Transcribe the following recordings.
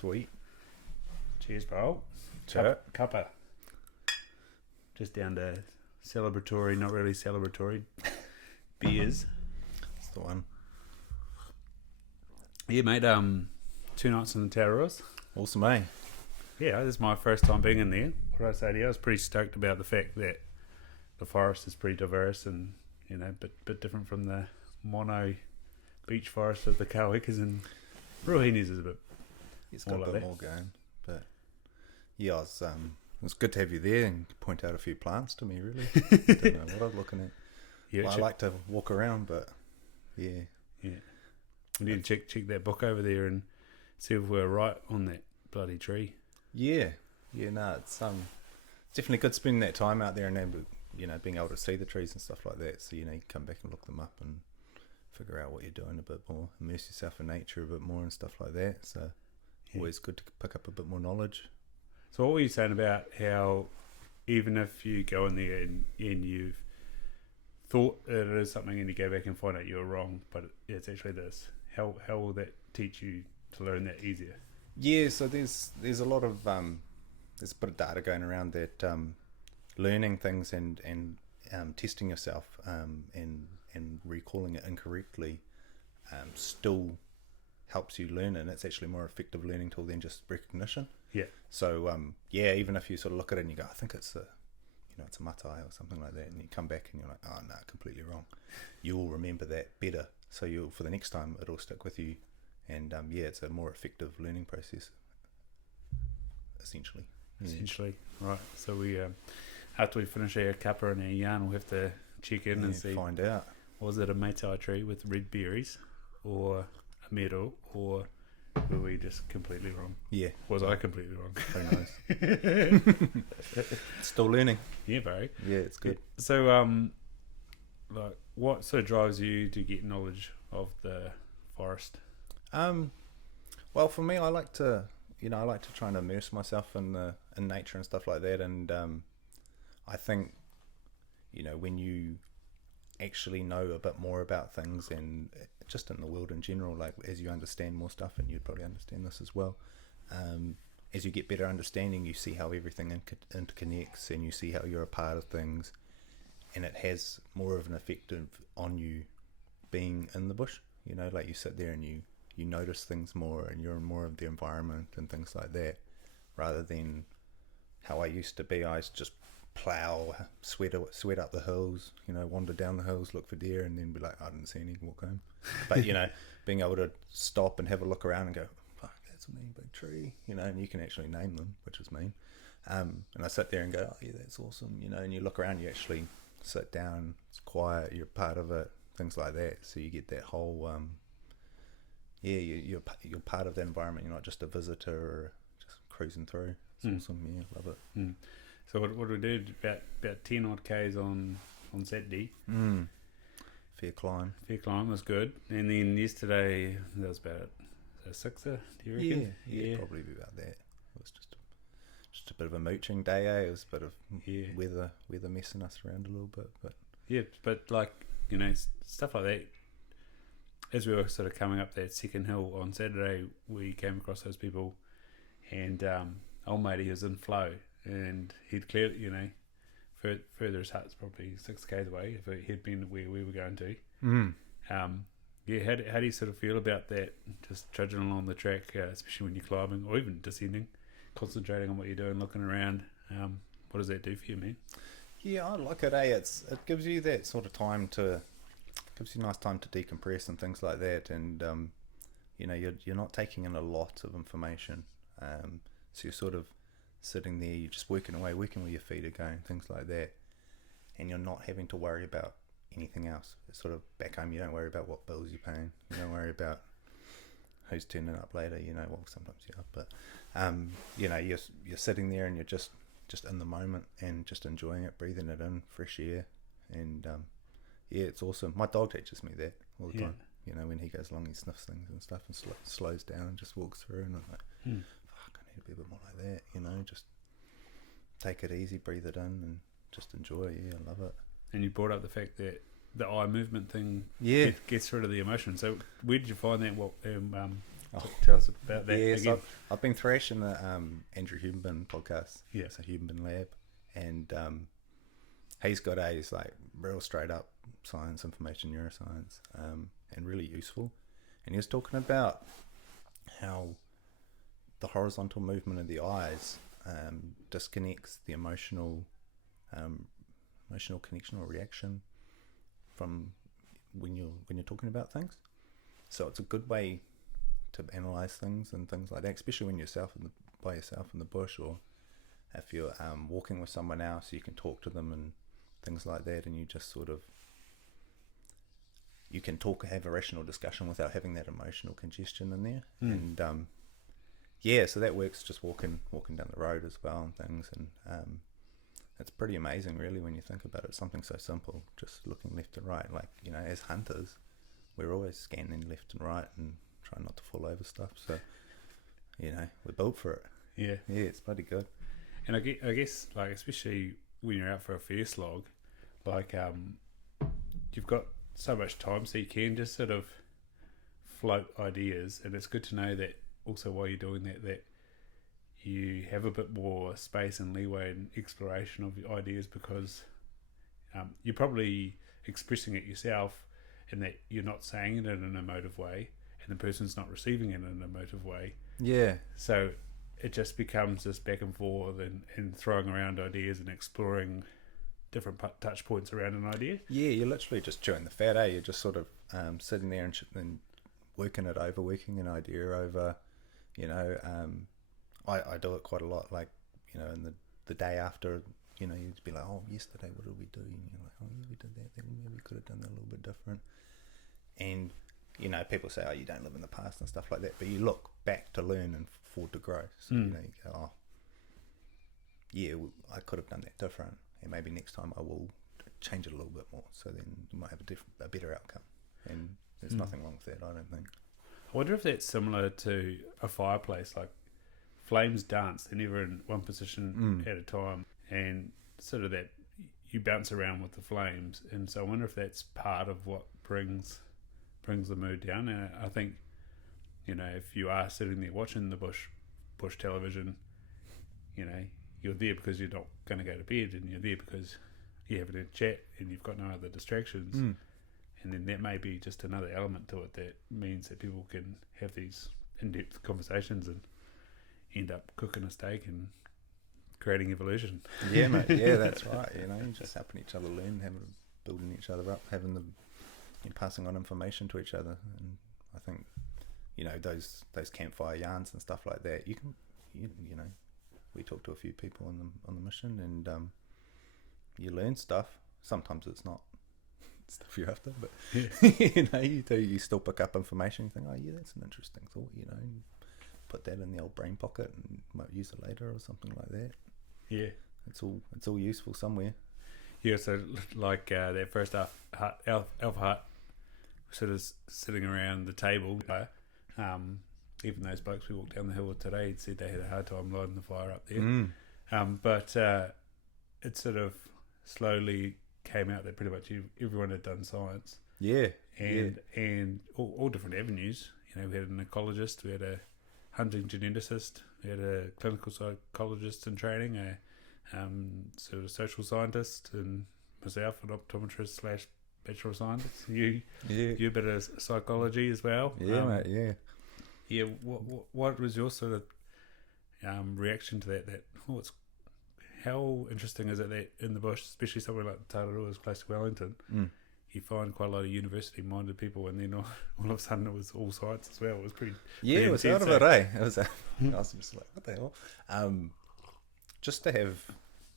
Sweet. Cheers, bro. Chat. Cuppa. Just down to celebratory, not really celebratory beers. That's the one. Yeah, mate. 2 nights in the Taros. Awesome, eh? Yeah, this is my first time being in there. What did I say to you? I was pretty stoked about the fact that the forest is pretty diverse and, you know, bit different from the mono beach forest of the Kawikas, and Ruhinis is a bit. It's got More a like bit more going. But yeah, it was good to have you there and point out a few plants to me, really. Didn't know what I was looking at. Yeah, Well, I like to walk around, but yeah. Yeah. We need to check that book over there and see if we're right on that bloody tree. Yeah. Yeah, no, it's definitely good spending that time out there and then, you know, being able to see the trees and stuff like that. So, you know, you come back and look them up and figure out what you're doing a bit more, immerse yourself in nature a bit more and stuff like that. So always good to pick up a bit more knowledge. So what were you saying about how even if you go in there and you've thought it is something and you go back and find out you're wrong, but it's actually this, how will that teach you to learn that easier? Yeah, so there's a lot of there's a bit of data going around that learning things and testing yourself and recalling it incorrectly still helps you learn, and it's actually more effective learning tool than just recognition. Yeah. So yeah, even if you sort of look at it and you go, I think it's it's a matai or something like that, and you come back and you're like, oh no, completely wrong. You'll remember that better, so you'll, for the next time, it'll stick with you, and yeah, it's a more effective learning process, essentially. Yeah. Essentially, right. So we after we finish our cuppa and our yarn, we'll have to check in and see. Find out. Was it a matai tree with red berries, or a meadow, or were we just completely wrong? Yeah. Was I completely wrong? Who knows? Still learning. Yeah, bro. Yeah, it's good. So, like, what sort of drives you to get knowledge of the forest? Well, for me, I like to try and immerse myself in nature and stuff like that, and I think, you know, when you actually know a bit more about things and just in the world in general, like as you understand more stuff, and you'd probably understand this as well, as you get better understanding, you see how everything interconnects, and you see how you're a part of things, and it has more of an effect on you being in the bush. You know, like you sit there and you notice things more, and you're in more of the environment and things like that, rather than how I used to be. I used to just plough, sweat up the hills, you know, wander down the hills, look for deer, and then be like, I didn't see any, walk home. But, you know, being able to stop and have a look around and go, fuck, that's a mean big tree, you know, and you can actually name them, which is mean. And I sit there and go, oh yeah, that's awesome, you know, and you look around, you actually sit down, it's quiet, you're part of it, things like that. So you get that whole, you're part of that environment. You're not just a visitor or just cruising through. It's awesome. Yeah, love it. Mm. So what we did about 10 odd k's on Saturday. Fair climb. Fair climb was good, and then yesterday that was about a sixer. Do you reckon? Yeah, probably be about that. It was just a bit of a mooching day. It was a bit of weather messing us around a little bit, but yeah, but like, you know, stuff like that. As we were sort of coming up that second hill on Saturday, we came across those people, and old matey was in flow, and he'd clearly, you know, further his hut's probably 6 k's away if he'd been where we were going to. Yeah, how do you sort of feel about that, just trudging along the track, especially when you're climbing or even descending, concentrating on what you're doing, looking around? What does that do for you, man? Yeah, I like it. It gives you that sort of time gives you nice time to decompress and things like that, and you know, you're not taking in a lot of information, so you're sort of sitting there, you're just working where your feet are going, things like that, and you're not having to worry about anything else. It's sort of back home, you don't worry about what bills you're paying, you don't worry about who's turning up later, you know, well, sometimes you are, but you know, you're sitting there and you're just in the moment and just enjoying it, breathing it in, fresh air, and yeah, it's awesome. My dog teaches me that all the time. You know, when he goes along, he sniffs things and stuff and slows down and just walks through, and I'm like, fuck, I need to be a bit more like that, you know, just take it easy, breathe it in, and just enjoy. Yeah, I love it. And you brought up the fact that the eye movement thing gets rid of the emotion. So where did you find that? What Tell us about that. Yeah, again. so I've been thrashing the Andrew Hubenbin podcast. Yeah. It's a Hubenbin Lab, and he's got A's like real straight up science, information, neuroscience, and really useful. And he was talking about how the horizontal movement of the eyes disconnects the emotional connection or reaction from when you're talking about things. So it's a good way to analyze things and things like that, especially when you're by yourself in the bush, or if you're walking with someone else, you can talk to them and things like that, and you just sort of have a rational discussion without having that emotional congestion in there. And so that works just walking down the road as well and things, and it's pretty amazing really when you think about it. Something so simple, just looking left and right. Like, as hunters, we're always scanning left and right and trying not to fall over stuff, so we're built for it. Yeah, it's bloody good. And I guess like, especially when you're out for a first log, like you've got so much time, so you can just sort of float ideas, and it's good to know that also while you're doing that you have a bit more space and leeway and exploration of your ideas, because you're probably expressing it yourself, and that you're not saying it in an emotive way, and the person's not receiving it in an emotive way. Yeah. So it just becomes this back and forth and throwing around ideas and exploring different touch points around an idea. Yeah, you're literally just chewing the fat, You're just sort of sitting there and working an idea over, I do it quite a lot, like, in the day after, you'd be like, oh, yesterday, what did we do? And you're like, oh, yeah, we did that, then maybe we could have done that a little bit different. And, people say, oh, you don't live in the past and stuff like that, but you look back to learn and forward to grow. So, you go, oh, yeah, I could have done that different, and maybe next time I will change it a little bit more, so then you might have a better outcome. And there's nothing wrong with that, I don't think. I wonder if that's similar to a fireplace. Like, flames dance, they're never in one position at a time, and sort of that you bounce around with the flames. And so I wonder if that's part of what brings the mood down. And I think, if you are sitting there watching the bush television, you're there because you're not going to go to bed, and you're there because you're having a chat and you've got no other distractions. And then that may be just another element to it that means that people can have these in-depth conversations and end up cooking a steak and creating evolution. Yeah, mate. Yeah, that's right. Just helping each other learn, building each other up, passing on information to each other. And I think, those campfire yarns and stuff like that, you can, we talked to a few people on the mission, and you learn stuff. Sometimes it's not stuff you're after, but you still pick up information. You think, oh yeah, that's an interesting thought, and put that in the old brain pocket and might use it later or something like that. Yeah, it's all useful somewhere. Yeah, so like that first Alpha Hut, sort of sitting around the table. Even those blokes we walked down the hill with today said they had a hard time lighting the fire up there. But it sort of slowly came out that pretty much everyone had done science. Yeah. And all different avenues. We had an ecologist, we had a hunting geneticist, we had a clinical psychologist in training, a sort of social scientist, and myself, an optometrist / bachelor of science. You a bit of psychology as well. Yeah, mate. Yeah. Yeah. What was your sort of reaction to that? How interesting is it that in the bush, especially somewhere like Tararua, is close to Wellington, you find quite a lot of university-minded people, and then all of a sudden it was all science as well. It was pretty. Yeah, it was out of it, eh? It was. I was just like, what the hell? Just to have.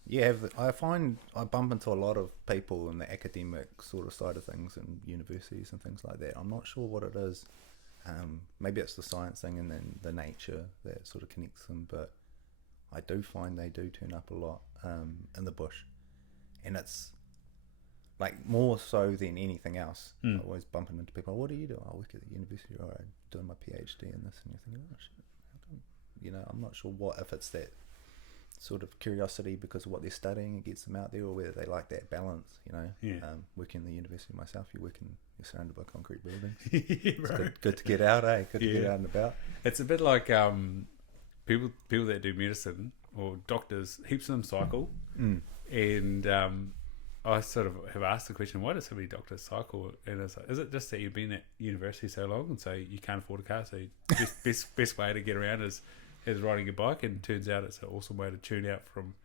Yeah, I find I bump into a lot of people in the academic sort of side of things in universities and things like that. I'm not sure what it is. Maybe it's the science thing and then the nature that sort of connects them, but I do find they do turn up a lot in the bush, and it's like more so than anything else. I'm always bumping into people. What do you do? I work at the university, or I'm doing my PhD in this, and you're thinking, oh shit, how come? I'm not sure if it's that sort of curiosity because of what they're studying, it gets them out there, or whether they like that balance, you know. Working in the university myself, you're surrounded by concrete buildings. It's good to get out, eh? Good to get out and about. It's a bit like people that do medicine or doctors, heaps of them cycle, and I sort of have asked the question, why do so many doctors cycle? And it's like, is it just that you've been at university so long and so you can't afford a car, so best way to get around is riding a bike? And it turns out it's an awesome way to tune out from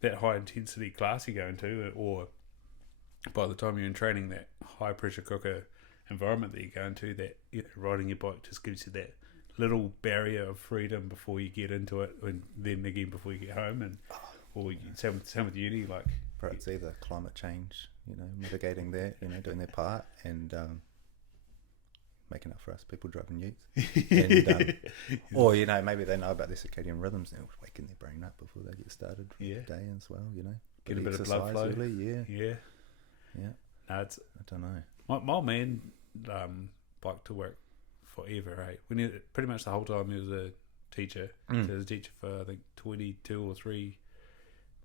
that high intensity class you go into, or by the time you're in training, that high pressure cooker environment that you go into, that, you know, riding your bike just gives you that little barrier of freedom before you get into it, and then again before you get home. And or same with uni, like, but it's either climate change, you know, mitigating that, you know, doing their part, and making up for us people driving utes, and, or, you know, maybe they know about their circadian rhythms and they're waking their brain up before they get started for the day as well, you know, get a bit of blood flow. Really, yeah. No, it's, I don't know. My man biked to work forever, right? Pretty much the whole time he was a teacher. So he was a teacher for, I think, 22 or 3,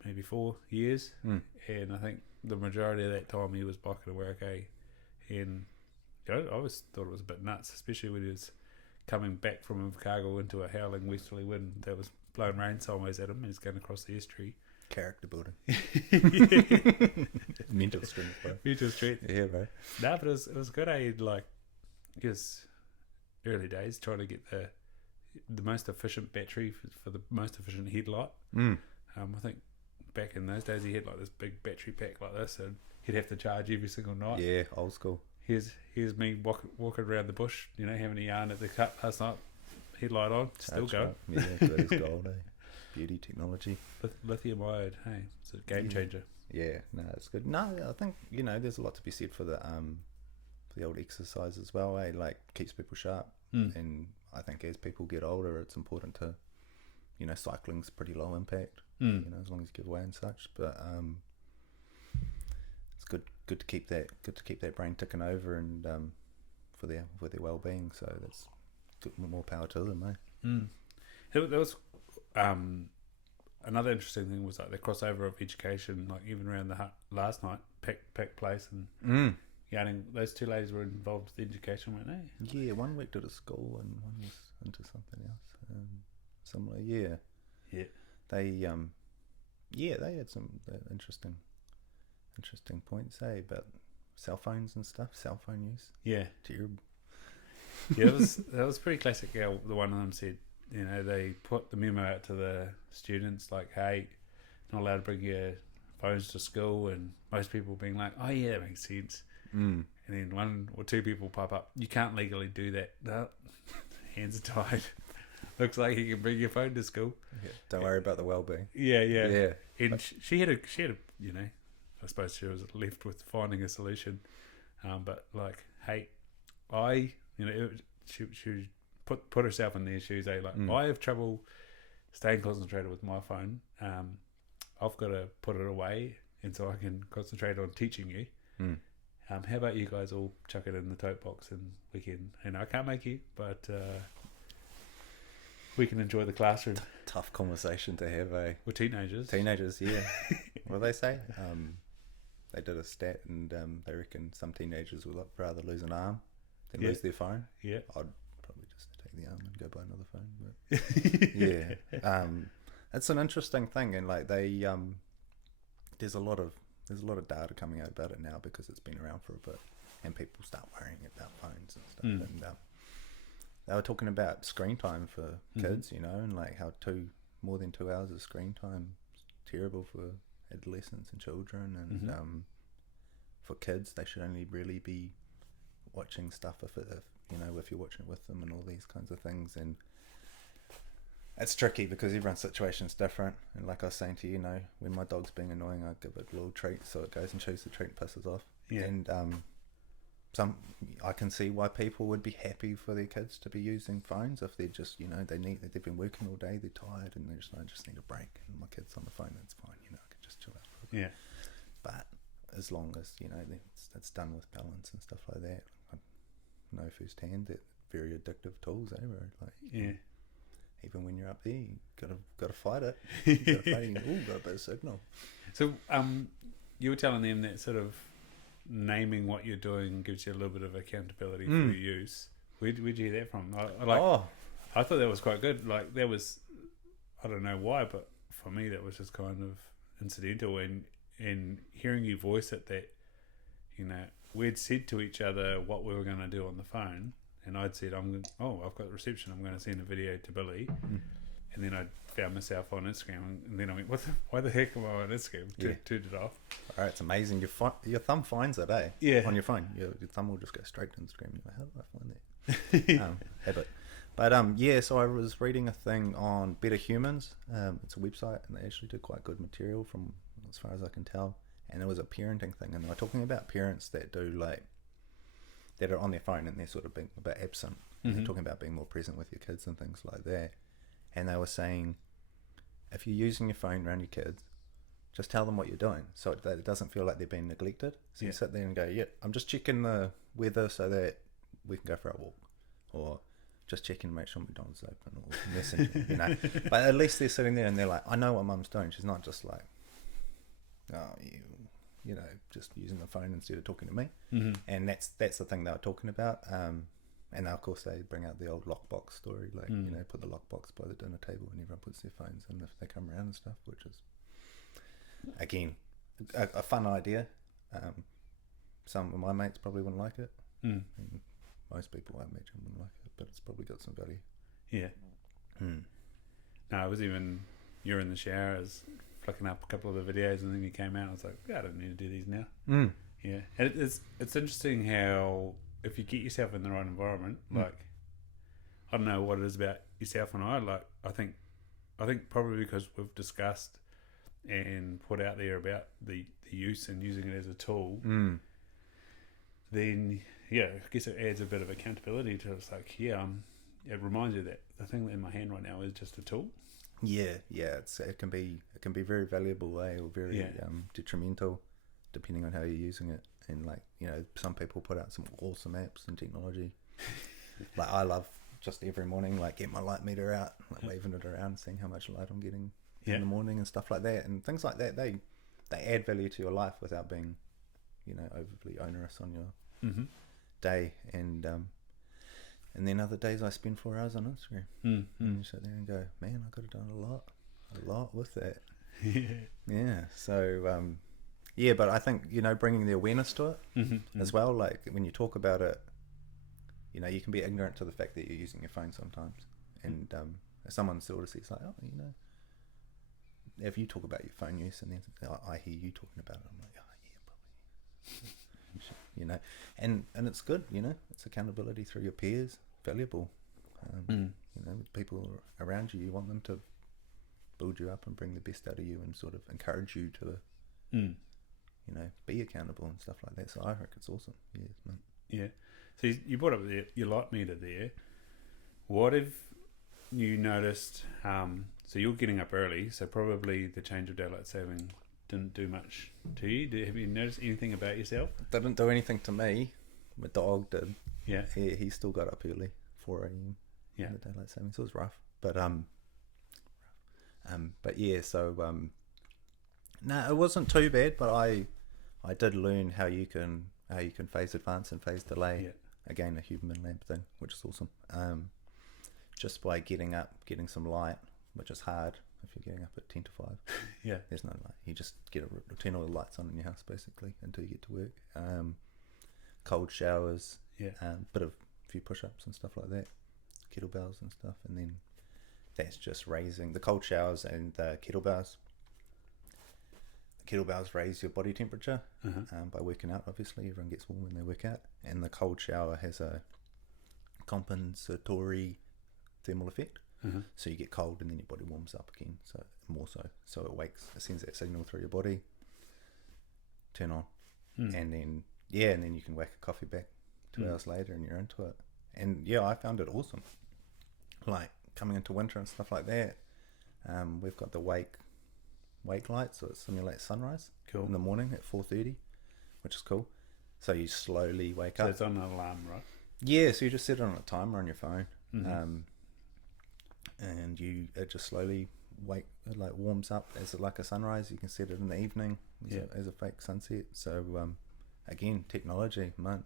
maybe 4 years. And I think the majority of that time he was biking to work, and I always thought it was a bit nuts, especially when he was coming back from Invercargill into a howling westerly wind that was blowing rain sideways at him, and he's going across the estuary. Character building. Mental strength, bro. Mental strength. Yeah, bro. No, but it was good. Like, his early days trying to get the most efficient battery for the most efficient headlight. I think back in those days he had like this big battery pack like this, and he'd have to charge every single night. Yeah, old school. Here's me walking around the bush, you know, having a yarn at the cut last night, headlight on, still going. Yeah, good as gold, eh? Beauty technology. Lithium iode, hey, it's a game changer. Yeah, no, it's good. No, I think, you know, there's a lot to be said for the old exercise as well, eh? Like, keeps people sharp. And I think as people get older, it's important to, you know, cycling's pretty low impact, you know, as long as you give away and such. But it's good to keep that brain ticking over, and for their well-being. So that's good, more power to them, eh? There was another interesting thing was like the crossover of education, like even around the last night, pack place and yarning. Those two ladies were involved with education, weren't they? Yeah, one worked at a school and one was into something else. Similar, yeah. They had some interesting points, about cell phones and stuff, cell phone use. Yeah, terrible. Yeah, that was pretty classic. Yeah, the one of them said, you know, they put the memo out to the students like, hey, not allowed to bring your phones to school, and most people being like, oh yeah, that makes sense. And then 1 or 2 people pop up, you can't legally do that. No, hands are tied. Looks like you can bring your phone to school. Yeah, don't worry about the well-being. Yeah. And she had a, you know, I suppose she was left with finding a solution. But like, hey, you know, she put herself in their shoes. Like, I have trouble staying concentrated with my phone. I've got to put it away, and so I can concentrate on teaching you. How about you guys all chuck it in the tote box, and we can, and I can't make you, but we can enjoy the classroom. Tough conversation to have, eh? With teenagers, yeah. What do they say? They did a stat, and they reckon some teenagers would rather lose an arm than lose their phone. Yeah, I'd probably just take the arm and go buy another phone. But yeah, it's an interesting thing, and like they, there's a lot of data coming out about it now because it's been around for a bit, and people start worrying about phones and stuff. And they were talking about screen time for kids, you know, and like how more than 2 hours of screen time is terrible for adolescents and children, and for kids they should only really be watching stuff if you know, if you're watching it with them and all these kinds of things. And it's tricky because everyone's situation's different, and like I was saying to you, you know, when my dog's being annoying, I give it a little treat so it goes and chews the treat and pisses off. And I can see why people would be happy for their kids to be using phones if they're just, you know, they've been working all day, they're tired, and I just need a break, and my kid's on the phone, that's fine, you know, I can just chill out for a bit. But as long as, you know, it's done with balance and stuff like that, I know firsthand that very addictive tools, bro. Like, even when you're up there, you gotta fight it. You gotta fight it. Got a bit of signal. So, you were telling them that sort of naming what you're doing gives you a little bit of accountability for your use. Where'd you hear that from? I thought that was quite good. Like, that was, I don't know why, but for me that was just kind of incidental. And hearing you voice it, that, you know, we'd said to each other what we were going to do on the phone, and I'd said, I've got reception, I'm going to send a video to Billy. And then I found myself on Instagram, and then I went, why the heck am I on Instagram? Turned it off. All right, it's amazing. Your thumb finds it, eh? Yeah. On your phone. Your thumb will just go straight to Instagram. You're like, how do I find that? Habit. But so I was reading a thing on Better Humans. It's a website, and they actually do quite good material from as far as I can tell. And it was a parenting thing, and they were talking about parents that that are on their phone and they're sort of being a bit absent. Mm-hmm. They're talking about being more present with your kids and things like that. And they were saying, if you're using your phone around your kids, just tell them what you're doing, so that it doesn't feel like they're being neglected. So you sit there and go, I'm just checking the weather so that we can go for a walk, or just checking to make sure McDonald's is open, or messaging, you know. But at least they're sitting there and they're like, I know what Mum's doing. She's not just like, you know, just using the phone instead of talking to me. Mm-hmm. And that's the thing they were talking about. And of course they bring out the old lockbox story, like, you know, put the lockbox by the dinner table and everyone puts their phones in if they come around and stuff, which is, again, a fun idea. Some of my mates probably wouldn't like it. And most people, I imagine, wouldn't like it, but it's probably got some value. Yeah. No, I was even, you're in the shower, I was flicking up a couple of the videos, and then you came out, I was like, I don't need to do these now. Yeah. And it's interesting how, if you get yourself in the right environment, like, I don't know what it is about yourself and I, like, I think probably because we've discussed and put out there about the use and using it as a tool, then, I guess it adds a bit of accountability to it. It's like, it reminds you that the thing in my hand right now is just a tool. Yeah, it can be very valuable, or very detrimental, depending on how you're using it. And, like, you know, some people put out some awesome apps and technology. Like, I love just every morning, like, get my light meter out, like, waving it around, seeing how much light I'm getting in the morning and stuff like that. And things like that, they add value to your life without being, you know, overly onerous on your day. And then other days I spend 4 hours on Instagram. And you sit there and go, man, I could have done a lot with that. So but I think, you know, bringing the awareness to it as well. Like, when you talk about it, you know, you can be ignorant to the fact that you're using your phone sometimes. And if someone sort of says, like, oh, you know, if you talk about your phone use, and then I hear you talking about it, I'm like, oh, yeah, probably. You know, and it's good, you know, it's accountability through your peers, valuable. You know, with people around you, you want them to build you up and bring the best out of you and sort of encourage you to, you know, be accountable and stuff like that. So I think it's awesome. Yes, mate. Yeah. So you brought up your light meter there. What have you noticed? So you're getting up early, so probably the change of daylight saving didn't do much to you. Have you noticed anything about yourself? It didn't do anything to me. My dog did. Yeah. He still got up early, 4 a.m. Yeah. The daylight saving, so it was rough. But no, it wasn't too bad. But I did learn how you can phase advance and phase delay. Yeah. Again, a human lamp thing, which is awesome. Just by getting up, getting some light, which is hard if you're getting up at 10 to 5. Yeah. There's no light. You just turn all the lights on in your house, basically, until you get to work. Cold showers. Yeah. A few push-ups and stuff like that. Kettlebells and stuff. And then that's just raising the cold showers and the kettlebells. The kettlebells raise your body temperature by working out, obviously. Everyone gets warm when they work out. And the cold shower has a compensatory thermal effect. So you get cold and then your body warms up again, so more so it sends that signal through your body, turn on, and then you can whack a coffee back 2 hours later and you're into it. And I found it awesome, like coming into winter and stuff like that. We've got the wake light, so it simulates sunrise in the morning at 4:30, which is cool. So you slowly wake up. So it's on an alarm, right? Yeah, so you just set it on a timer on your phone. and it just slowly warms up as like a sunrise. You can set it in the evening as a fake sunset. So again, technology, man.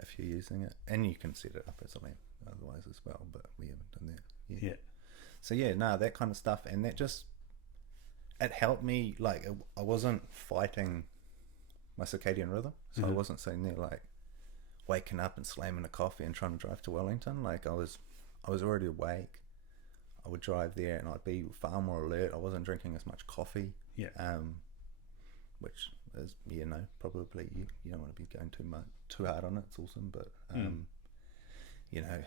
If you're using it, and you can set it up as a lamp otherwise as well, but we haven't done that. Yeah. So that kind of stuff, and that just it helped me. Like I wasn't fighting my circadian rhythm, so I wasn't sitting there like waking up and slamming a coffee and trying to drive to Wellington. Like I was already awake. I would drive there and I'd be far more alert. I wasn't drinking as much coffee. Yeah. Which is probably you don't want to be going too hard on it. It's awesome, but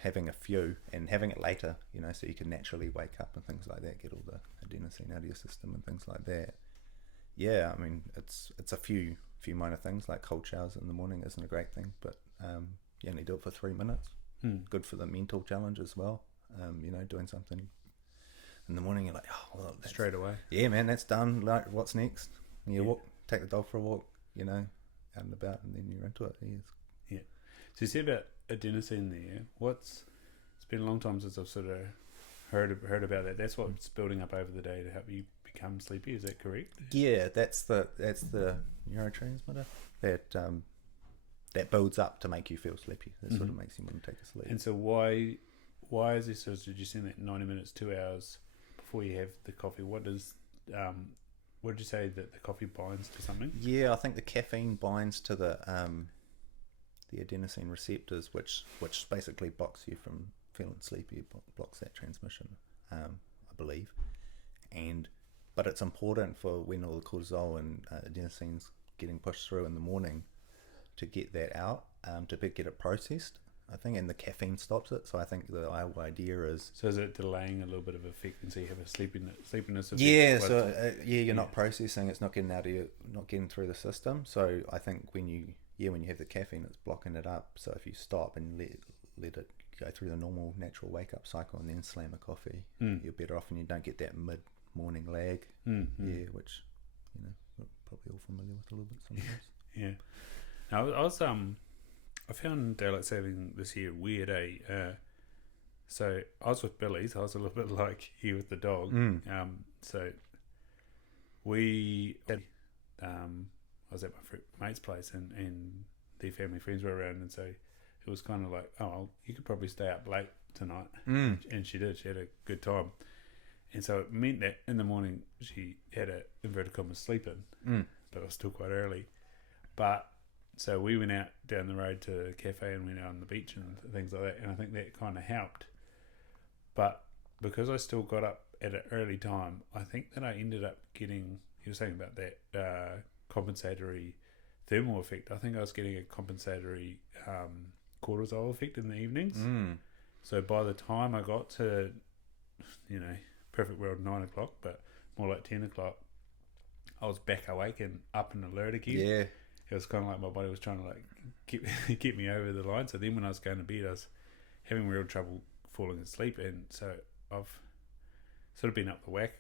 having a few and having it later, so you can naturally wake up and things like that, get all the adenosine out of your system and things like that. Yeah, I mean it's a few minor things like cold showers in the morning isn't a great thing, but you only do it for 3 minutes. Good for the mental challenge as well. Doing something in the morning, you're like, oh well, straight away. Yeah, man, that's done. Like, what's next? And you take the dog for a walk, out and about, and then you're into it. Yeah. So you said about adenosine there. It's been a long time since I've sort of heard about that. That's what's building up over the day to help you become sleepy. Is that correct? Yeah, that's the neurotransmitter that builds up to make you feel sleepy. That sort of makes you want to take a sleep. And so why is this? So did you say that 90 minutes, 2 hours before you have the coffee? What did you say that the coffee binds to something? Yeah, I think the caffeine binds to the adenosine receptors, which basically blocks you from feeling sleepy. Blocks that transmission, I believe. But it's important for when all the cortisol and adenosine's getting pushed through in the morning to get that out, to get it processed, I think, and the caffeine stops it. So I think the whole idea is... So is it delaying a little bit of effect, and so you have a sleepiness effect? Yeah, so you're not processing, it's not getting out of you, not getting through the system. So I think when you have the caffeine, it's blocking it up. So if you stop and let it go through the normal natural wake up cycle and then slam a coffee, you're better off, and you don't get that mid-morning lag. Yeah, which we're probably all familiar with a little bit sometimes. Yeah. Now, I found daylight saving this year weird, so I was with Billy's. I was a little bit like you with the dog. So I was at my mate's place, and their family friends were around, and so it was kind of like, oh, you could probably stay up late tonight. And she did. She had a good time. And so it meant that in the morning she had a inverted commas sleep in, but it was still quite early. But so we went out down the road to a cafe and went out on the beach and things like that, and I think that kind of helped. But because I still got up at an early time, I think that I ended up getting, you were saying about that compensatory thermal effect. I think I was getting a compensatory cortisol effect in the evenings. So by the time I got to, perfect world 9 o'clock, but more like 10 o'clock, I was back awake and up and alert again. Yeah. It was kind of like my body was trying to get me over the line. So then when I was going to bed, I was having real trouble falling asleep, and so I've sort of been up the whack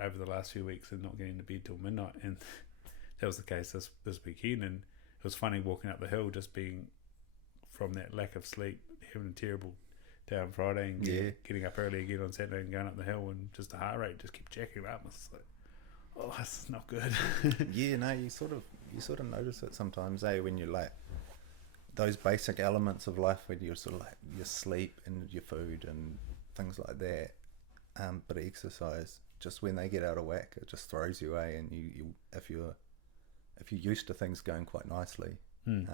over the last few weeks and not getting to bed till midnight, and that was the case this weekend. And it was funny walking up the hill, just being from that lack of sleep, having a terrible day on Friday, and getting up early again on Saturday and going up the hill, and just the heart rate just kept jacking up. It's like, oh, this is not good. Yeah, no, you sort of notice it sometimes, when you're like those basic elements of life, where you're sort of like your sleep and your food and things like that. But exercise, just when they get out of whack, it just throws you away. And you if you're used to things going quite nicely, and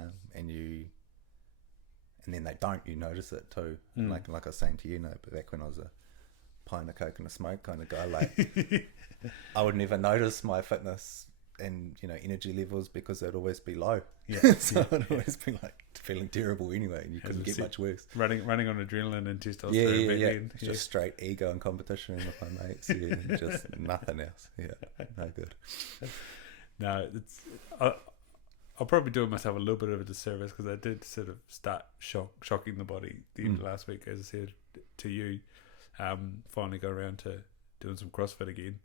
then they don't, you notice it too. Like I was saying to you, but back when I was a pint of coke and a smoke kind of guy, like I would never notice my fitness and energy levels because they'd always be low. So I'd always be like feeling terrible anyway, and you couldn't get much worse. Running on adrenaline and testosterone. Just straight ego and competition with my mates. Just nothing else. No good. No, I'll probably do myself a little bit of a disservice, because I did sort of start shocking the body the end of last week, as I said to you. Finally got around to doing some CrossFit again,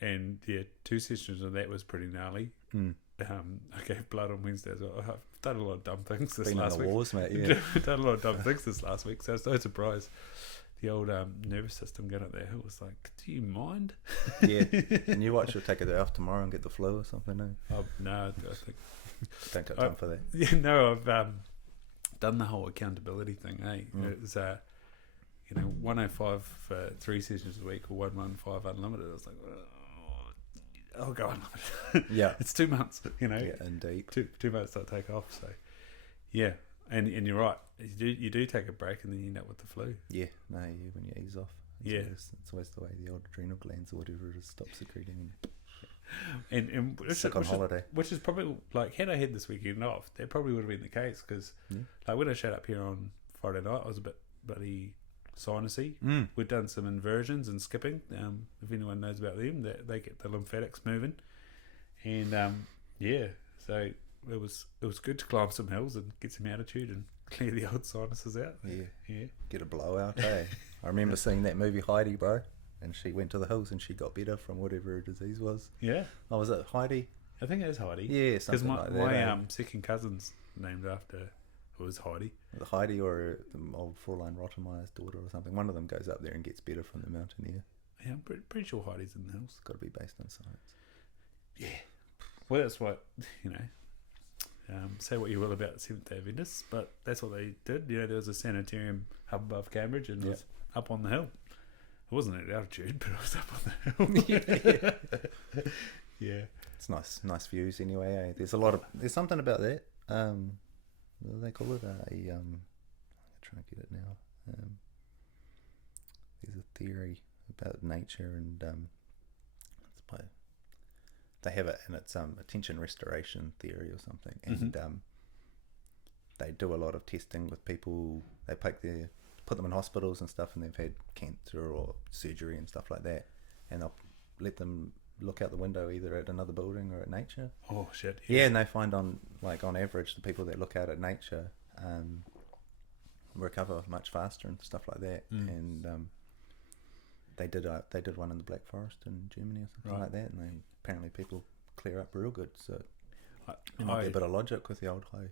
and 2 sessions of that was pretty gnarly. I gave blood on Wednesday as well. I've done a lot of dumb things this last week. Been on the wars, mate. I've done a lot of dumb things this last week, so I was no surprise the old nervous system going up that hill was like, do you mind? Yeah. And you watch, you'll take a day off tomorrow and get the flu or something, no? Oh, no, I think... Don't got time for that. Yeah, no, I've done the whole accountability thing, eh? It was, 105 for 3 sessions a week or 115 unlimited. I was like, oh, I'll go unlimited. Yeah. It's 2 months, Yeah, indeed. 2 months to take off, so yeah. And you're right, you do take a break and then you end up with the flu. Yeah, no, yeah, when you ease off. It's always the way the old adrenal glands or whatever it is stop secreting. And sick on holiday. Which is probably, like, had I had this weekend off, that probably would have been the case, because like when I showed up here on Friday night, I was a bit bloody sinusy. We'd done some inversions and skipping. If anyone knows about them, they get the lymphatics moving, and so it was good to climb some hills and get some altitude and clear the old sinuses out. Yeah. Get a blowout, hey. I remember seeing that movie Heidi, bro, and she went to the hills and she got better from whatever her disease was. Yeah. Oh, was it Heidi? I think it is Heidi. Yeah, something like that. Because my second cousin's named after was Heidi. Heidi or the old Fraulein Rottermeier's daughter or something. One of them goes up there and gets better from the mountaineer. Yeah, I'm pretty sure Heidi's in the hills. It's got to be based on science. Yeah. Well, that's what, say what you will about the Seventh-day Adventists, but that's what they did. There was a sanitarium up above Cambridge and it was up on the hill. It wasn't at altitude, but it was up on the hill. Yeah. It's nice views anyway. There's something about that. What do they call it? I'm trying to get it now. There's a theory about nature, and they have it, and it's attention restoration theory or something. And they do a lot of testing with people. They put them in hospitals and stuff, and they've had cancer or surgery and stuff like that, and they'll let them look out the window either at another building or at nature. Oh shit! Yeah, and they find on average the people that look out at nature recover much faster and stuff like that. And they did one in the Black Forest in Germany or something like that, and apparently people clear up real good. So there might be a bit of logic with the old high.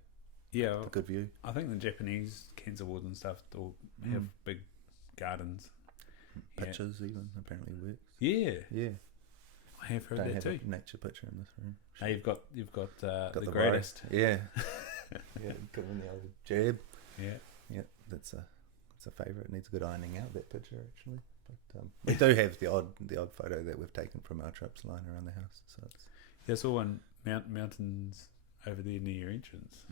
Yeah, the good view. I think the Japanese cancer wards and stuff all have big gardens. Pictures even apparently works. Yeah. I have heard that too. A nature picture in this room. Now you've got the greatest. Yeah. Yeah, give them the old jab. Yeah. That's a favourite. It needs a good ironing out, that picture actually. But we do have the odd photo that we've taken from our trips lying around the house. So it's all on mountains over there near your entrance.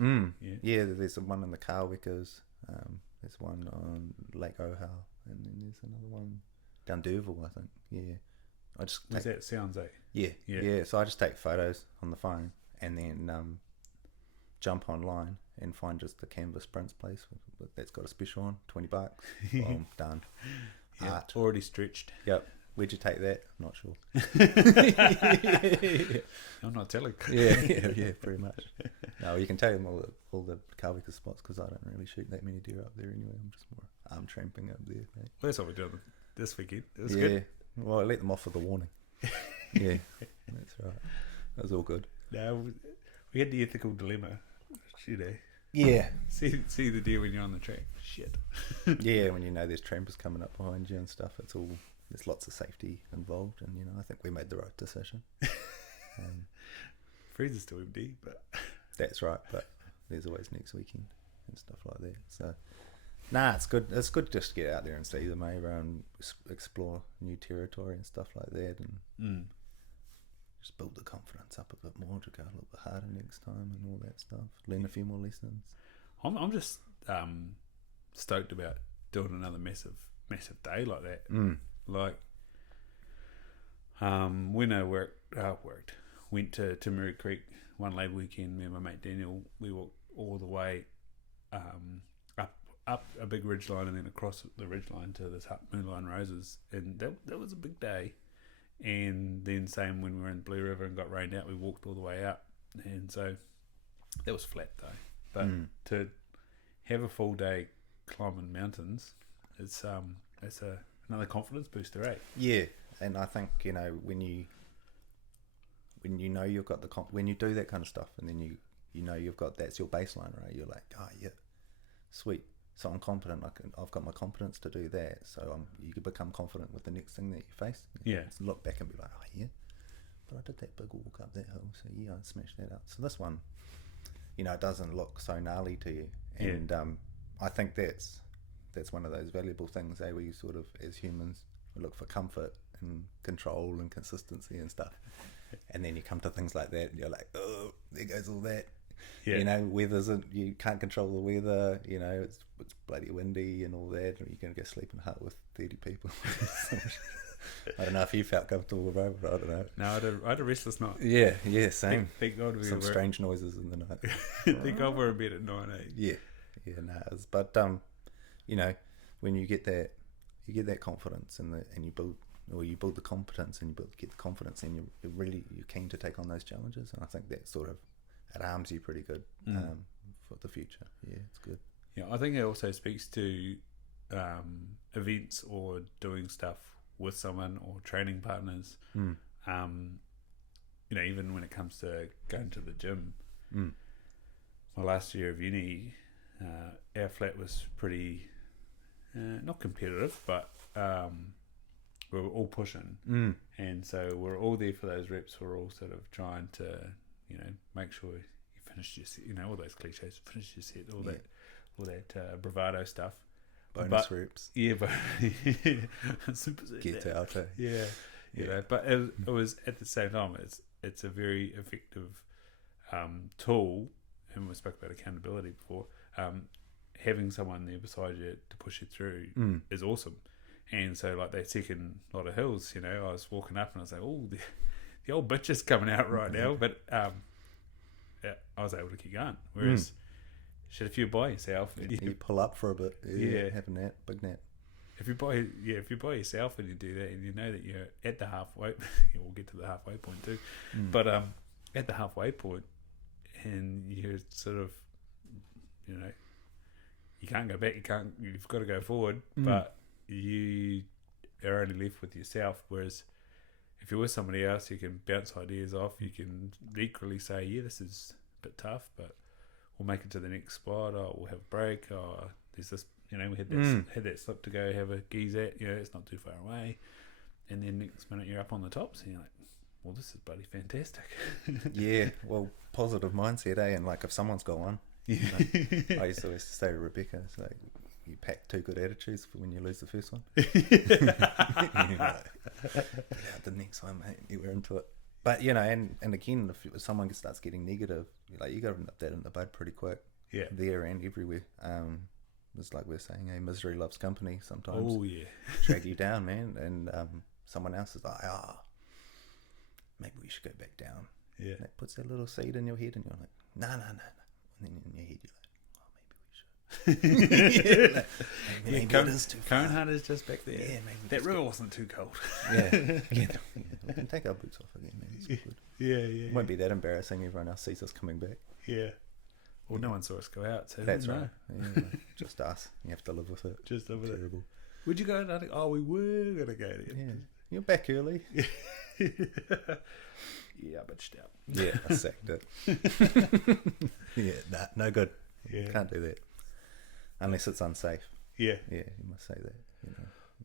Yeah. There's one in the Carwickers. There's one on Lake Ohau, and then there's another one down Derville, I think. Yeah. That sounds like. Yeah. So I just take photos on the phone and then jump online and find just the Canvas Prints place that's got a special on, $20. Boom, done. Yeah, Art. already stretched. Yep. Where'd you take that? I'm not sure. I'm not telling. Yeah, pretty much. No, you can tell them all the Carwicker spots because I don't really shoot that many deer up there anyway. I'm just more arm tramping up there. Mate. Well, that's what we're doing this weekend. It was good. Well, I let them off with a warning. Yeah, that's right. That was all good. No, we had the ethical dilemma. Yeah. See the deer when you're on the track. Shit. Yeah, when you know there's trampers coming up behind you and stuff, there's lots of safety involved, and I think we made the right decision. Freezer's still empty, but that's right. But there's always next weekend and stuff like that. So, it's good. It's good just to get out there and see them, and explore new territory and stuff like that, and just build the confidence up a bit more to go a little bit harder next time and all that stuff. Learn a few more lessons. I'm just stoked about doing another massive day like that. Like when I went to Timaru Creek one Labour weekend, me and my mate Daniel, we walked all the way up a big ridgeline and then across the ridgeline to this Moonline Roses, and that was a big day. And then same when we were in Blue River and got rained out, we walked all the way out, and so that was flat though. But to have a full day climbing mountains, it's another confidence booster, eh? Yeah, and I think when you know you've got when you do that kind of stuff, and then you know you've got that's your baseline, right? You're like, oh yeah, sweet. So I'm confident. I've got my confidence to do that. So you can become confident with the next thing that you face. Yeah. Just look back and be like, oh yeah, but I did that big walk up that hill. So yeah, I smashed that out. So this one, you know, it doesn't look so gnarly to you. And I think that's one of those valuable things, where you sort of, as humans, we look for comfort and control and consistency and stuff. And then you come to things like that and you're like, oh, there goes all that. Yeah. You know, you can't control the weather, you know, it's bloody windy and all that, and you're going to go sleep in a hut with 30 people. I don't know if you felt comfortable with it, but I don't know. No, I had a restless night. Yeah, same. Thank God we Some were strange noises in the night. Thank God we're in bed at 9, eh? Yeah, but you know, when you get that confidence and you build the competence and get the confidence, and you're keen to take on those challenges, and I think that sort of, it arms you pretty good for the future. Yeah, it's good. Yeah, I think it also speaks to events or doing stuff with someone or training partners. You know, even when it comes to going to the gym. My last year of uni, our flat was pretty not competitive, but we were all pushing, and so we're all there for those reps. We're all sort of trying to, you know, make sure you finish your set, you know, all those cliches, finish your set, all that bravado stuff. Bonus reps. Yeah, but super set. Get out. Yeah, you know, but it was at the same time, it's a very effective tool, and we spoke about accountability before. Having someone there beside you to push you through is awesome. And so, like that second lot of hills, you know, I was walking up and I was like, oh, the old bitch is coming out right now. But yeah, I was able to keep going. Whereas, if you're by yourself, you pull up for a bit, have a nap, big nap. If you're by yourself and you do that, and you know that you're at the halfway, we'll get to the halfway point too. But at the halfway point, and you're sort of, you know, you can't go back. You've got to go forward, but you are only left with yourself. Whereas if you're with somebody else, you can bounce ideas off. You can equally say, yeah, this is a bit tough, but we'll make it to the next spot, or we'll have a break, or there's this, you know, we had that slip to go have a geeze at, you know, it's not too far away. And then next minute you're up on the tops and you're like, well, this is bloody fantastic. Yeah, well, positive mindset, eh? And like if someone's got one, you know, I used to always say to Rebecca, it's like, you pack 2 good attitudes for when you lose the first one. You're like, the next one, mate, you were into it. But, you know, and again, if someone starts getting negative, like, you got to nip that in the bud pretty quick. Yeah. There and everywhere. It's like we're saying, hey, misery loves company sometimes. Oh, yeah. Drag you down, man. And someone else is like, maybe we should go back down. Yeah. And that puts that little seed in your head, and you're like, no. And then in your head, you're like, maybe we should. Maybe it is too far. Cone is just back there. Yeah, maybe that river wasn't too cold. Yeah. We can take our boots off again, man. It's good. Yeah. It won't be that embarrassing. Everyone else sees us coming back. Yeah. Well, no one saw us go out, so that's right. Yeah, just us. You have to live with it. Just live with it. Terrible. Would you go? Oh, we were gonna go there. Yeah, you're back early. Yeah, I bitched out. Yeah, I sacked it. Yeah, no good. Yeah, can't do that unless it's unsafe. Yeah, you must say that.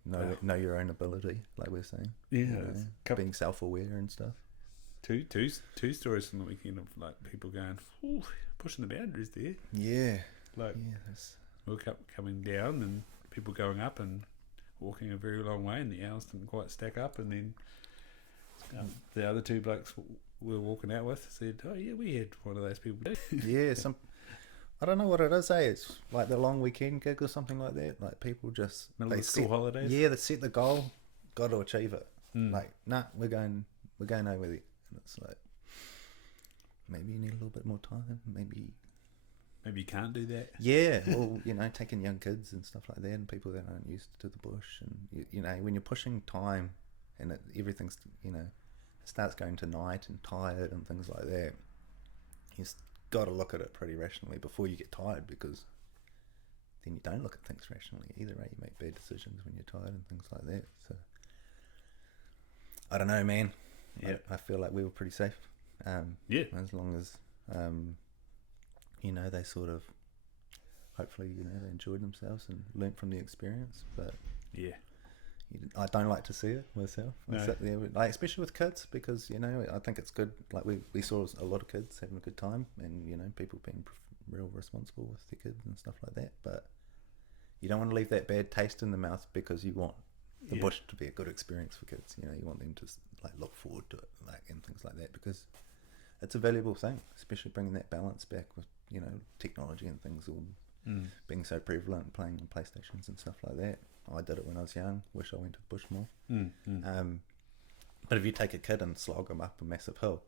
You know your own ability, like we're saying. Yeah, you know, being self-aware and stuff. Two stories from the weekend of like people going, ooh, pushing the boundaries there. Yeah, like World Cup coming down and people going up and walking a very long way, and the hours didn't quite stack up, and then the other 2 blokes we were walking out with said, oh yeah, we had one of those people too. Yeah, I don't know what it is, It's like the long weekend gig or something like that. Like people just school holidays. Yeah, they set the goal, got to achieve it. Like, we're going over there. And it's like, maybe you need a little bit more time. Maybe you can't do that. Yeah, well, you know, taking young kids and stuff like that, and people that aren't used to the bush, and you know, when you're pushing time, and everything's, you know, starts going to night and tired and things like that, you've got to look at it pretty rationally before you get tired, because then you don't look at things rationally either, right? You make bad decisions when you're tired and things like that. So I don't know, man. Yeah, I feel like we were pretty safe. As long as you know, they sort of, hopefully, they enjoyed themselves and learnt from the experience. But Yeah. I don't like to see it myself. I No. sit there, especially with kids, because I think it's good. Like we saw a lot of kids having a good time, and people being real responsible with their kids and stuff like that. But you don't want to leave that bad taste in the mouth because you want the bush to be a good experience for kids. You want them to look forward to it, and things like that, because it's a valuable thing, especially bringing that balance back with technology and things all being so prevalent, playing on PlayStations and stuff like that. I did it when I was young. Wish I went to the bush more. But if you take a kid and slog them up a massive hill,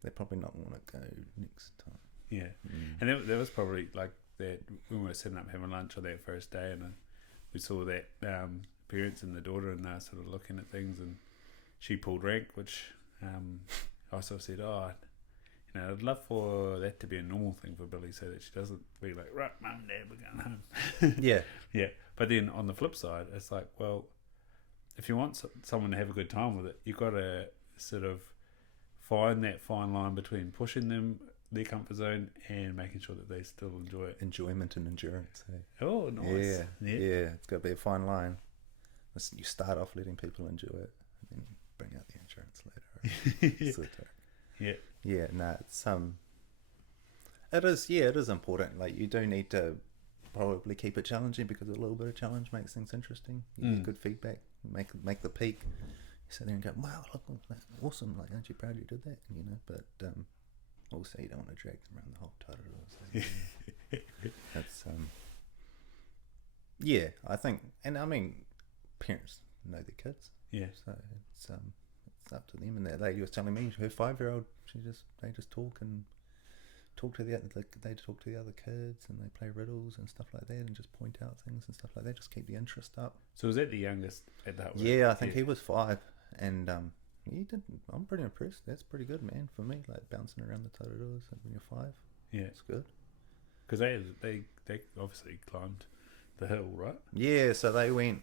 they're probably not want to go next time. Yeah, and that was probably like that when we were sitting up having lunch on that first day, and we saw that parents and the daughter and sort of looking at things, and she pulled rank, which I sort of said, I'd love for that to be a normal thing for Billy, so that she doesn't be like, right, mum and dad, we're going home. Yeah. But then on the flip side, it's like, well, if you want someone to have a good time with it, you've got to sort of find that fine line between pushing them their comfort zone and making sure that they still enjoy it. Enjoyment and endurance. Hey? Oh, nice. Yeah. It's got to be a fine line. You start off letting people enjoy it, and then bring out the endurance later. Yeah, it's it is important. Like, you do need to probably keep it challenging, because a little bit of challenge makes things interesting. You get good feedback, make the peak. You sit there and go, wow, look, that's awesome. Like, aren't you proud you did that? But also you don't want to drag them around the whole Tairua. So, that's I think, and I mean, parents know their kids. Yeah. So it's up to them. And that lady was telling me her 5-year-old, they just talk to the other kids, and they play riddles and stuff like that, and just point out things and stuff like that. Just keep the interest up. So was that the youngest at that? Yeah, I think he was 5, and he did. I'm pretty impressed. That's pretty good, man. For me, like bouncing around the Taururas when you're 5. Yeah, it's good. Because they obviously climbed the hill, right? Yeah, so they were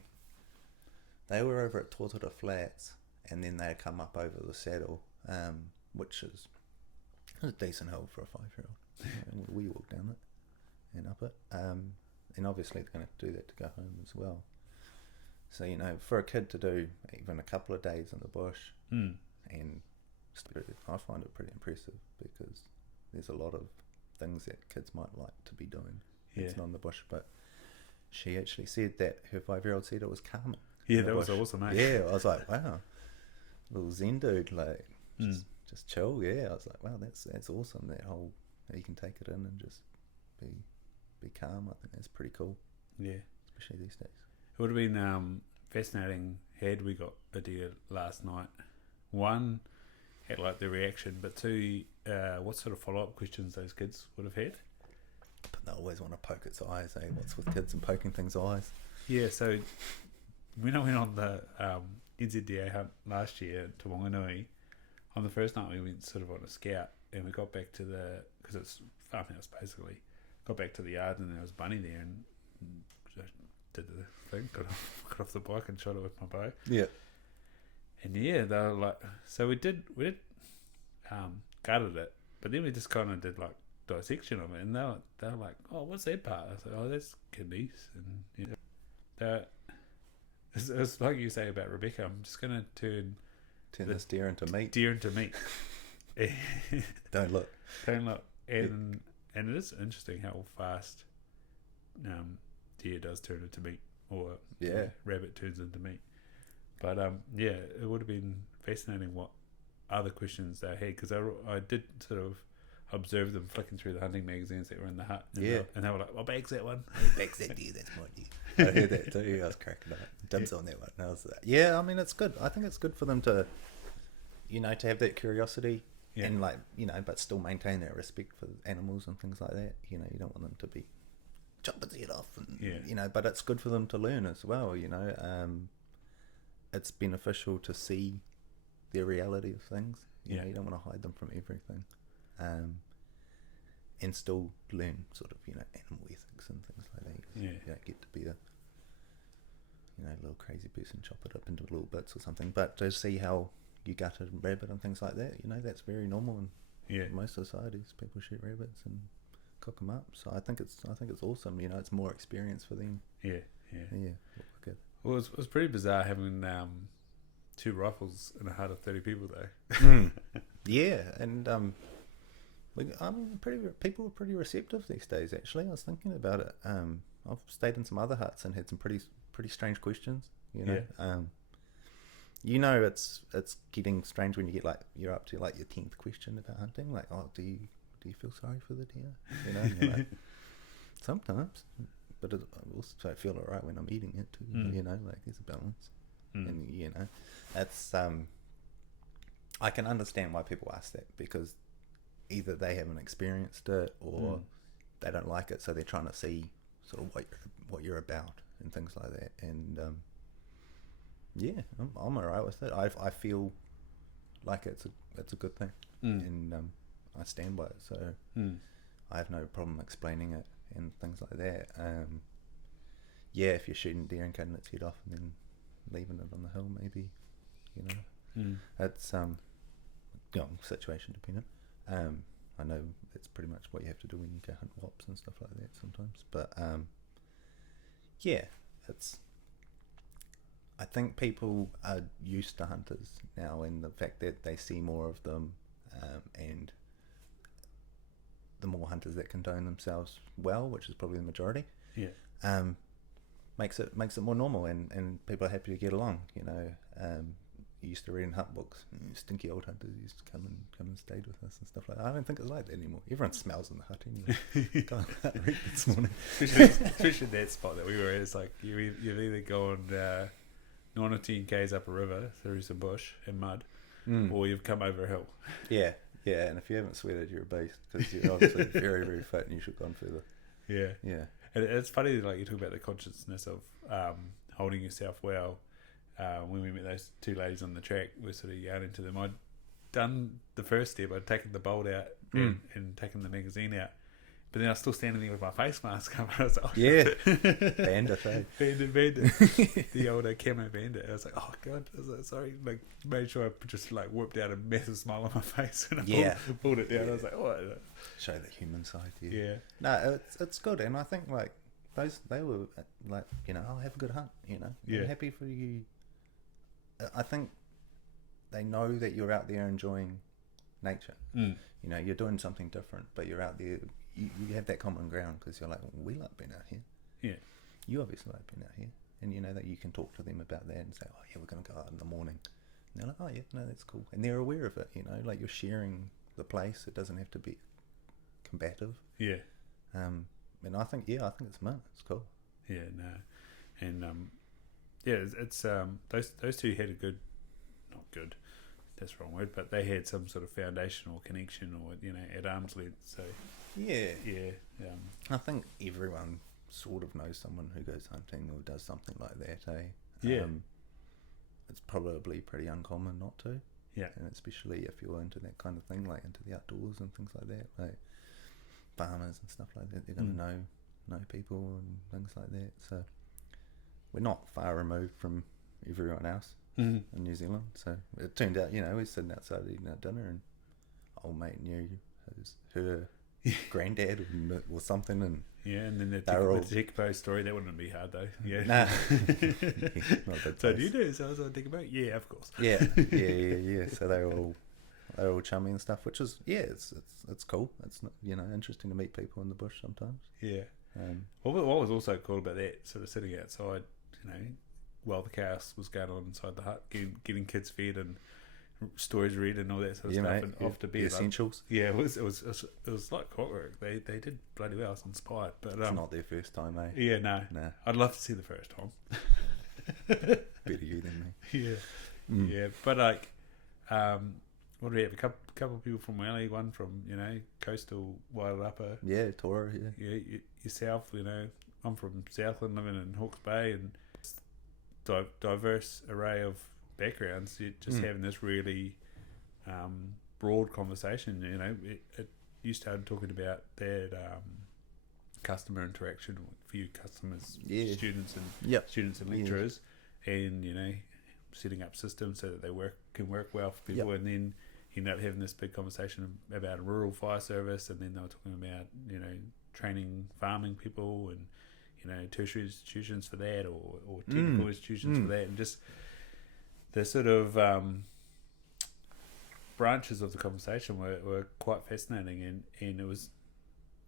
over at Tortora Flats, and then they come up over the saddle, which is a decent hill for a 5-year-old. We walked down it and up it, and obviously they're going to do that to go home as well. So for a kid to do even a couple of days in the bush, and I find it pretty impressive, because there's a lot of things that kids might like to be doing. It's not in the bush, but she actually said that her 5-year-old said it was calming. Yeah, that was awesome, mate. Yeah, I was like, wow, little Zen dude, like just chill. Yeah, I was like, wow, that's awesome. That whole, you can take it in and just be calm. I think that's pretty cool. Yeah, especially these days. It would have been fascinating had we got a deer last night. One, had like the reaction, but two, what sort of follow-up questions those kids would have had. But they always want to poke its eyes, eh? What's with kids and poking things' eyes? Yeah, so when I went on the NZDA hunt last year to Wanganui, on the first night we went sort of on a scout, and we got back to because it's farmhouse basically, got back to the yard, and there was Bunny there, and I did the thing, got off the bike and shot it with my bow. Yeah. And yeah, they were like, so we did gutted it, but then we just kind of did like dissection of it, and they were like, oh, what's that part? I said, oh, that's kidneys, and it's like you say about Rebecca. I'm just gonna turn this deer into meat. Don't look, and it is interesting how fast deer does turn into meat, or rabbit turns into meat. But it would have been fascinating what other questions they had, because I did sort of observe them flicking through the hunting magazines that were in the hut. And they were like, "Well, bag's that one." Bag's that deer. That's my deer. I heard that too. I was cracking up. Dibs on that one. And I was like, I mean, it's good. I think it's good for them to, to have that curiosity, and but still maintain that respect for animals and things like that. You don't want them to be chop its head off, and but it's good for them to learn as well. It's beneficial to see the reality of things. You don't want to hide them from everything, and still learn sort of animal ethics and things like that. You don't get to be a little crazy person, chop it up into little bits or something. But to see how you gut a rabbit and things like that, that's very normal in most societies. People shoot rabbits and cook them up. So I think it's awesome. You know, it's more experience for them. Yeah. Good. Well, it was pretty bizarre having 2 rifles in a hut of 30 people though. Yeah, and people were pretty receptive these days. Actually, I was thinking about it. I've stayed in some other huts and had some pretty strange questions. You know, you know, it's getting strange when you get like you're up to like your 10th question about hunting. Like, oh, do you feel sorry for the deer? You know, and you're like, sometimes, but I also feel alright when I'm eating it too. You know, like there's a balance, and you know, it's I can understand why people ask that, because either they haven't experienced it or they don't like it, so they're trying to see sort of what you're about and things like that. And yeah, I'm alright with it. I feel like it's a good thing, and I stand by it. So I have no problem explaining it and things like that. Yeah, if you're shooting deer and cutting its head off and then leaving it on the hill, maybe, you know, it's you know, situation dependent. I know it's pretty much what you have to do when you go hunt wops and stuff like that sometimes, but yeah, I think people are used to hunters now, and the fact that they see more of them, and the more hunters that condone themselves well, which is probably the majority, makes it more normal, and people are happy to get along. You know, you used to read in hunt books, stinky old hunters used to come and stayed with us and stuff like that. I don't think it's like that anymore. Everyone smells in the hut anyway. Can't read this morning. especially that spot that we were at. It's like you've either gone 9 or 10 k's up a river through some bush and mud, or you've come over a hill. Yeah, and if you haven't sweated, you're a beast, because you're obviously very, very fit and you should have gone further. Yeah. And it's funny, like you talk about the consciousness of holding yourself well. When we met those 2 ladies on the track, we're sort of yarning to them. I'd done the first step. I'd taken the bolt out and taken the magazine out, but then I was still standing there with my face mask on. I was like, oh, yeah, bandit, eh? Bandit. The old camo bandit. I was like, oh god. I was like, sorry. Like, made sure I just like whipped out a massive smile on my face and I pulled it down. Yeah. I was like, oh. Show the human side. Yeah. No, it's good, and I think like they were like, you know, I'll have a good hunt. You know, I'm happy for you. I think they know that you're out there enjoying nature. You know, you're doing something different, but you're out there. You have that common ground, because you're like, well, we like being out here. Yeah. You obviously like being out here, and you know that you can talk to them about that and say, oh yeah, we're going to go out in the morning. And they're like, oh yeah, no, that's cool, and they're aware of it. You know, like you're sharing the place. It doesn't have to be combative. Yeah. And I think it's smart. It's cool. Yeah. No. And it's those 2 had a not good, that's the wrong word, but they had some sort of foundational connection, or you know, at arm's length. So yeah. I think everyone sort of knows someone who goes hunting or does something like that. It's probably pretty uncommon not to. Yeah. And especially if you're into that kind of thing, like into the outdoors and things like that, like farmers and stuff like that, they're going to know people and things like that. So we're not far removed from everyone else in New Zealand. So it turned out, you know, we're sitting outside eating our dinner, and old mate knew her granddad or something, and and then the Tekapo story, that wouldn't be hard though. Yeah. Nah. So do you do? So I was on Tekapo? Yeah, of course. Yeah. So they're all chummy and stuff, which is it's cool. It's, you know, interesting to meet people in the bush sometimes. Yeah. What was also cool about that, sort of sitting outside, you know, while the chaos was going on inside the hut, getting kids fed and stories read and all that sort of stuff, mate, and off to bed. The essentials. Yeah, it was like clockwork. They did bloody well. I was inspired, but it's not their first time, eh? Yeah, no. I'd love to see the first time. Better you than me. Yeah, but like, what do we have? A couple of people from Wally, one from, you know, coastal wild upper. Yeah, Tora. Yeah, yourself. You know, I'm from Southland, living in Hawke's Bay, and diverse array of backgrounds. Just having this really broad conversation. You know, you started talking about that customer interaction for you customers, students and lecturers, and you know, setting up systems so that they can work well for people, and then ended up having this big conversation about a rural fire service, and then they were talking about, training farming people and, tertiary institutions for that, or technical institutions for that, and just the sort of branches of the conversation were quite fascinating, and it was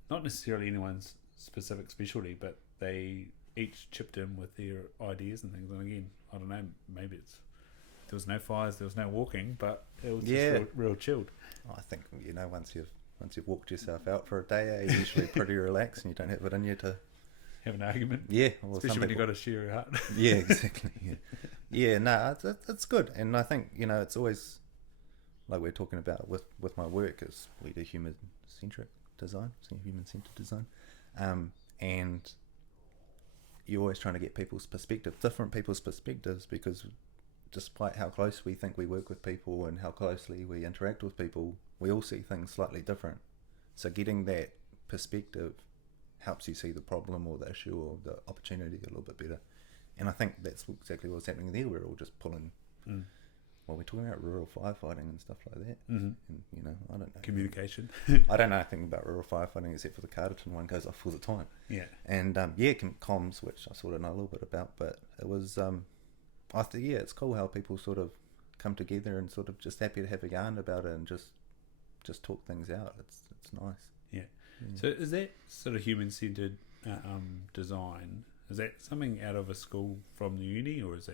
not necessarily anyone's specific specialty, but they each chipped in with their ideas and things. And again, I don't know, maybe there was no fires, there was no walking, but it was just real chilled. I think, once you've walked yourself out for a day, you're usually pretty relaxed and you don't have it in you to have an argument. Yeah. Well, especially when you've got to share your heart. Yeah, exactly. Yeah, no, it's good. And I think, it's always, like we're talking about with my work, is we do human-centered design. And you're always trying to get different people's perspectives, because despite how close we think we work with people and how closely we interact with people, we all see things slightly different. So getting that perspective helps you see the problem or the issue or the opportunity a little bit better. And I think that's exactly what's happening there. We're all just pulling. Well, we're talking about rural firefighting and stuff like that. And, I don't know. Communication. I don't know anything about rural firefighting except for the Carterton one goes off all the time. Yeah. And, comms, which I sort of know a little bit about, but it was, I think, it's cool how people sort of come together and sort of just happy to have a yarn about it and just talk things out. It's nice. Yeah. So is that sort of human-centered design, is that something out of a school from the uni, or is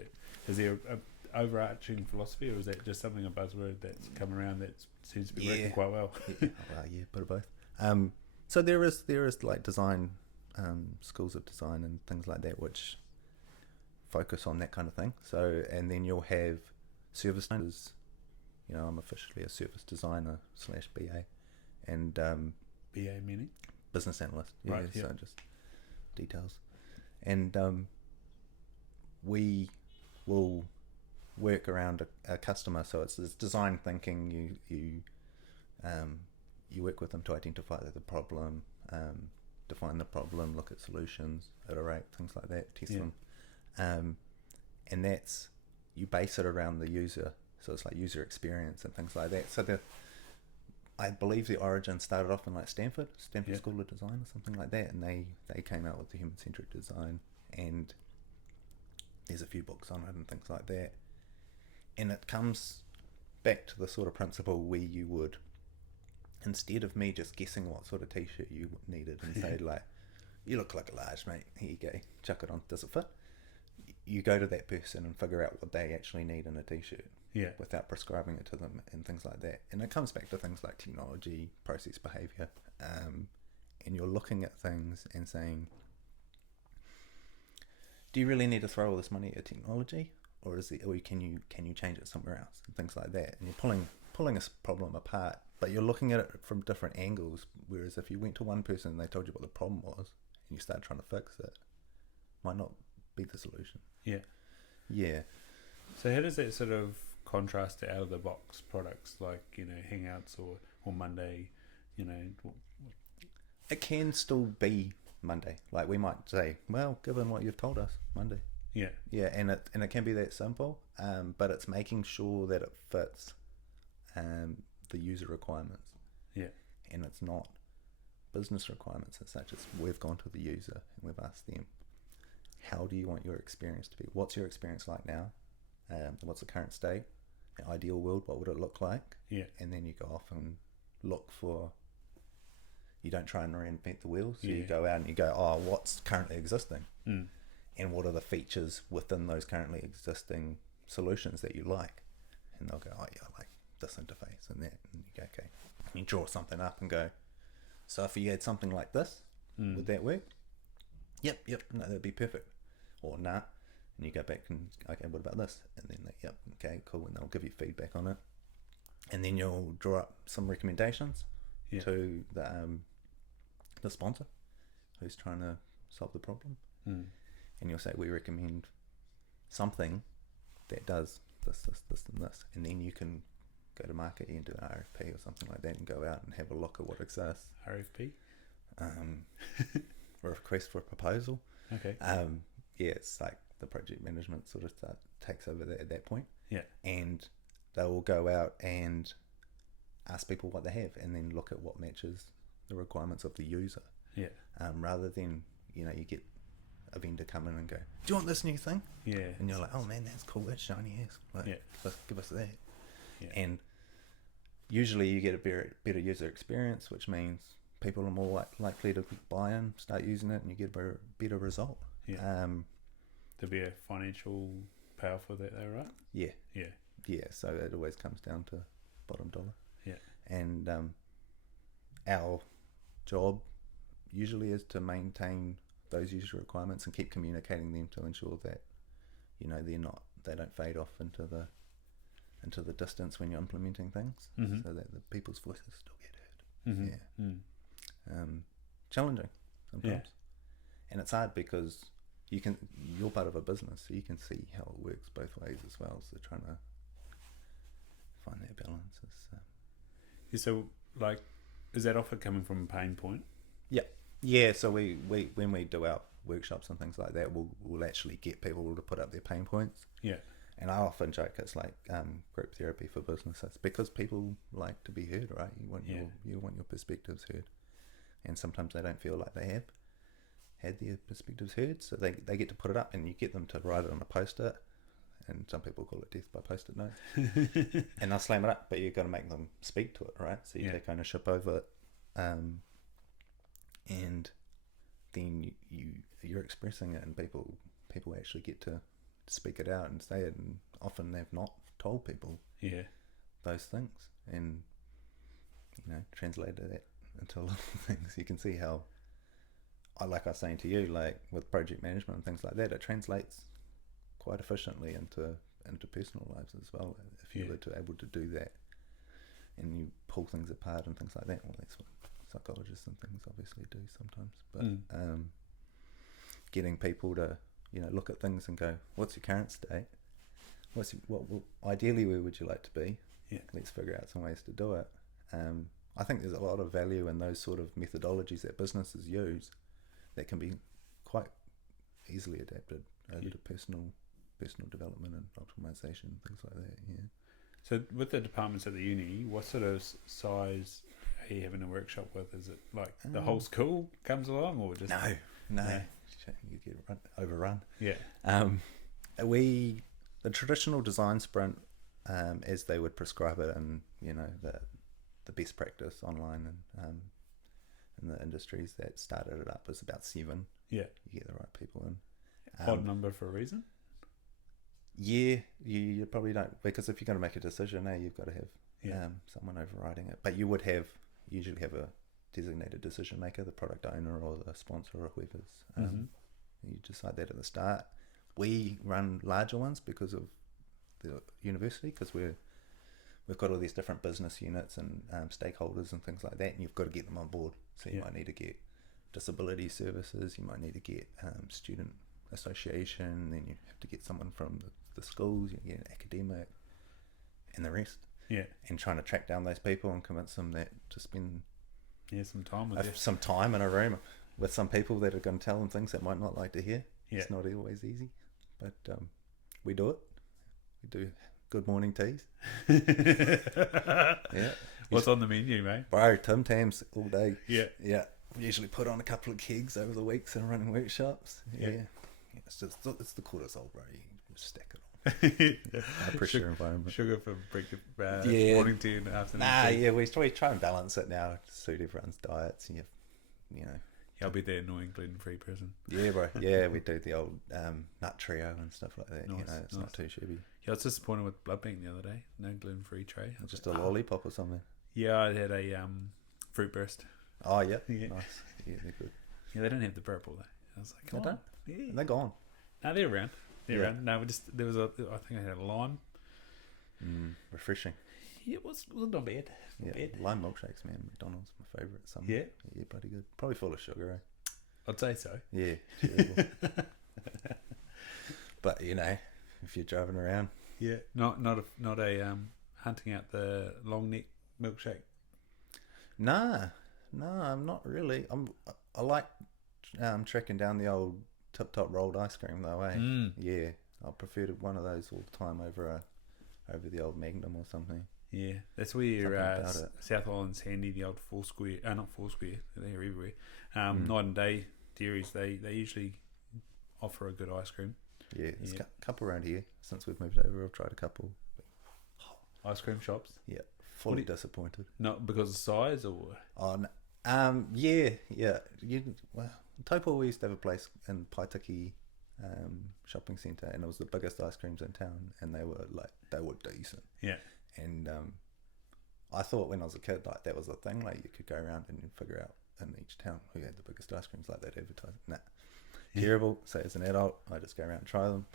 there a overarching philosophy, or is that just something, a buzzword that's come around that seems to be working quite well? Bit of both. So there is like design, schools of design and things like that which focus on that kind of thing. So, and then you'll have service designers. I'm officially a service designer / BA, and BA meaning business analyst. Right. So just details, and we will work around a customer. So it's design thinking. You work with them to identify the problem, define the problem, look at solutions, iterate, things like that, test them. And that's, you base it around the user, so it's like user experience and things like that. So I believe the origin started off in like Stanford School of Design or something like that, and they came out with the human-centric design, and there's a few books on it and things like that. And it comes back to the sort of principle where you would, instead of me just guessing what sort of t-shirt you needed and say like, you look like a large, mate, here you go, chuck it on, does it fit? You go to that person and figure out what they actually need in a t-shirt, without prescribing it to them and things like that. And it comes back to things like technology, process behavior, and you're looking at things and saying, do you really need to throw all this money at technology, or can you change it somewhere else and things like that? And you're pulling a problem apart, but you're looking at it from different angles. Whereas if you went to one person and they told you what the problem was, and you start trying to fix it, might not be the solution. Yeah. So how does that sort of contrast to out of the box products like Hangouts or Monday? It can still be Monday. Like we might say, well, given what you've told us, Monday. Yeah, and it can be that simple. But it's making sure that it fits the user requirements. Yeah. And it's not business requirements as such. It's we've gone to the user and we've asked them, how do you want your experience to be? What's your experience like now? What's the current state? An ideal world, what would it look like? Yeah. And then you go off and look for, you don't try and reinvent the wheel. So you go out and you go, oh, what's currently existing? And what are the features within those currently existing solutions that you like? And they'll go, oh yeah, I like this interface and that. And you go, okay. And you draw something up and go, so if you had something like this, would that work? Yep, no, that'd be perfect. Or nah. And you go back and, okay, what about this? And then they, yep, okay, cool. And they'll give you feedback on it. And then you'll draw up some recommendations to the sponsor who's trying to solve the problem. And you'll say, we recommend something that does this, and this. And then you can go to market and do an RFP or something like that and go out and have a look at what exists. RFP? Or a request for a proposal. Okay. Yeah, it's like the project management sort of takes over at that point. Yeah. And they will go out and ask people what they have, and then look at what matches the requirements of the user. Yeah. Rather than, you get a vendor come in and go, do you want this new thing? Yeah. And you're like, oh man, that's cool, that's shiny ass. Like, give us that. Yeah. And usually you get a better user experience, which means people are more likely to buy in, start using it, and you get a better result. Yeah. There'll be a financial power for that though, right? Yeah. Yeah. Yeah, so it always comes down to bottom dollar. Yeah. And our job usually is to maintain those user requirements and keep communicating them to ensure that they don't fade off into the distance when you're implementing things, so that the people's voices still get heard. Yeah. Challenging sometimes, and it's hard because you're part of a business, so you can see how it works both ways as well. So trying to find that balance is. So like, is that often coming from a pain point? Yeah. So we when we do our workshops and things like that, we'll actually get people to put up their pain points. Yeah. And I often joke it's like group therapy for businesses, because people like to be heard, right? You want your perspectives heard, and sometimes they don't feel like they have had their perspectives heard, so they get to put it up, and you get them to write it on a post-it, and some people call it death by post-it note, and they'll slam it up, but you've got to make them speak to it, right? So you take ownership over it, and then you're expressing it, and people actually get to speak it out and say it, and often they've not told people those things, and translated that into a lot of things. You can see how, like I was saying to you, like with project management and things like that, it translates quite efficiently into personal lives as well, if you were to able to do that, and you pull things apart and things like that. Well, that's what psychologists and things obviously do sometimes, but getting people to look at things and go, what's your current state? Ideally, where would you like to be? Yeah. Let's figure out some ways to do it. I think there's a lot of value in those sort of methodologies that businesses use that can be quite easily adapted to personal development and optimization, things like that. Yeah. So with the departments at the uni, what sort of size are you having a workshop with? Is it like the whole school comes along, or just no. You get overrun. Yeah. The traditional design sprint, as they would prescribe it, and the best practice online and in the industries that started it up, is about 7. Yeah. You get the right people in. Odd number for a reason. Yeah, you probably don't, because if you're going to make a decision, you've got to have someone overriding it. But you would usually have a designated decision maker, the product owner or the sponsor or whoever's. You decide that at the start. We run larger ones because of the university, because we've got all these different business units and stakeholders and things like that, and you've got to get them on board. So you might need to get disability services, you might need to get student association, then you have to get someone from the schools, you get an academic, and the rest. Yeah. And trying to track down those people and convince them that to spend some time in a room with some people that are going to tell them things that might not like to hear. Yeah. It's not always easy, but we do it. We do good morning teas. Yeah. What's on the menu, mate? Bro, Tim Tams all day. Yeah. Yeah. Usually put on a couple of kegs over the weeks and running workshops. Yeah. It's the cortisol, bro. You can just stack it on. High pressure environment. Sugar for morning tea and afternoon tea. Yeah, we try and balance it now to suit everyone's diets. And I'll be the annoying gluten-free person. Yeah, bro. Yeah, we do the old nut trio and stuff like that. Nice, it's not too shabby. Yeah, I was disappointed with Blood Bank the other day. No gluten-free tray. Just a lollipop or something. Yeah, I had a fruit burst. Oh, yeah. Yeah. Nice. Yeah, they're good. Yeah, they don't have the purple though. I was like, come on. Yeah. They're gone. No, they're around. Around. No, there was I think I had a lime. Refreshing. Yeah, it was not bad. Lime milkshakes, man. McDonald's, my favourite. Yeah, bloody good. Probably full of sugar, eh? I'd say so. Yeah. But if you're driving around, not a hunting out the long neck milkshake. No, I'm not really. I like tracking down the old tip top rolled ice cream though, eh? Yeah, I prefer one of those all the time over the old Magnum or something. Yeah, that's where Something about it. South Island's handy. The old Four Square, not Four Square. They're everywhere. Mm. Night and Day dairies. They usually offer a good ice cream. Yeah, there's Yeah. a couple around here since we've moved over. I've tried a couple. Ice cream shops. Yeah, fully disappointed. Not because of size or Yeah. Well, Taupo, we used to have a place in Paitaki shopping centre, and it was the biggest ice creams in town, and they were decent. yeah. And I thought when I was a kid, like that was a thing, like you could go around and figure out in each town who had the biggest ice creams, like that advertised. Nah, terrible. So as an adult, I just go around and try them.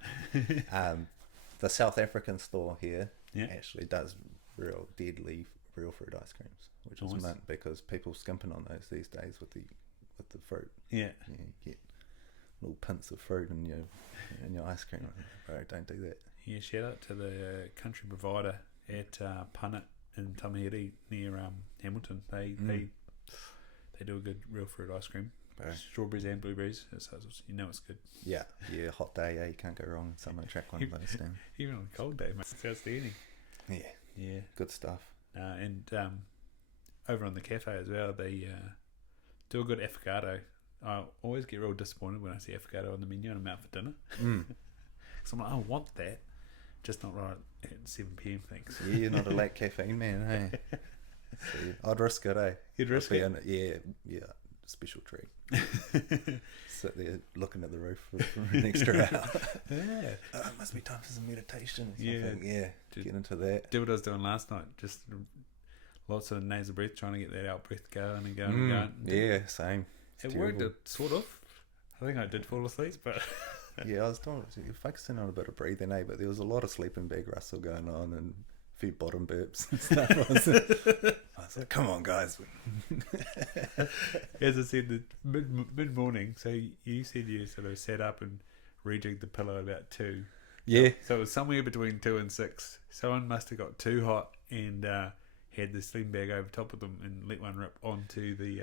The South African store here actually does real deadly real fruit ice creams, which is mint because people skimping on those these days with the fruit. Yeah. You get little pints of fruit in your ice cream. Bro, don't do that. Yeah, shout out to the country provider at Punnet in Tamahiri near Hamilton. They do a good real fruit ice cream. Bro. Strawberries and blueberries. You know it's good. Yeah, hot day, you can't go wrong. Someone track one of those down. Even on a cold day, mate. It's outstanding. Yeah, good stuff. And over on the cafe as well, they do a good avocado. I always get real disappointed when I see avocado on the menu and I'm out for dinner. So I'm like, I want that, just not right at 7 p.m. Thanks. Yeah, you're not a late caffeine man, hey? So, I'd risk it, eh? You'd risk it? Yeah, special treat. Sit there looking at the roof for an extra hour. Yeah. It must be time for some meditation or Yeah. something. Yeah, get into that. Do what I was doing last night, just lots of nasal breath, trying to get that out breath going and going and going. Yeah, same. It worked, sort of. I think I did fall asleep, but... Yeah, I was focusing on a bit of breathing, but there was a lot of sleeping bag rustle going on and a few bottom burps and stuff. I was like, come on, guys. As I said, the mid-morning, so you said you sort of sat up and rejigged the pillow about 2. Yeah. So it was somewhere between 2 and 6. Someone must have got too hot and had the sling bag over top of them and let one rip onto the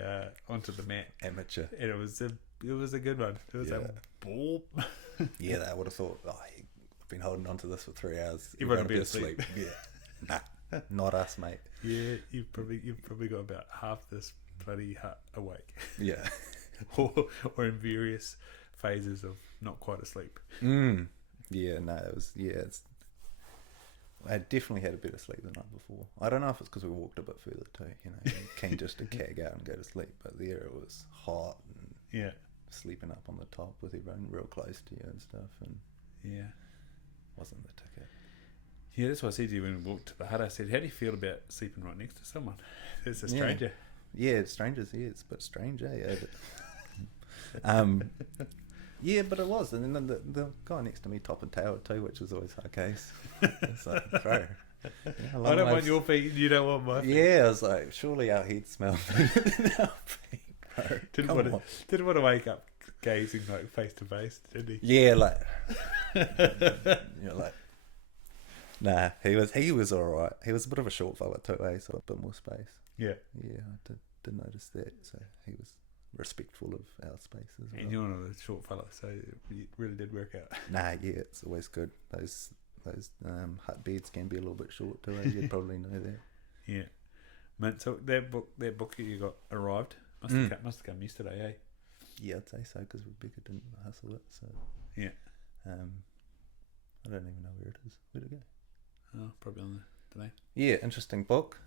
mat. Amateur. And it was a good one. It was a ball. Yeah, I would have thought, I've been holding on to this for 3 hours. Everyone would be asleep. Yeah. Nah, not us, mate. Yeah, you've probably got about half this bloody hut awake. Yeah. or in various phases of not quite asleep. Yeah, no, I definitely had a better sleep the night before. I don't know if it's because we walked a bit further too, keen just to cag out and go to sleep, but there it was hot and sleeping up on the top with everyone real close to you and stuff, and wasn't the ticket. Yeah, that's what I said to you when we walked to the hut. I said, how do you feel about sleeping right next to someone? It's a stranger. Yeah, strangers, it's a bit strange, eh? Yeah, but it was, and then the guy next to me top and tail too, which was always high case. It's like, bro, I don't want your feet, you don't want my feet. Yeah, I was like, surely our heads smell better than our feet, bro. Didn't want to wake up gazing like face to face, did he? Yeah, like, nah, he was all right. He was a bit of a short fella too, so a bit more space. Yeah, I did notice that. So he was respectful of our space as well. And you're not a short fella, so it really did work out. Nah, yeah, it's always good. Those hut beds can be a little bit short too. You'd probably know that. Yeah, man. So that book that you got arrived must have come yesterday, eh? Yeah, I'd say so because Rebecca didn't hustle it. So yeah, I don't even know where it is. Where'd it go? Oh, probably on today. Yeah, interesting book.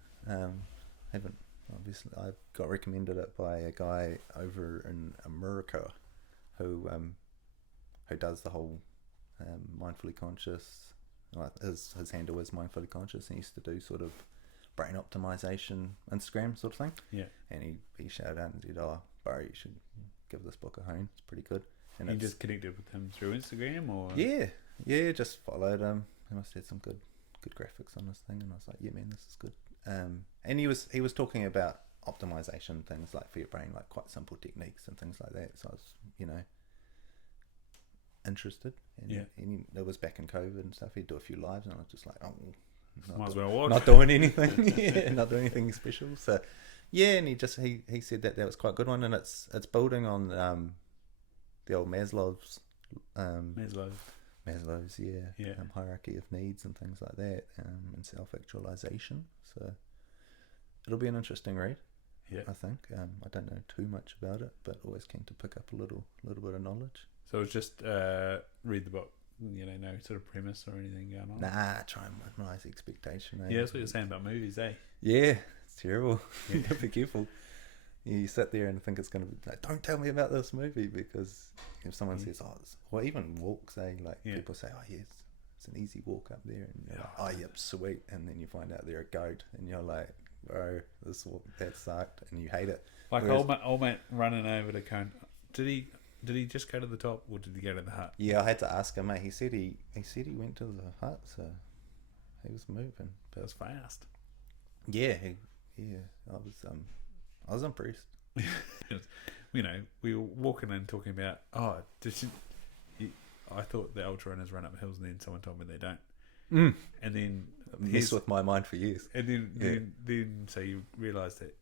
Obviously, I got recommended it by a guy over in America who does the whole mindfully conscious. His handle is mindfully conscious, and he used to do sort of brain optimization Instagram sort of thing. Yeah, and he shouted out and said, "Oh, Barry, you should give this book a hone. It's pretty good." And you just connected with him through Instagram, or yeah, just followed him. He must have had some good graphics on this thing, and I was like, yeah, man, this is good. And he was talking about optimization things like for your brain, like quite simple techniques and things like that. So I was, interested. And it was back in COVID and stuff. He'd do a few lives, and I was just like, might as well watch. Not doing anything, not doing anything special. So yeah, and he said that was quite a good one, and it's building on the old Maslow's Maslow's hierarchy of needs and things like that, and self-actualization. So it'll be an interesting read. Yeah, I think. I don't know too much about it, but always keen to pick up a little bit of knowledge. so it's just read the book. No sort of premise or anything going on. Nah, try and minimize expectation. Yeah, that's what you're saying about movies, eh? Yeah, it's terrible. You gotta be careful. You sit there and think it's going to be like, don't tell me about this movie, because if someone says, or even walks, people say, it's an easy walk up there, and you're like, yep, sweet, and then you find out they're a goat, and you're like, bro, that sucked, and you hate it. Like old mate running over to Cone. Did he just go to the top, or did he go to the hut? Yeah, I had to ask him, mate. He said he went to the hut, so he was moving. That was fast. Yeah, I was impressed. We were walking in talking about, I thought the ultra runners run up hills, and then someone told me they don't. And then messed with my mind for years. And then so you realise that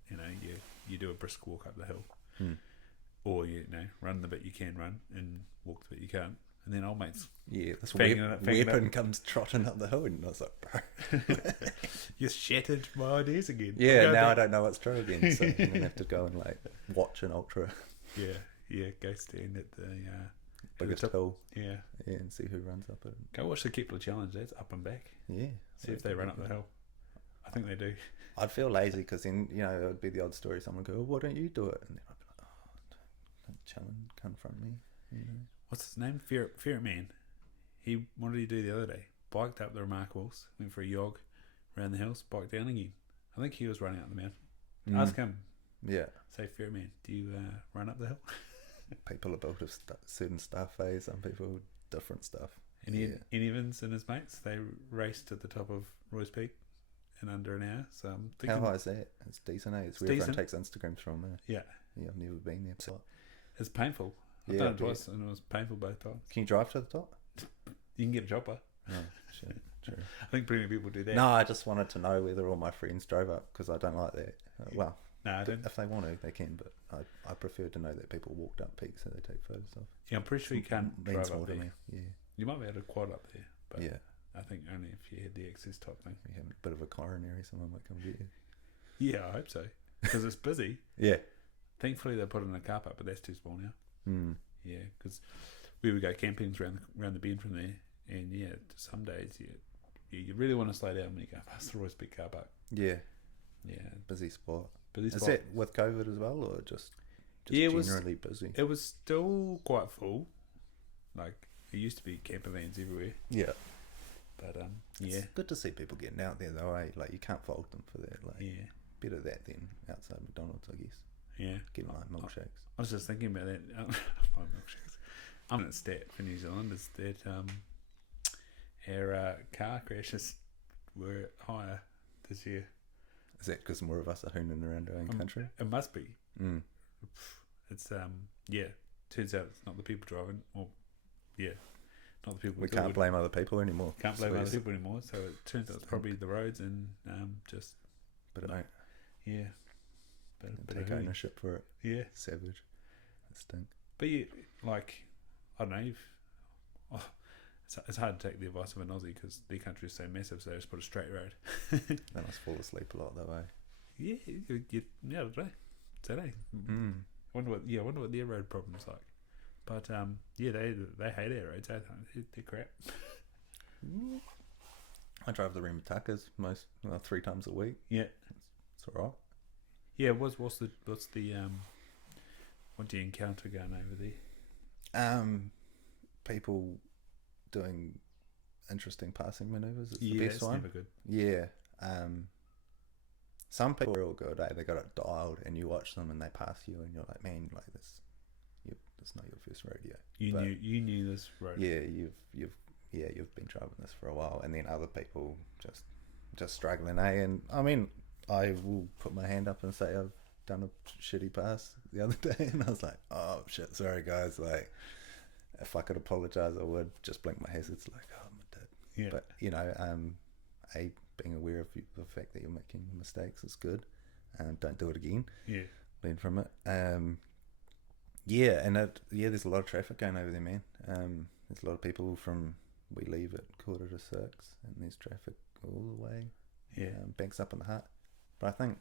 you do a brisk walk up the hill, or run the bit you can run and walk the bit you can't. And then old mates, this weapon comes trotting up the hill, and I was like, bro, you shattered my ideas again. Yeah, now I don't know what's true again, so I'm gonna have to go and watch an ultra. Go stand at the biggest hill. Yeah, and see who runs up it. Go watch the Kepler Challenge. That's up and back. Yeah, see if they run up the hill. I think they do. I'd feel lazy, because then it would be the odd story. Someone would go, why don't you do it? And then I'd be like, don't challenge, confront me. What's his name? Ferret Man. What did he do the other day? Biked up the Remarkables, went for a jog around the hills, biked down again. I think he was running up the mountain. Ask him. Yeah. Say, Ferret Man, do you run up the hill? People are built of certain stuff, some people different stuff. And Evans and his mates, they raced at the top of Roy's Peak in under an hour. So I'm thinking, how high is that? It's decent, eh? It's where everyone takes Instagrams from there. Yeah. I've never been there. So it's painful. I've done it twice, and it was painful both times. Can you drive to the top? You can get a chopper. Oh, shit. True. I think plenty of people do that. No, I just wanted to know whether all my friends drove up, because I don't like that. Well, no, I don't. If they want to, they can, but I prefer to know that people walked up peaks so they take photos of. Yeah, I'm pretty sure you can't drive up there. Yeah. You might be able to quad up there, but yeah, I think only if you had the access top thing. You have a bit of a coronary, someone might come get you. Yeah, I hope so, because it's busy. Yeah. Thankfully, they put in a car park, but that's too small now. Yeah, because we would go camping around the bend from there, and some days you really want to slow down when you go past the Roy's Big car park. Yeah, busy spot. Is that with COVID as well, or just generally busy? It was still quite full. Like, there used to be camper vans everywhere. Yeah, but it's good to see people getting out there though. Like, you can't fault them for that. Like, better that than outside McDonald's, I guess. Yeah, getting milkshakes. I was just thinking about that. Milkshakes. I'm at stat for New Zealand is that our car crashes were higher this year. Is that because more of us are hooning around our own country? It must be. It's turns out it's not the people driving, or not the people. We can't blame other people anymore. Can't blame other people anymore. So it turns out it's probably the roads and just. But I yeah. But take ownership for it. Yeah. Savage. That stink. But I don't know. It's hard to take the advice of an Aussie, because their country is so massive, so they just put a straight road. They must fall asleep a lot that way. Yeah, I don't know. Today. Wonder what their road problem's like. But they hate our roads. They're crap. I drive the Rimatakas 3 times a week. Yeah, it's alright. Yeah, what's the what do you encounter going over there? People doing interesting passing manoeuvres. It's the best one. Never good. Yeah. Some people are all good. They got it dialed, and you watch them and they pass you, and you're like, man, like this. It's not your first rodeo. You knew this rodeo. Yeah, you've been driving this for a while, and then other people just struggling. And I mean, I will put my hand up and say I've done a shitty pass the other day, and I was like, oh shit, sorry guys. Like, if I could apologise, I would. Just blink my hazards, like, oh, I did. Yeah. But being aware of the fact that you're making mistakes is good. Don't do it again. Yeah. Learn from it. There's a lot of traffic going over there, man. There's a lot of people from we leave at 5:45, and there's traffic all the way. Yeah. Banks up in the heart. But I think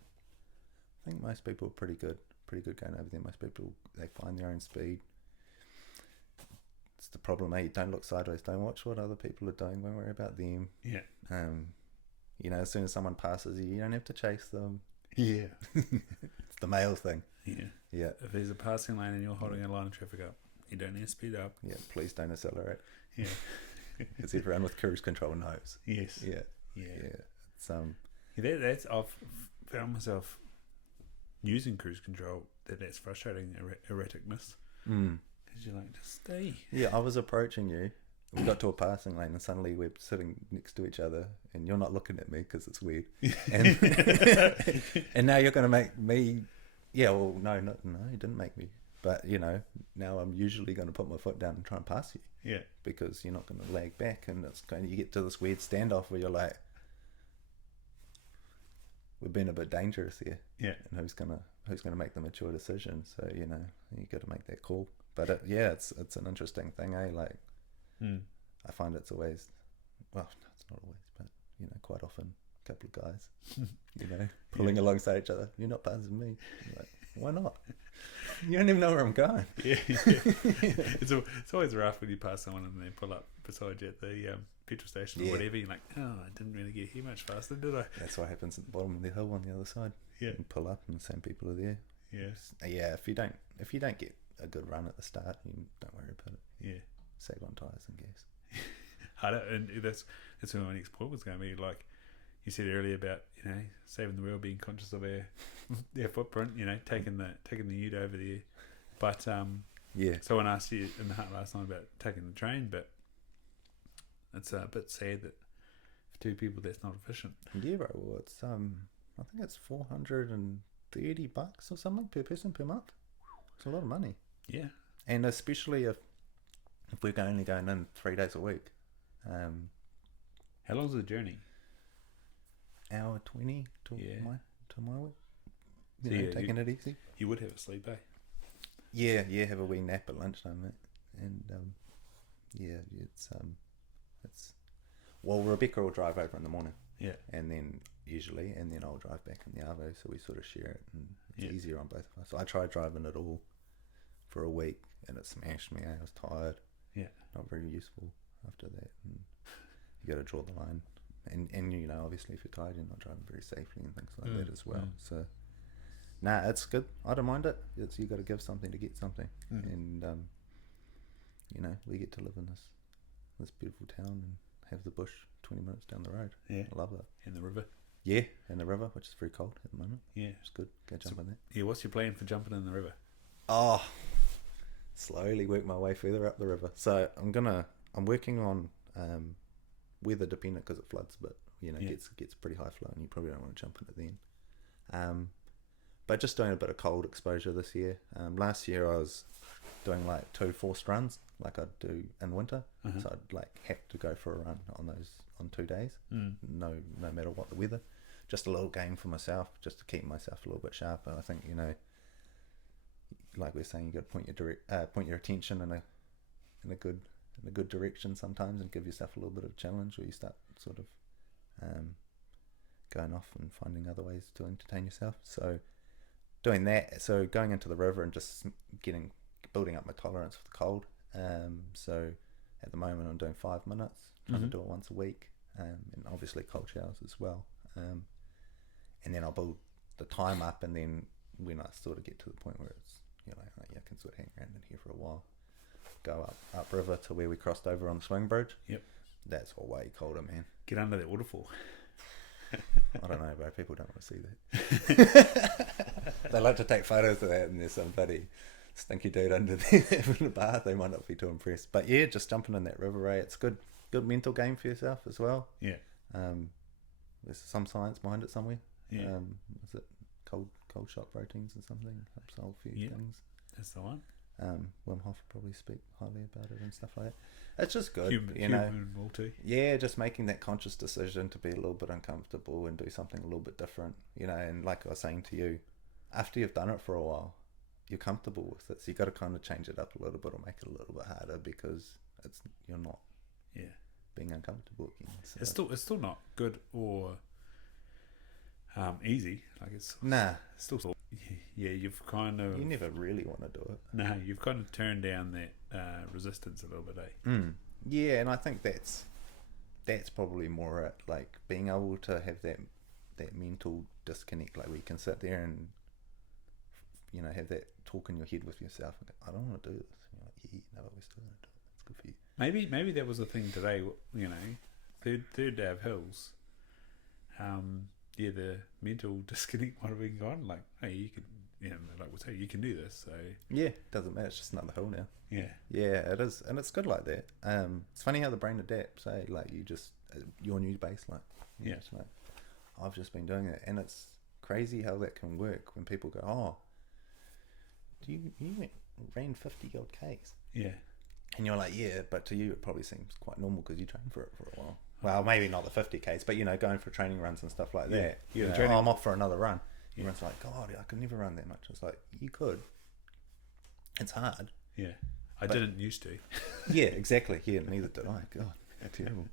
most people are pretty good going over there. Most people, they find their own speed. It's the problem, you don't look sideways, don't watch what other people are doing, don't worry about them. Yeah. You know, as soon as someone passes you, you don't have to chase them. Yeah. It's the male thing. Yeah. If there's a passing lane and you're holding a line of traffic up, you don't need to speed up. Yeah, please don't accelerate. Yeah. Because everyone with cruise control knows. Yes. Yeah. It's that's I've found myself using cruise control. That's frustrating erraticness. Because you're like, just stay. Yeah, I was approaching you. We got to a passing lane and suddenly we're sitting next to each other and you're not looking at me because it's weird. And, and now you're going to make me... Yeah, well, no, you didn't make me. But, you know, now I'm usually going to put my foot down and try and pass you. Yeah. Because you're not going to lag back, and you get to this weird standoff where you're like, we're being a bit dangerous here. Yeah. And who's gonna make the mature decision? So, you know, you got to make that call. But it's an interesting thing, eh? Like, I find it's always, well, it's not always, but, you know, quite often a couple of guys, you know, pulling alongside each other. You're not passing me. You're like, why not? You don't even know where I'm going. Yeah. It's always rough when you pass someone and they pull up beside you at the petrol station or whatever. You're like, oh, I didn't really get here much faster, did I? That's what happens at the bottom of the hill on the other side. Yeah. You pull up and the same people are there. Yes. Yeah. If you don't get a good run at the start, you don't worry about it. Yeah. Save on tyres and gas. And that's where my next point was going to be. Like you said earlier about, you know, saving the world, being conscious of our footprint, you know, taking the ute over there. But someone asked you in the hut last night about taking the train, but it's a bit sad that for two people that's not efficient. Yeah, bro. Well, it's I think it's $430 or something per person per month. It's a lot of money. Yeah. And especially if we're only going in 3 days a week. How long's the journey? Hour 20 to my work. So Taking it easy. You would have a sleep, eh? Yeah, have a wee nap at lunchtime, mate. And it's well, Rebecca will drive over in the morning. Yeah. And then I'll drive back in the Arvo, so we sort of share it, and it's easier on both of us. I tried driving it all for a week, and it smashed me. I was tired. Yeah. Not very useful after that. And you got to draw the line. And you know, obviously, if you're tired, you're not driving very safely and things like that as well. So, it's good. I don't mind it. You got to give something to get something, and you know, we get to live in this beautiful town and have the bush 20 minutes down the road. Yeah, I love it. And the river. Yeah, and the river, which is very cold at the moment. Yeah, it's good. Go jump in there. Yeah, what's your plan for jumping in the river? Oh, slowly work my way further up the river. So I'm working on weather dependent because it floods, but you know, gets pretty high flow, and you probably don't want to jump in it then. But just doing a bit of cold exposure this year. Last year I was doing like 2 forced runs, like I'd do in winter. So I'd like have to go for a run on 2 days, no matter what the weather. Just a little game for myself, just to keep myself a little bit sharper. I think, you know, like we're saying, you got to point your attention in a good direction sometimes, and give yourself a little bit of challenge, where you start sort of going off and finding other ways to entertain yourself. So doing that, so going into the river and just building up my tolerance for the cold. So at the moment I'm doing 5 minutes, trying to do it once a week, and obviously cold showers as well. And then I'll build the time up, and then when I sort of get to the point where it's, you know, I can sort of hang around in here for a while, go up river to where we crossed over on the swing bridge. Yep. That's way colder, man. Get under that waterfall. I don't know, bro. People don't want to see that. They like to take photos of that, and there's some bloody stinky dude under there having a bath. They might not be too impressed. But yeah, just jumping in that river, Ray. It's good mental game for yourself as well. Yeah. There's some science behind it somewhere. Yeah. Is it cold shock proteins or something? Helps solve a few things. That's the one. Wim Hof probably speak highly about it and stuff like that. It's just good, human will too. Yeah, just making that conscious decision to be a little bit uncomfortable and do something a little bit different, you know. And like I was saying to you, after you've done it for a while, you're comfortable with it, so you got to kind of change it up a little bit or make it a little bit harder, because you're not. Yeah. being uncomfortable again. So. It's still not good or easy. Like it's still you've kind of you never really want to do it. No, you've kind of turned down that resistance a little bit, Yeah, and I think that's probably more it, like being able to have that mental disconnect, like where you can sit there and have that talk in your head with yourself and go, I don't want to do this. And you're like, no, we're still going to do it. It's good for you. Maybe that was the thing today. Third day of hills. The mental disconnect might have been gone. Like, hey, you can, like we say, you can do this. So yeah, doesn't matter. It's just another hill now. Yeah, it is, and it's good like that. It's funny how the brain adapts. Like you just your new baseline. It's like I've just been doing it, and it's crazy how that can work when people go, oh, you ran 50 odd Ks. Yeah. And you're like, yeah, but to you it probably seems quite normal because you trained for it for a while. Well, maybe not the 50 Ks, but going for training runs and stuff like that. I'm off for another run. Everyone's like, God, I could never run that much. It's like, you could. It's hard. Yeah. I didn't used to. Yeah, exactly. Yeah, neither did I. God, how terrible.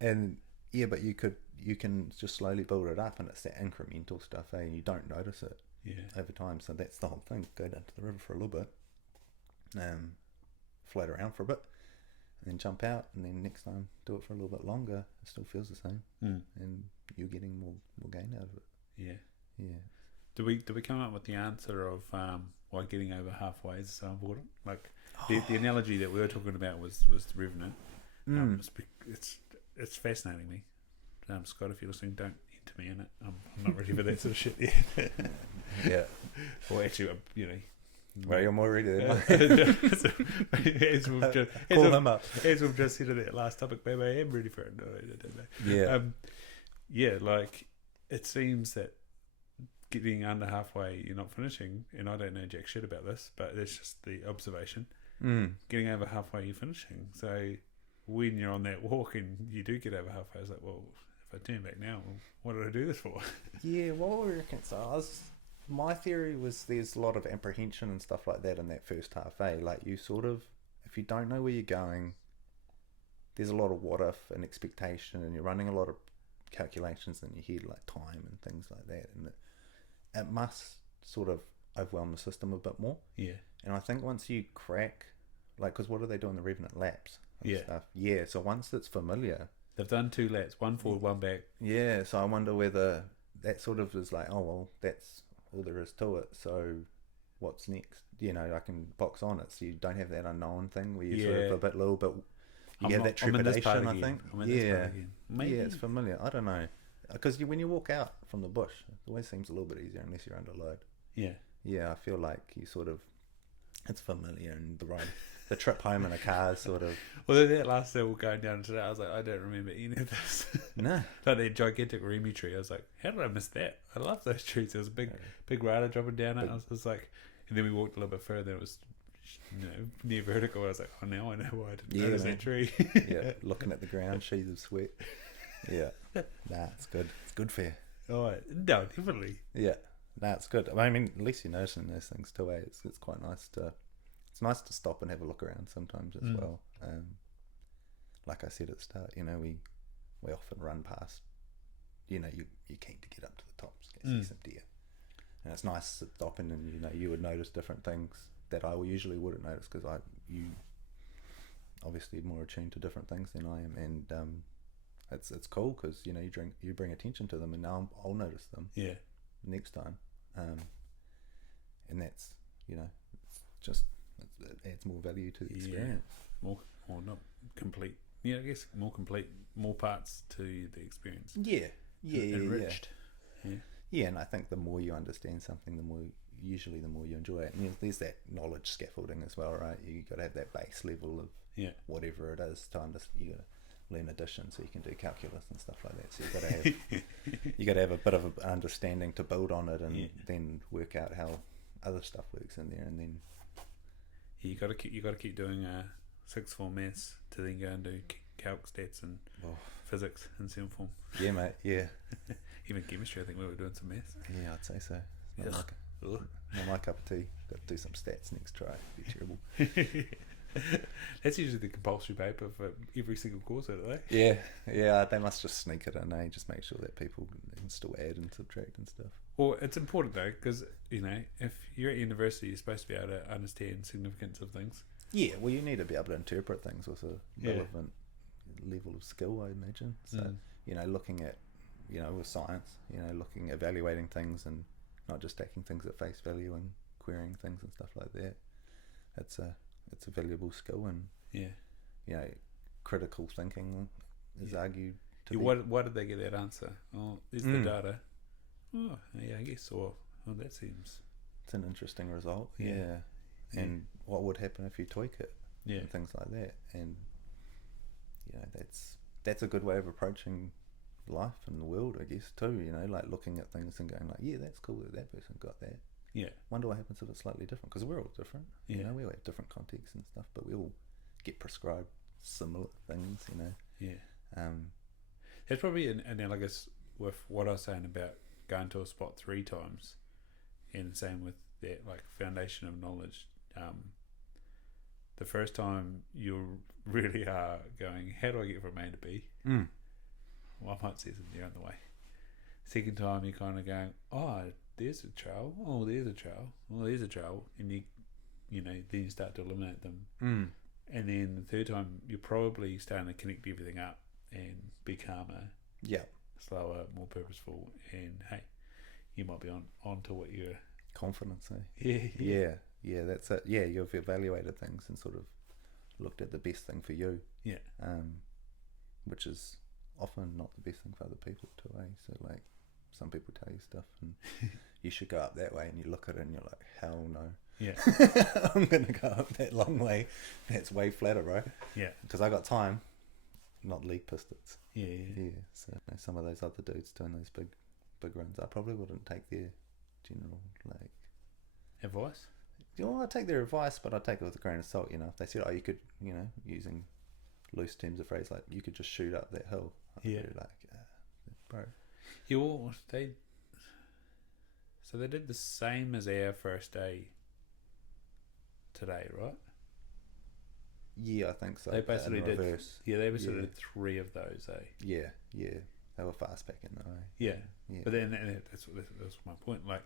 And yeah, but you can just slowly build it up, and it's that incremental stuff, and you don't notice it over time. So that's the whole thing. Go down to the river for a little bit, float around for a bit, and then jump out, and then next time do it for a little bit longer. It still feels the same, and you're getting more gain out of it. Yeah. Do we come up with the answer of why getting over halfway is so important? Like the analogy that we were talking about was the Revenant. It's fascinating me. Scott, if you're listening, don't enter me in it. I'm not ready for that sort of shit yet. Yeah. Or actually, Well, you're more ready than as we've just said in that last topic, maybe I am ready for it. No. Yeah. Like it seems that getting under halfway, you're not finishing, and I don't know jack shit about this, but it's just the observation. Getting over halfway, you're finishing. So when you're on that walk and you do get over halfway, it's like, well, if I turn back now, what did I do this for? Yeah, well, I reckon so. My theory was there's a lot of apprehension and stuff like that in that first half, like you sort of, if you don't know where you're going, there's a lot of what if and expectation, and you're running a lot of calculations in your head, like time and things like that, and it must sort of overwhelm the system a bit more. Yeah. And I think once you crack, like, because what do they do in the Revenant laps? Yeah. Stuff? Yeah, so once it's familiar. They've done 2 laps, 1 forward, 1 back. Yeah, so I wonder whether that sort of is like, oh, well, that's all there is to it, so what's next? I can box on it, so you don't have that unknown thing where you're sort of a little bit, you have that trepidation, I think. Maybe. Yeah, it's familiar. I don't know. Because when you walk out from the bush, it always seems a little bit easier unless you're under load. Yeah, I feel like you sort of, it's familiar, and the trip home in a car is sort of... Well, that last hill going down today, I was like, I don't remember any of this. No. Like that gigantic Remy tree, I was like, how did I miss that? I love those trees. There was a big rider dropping down it. I was like, and then we walked a little bit further, and it was near vertical. I was like, oh, now I know why I didn't notice that tree. Yeah, looking at the ground, sheaths of sweat. Yeah. Nah, it's good. It's good for you. Oh, no, definitely. Yeah. Nah, it's good. I mean, at least you're noticing those things too, eh? It's quite nice to... It's nice to stop and have a look around sometimes as well. Like I said at the start, we often run past, you're keen to get up to the tops, see some deer. And it's nice stopping, and you would notice different things that I usually wouldn't notice, because you obviously more attuned to different things than I am, and it's cool because you bring attention to them, and now I'll notice them next time, and that's it's just, it adds more value to the experience. More not complete. Yeah, I guess more complete, more parts to the experience. Yeah, enriched. Yeah, and I think the more you understand something, the more you enjoy it. And there's that knowledge scaffolding as well, right? You got to have that base level of whatever it is to understand. You got to learn addition, so you can do calculus and stuff like that. So you got to have a bit of an understanding to build on it, and then work out how other stuff works in there, and then. You got to keep doing 6th form maths to then go and do calc, stats, and physics in 7th form. Yeah, mate. Yeah. Even chemistry, I think we were doing some maths. Yeah, I'd say so. Not my cup of tea. Got to do some stats next try. It'd be terrible. That's usually the compulsory paper for every single course, isn't it? Yeah. They must just sneak it in, Just make sure that people can still add and subtract and stuff. Well, it's important though, because if you're at university, you're supposed to be able to understand significance of things. Yeah, well, you need to be able to interpret things with a relevant level of skill, I imagine. So, looking at, with science, evaluating things and not just taking things at face value and querying things and stuff like that. It's a valuable skill, and critical thinking is argued to be. Why did they get that answer? Oh, there's the data. Oh, yeah, I guess. Or that seems. It's an interesting result. Yeah. And what would happen if you tweak it? Yeah. And things like that. And that's a good way of approaching life and the world, I guess, too. Like looking at things and going like, yeah, that's cool that person got that. Yeah. Wonder what happens if it's slightly different, because we're all different. Yeah. We all have different contexts and stuff, but we all get prescribed similar things. Yeah. It's probably analogous with what I was saying about going to a spot 3 times, and same with that like foundation of knowledge. The first time you really are going, how do I get from A to B? Well, I might see something on the way. Second time you're kind of going, oh, there's a trail. Oh, there's a trail. Oh, there's a trail, and then you start to eliminate them. And then the third time you're probably starting to connect everything up and be calmer. Yeah. Slower, more purposeful, and hey, you might be on to what you're. Confidence, Yeah. That's it. Yeah, you've evaluated things and sort of looked at the best thing for you. Yeah. Which is often not the best thing for other people too, So like, some people tell you stuff and you should go up that way, and you look at it and you're like, hell no. Yeah. I'm gonna go up that long way. That's way flatter, right? Yeah. Because I got time, not league pistons. Yeah. So some of those other dudes doing those big runs, I probably wouldn't take their general like advice. I take their advice, but I take it with a grain of salt. If they said, "Oh, you could," using loose terms of phrase, like you could just shoot up that hill. I'd be like, bro. Yeah, well, they did the same as our first day today, right? Yeah, I think so. They basically did. Reverse. Yeah, they basically did 3 of those, Yeah. They were fast back in the way. Yeah. But then that's my point. Like,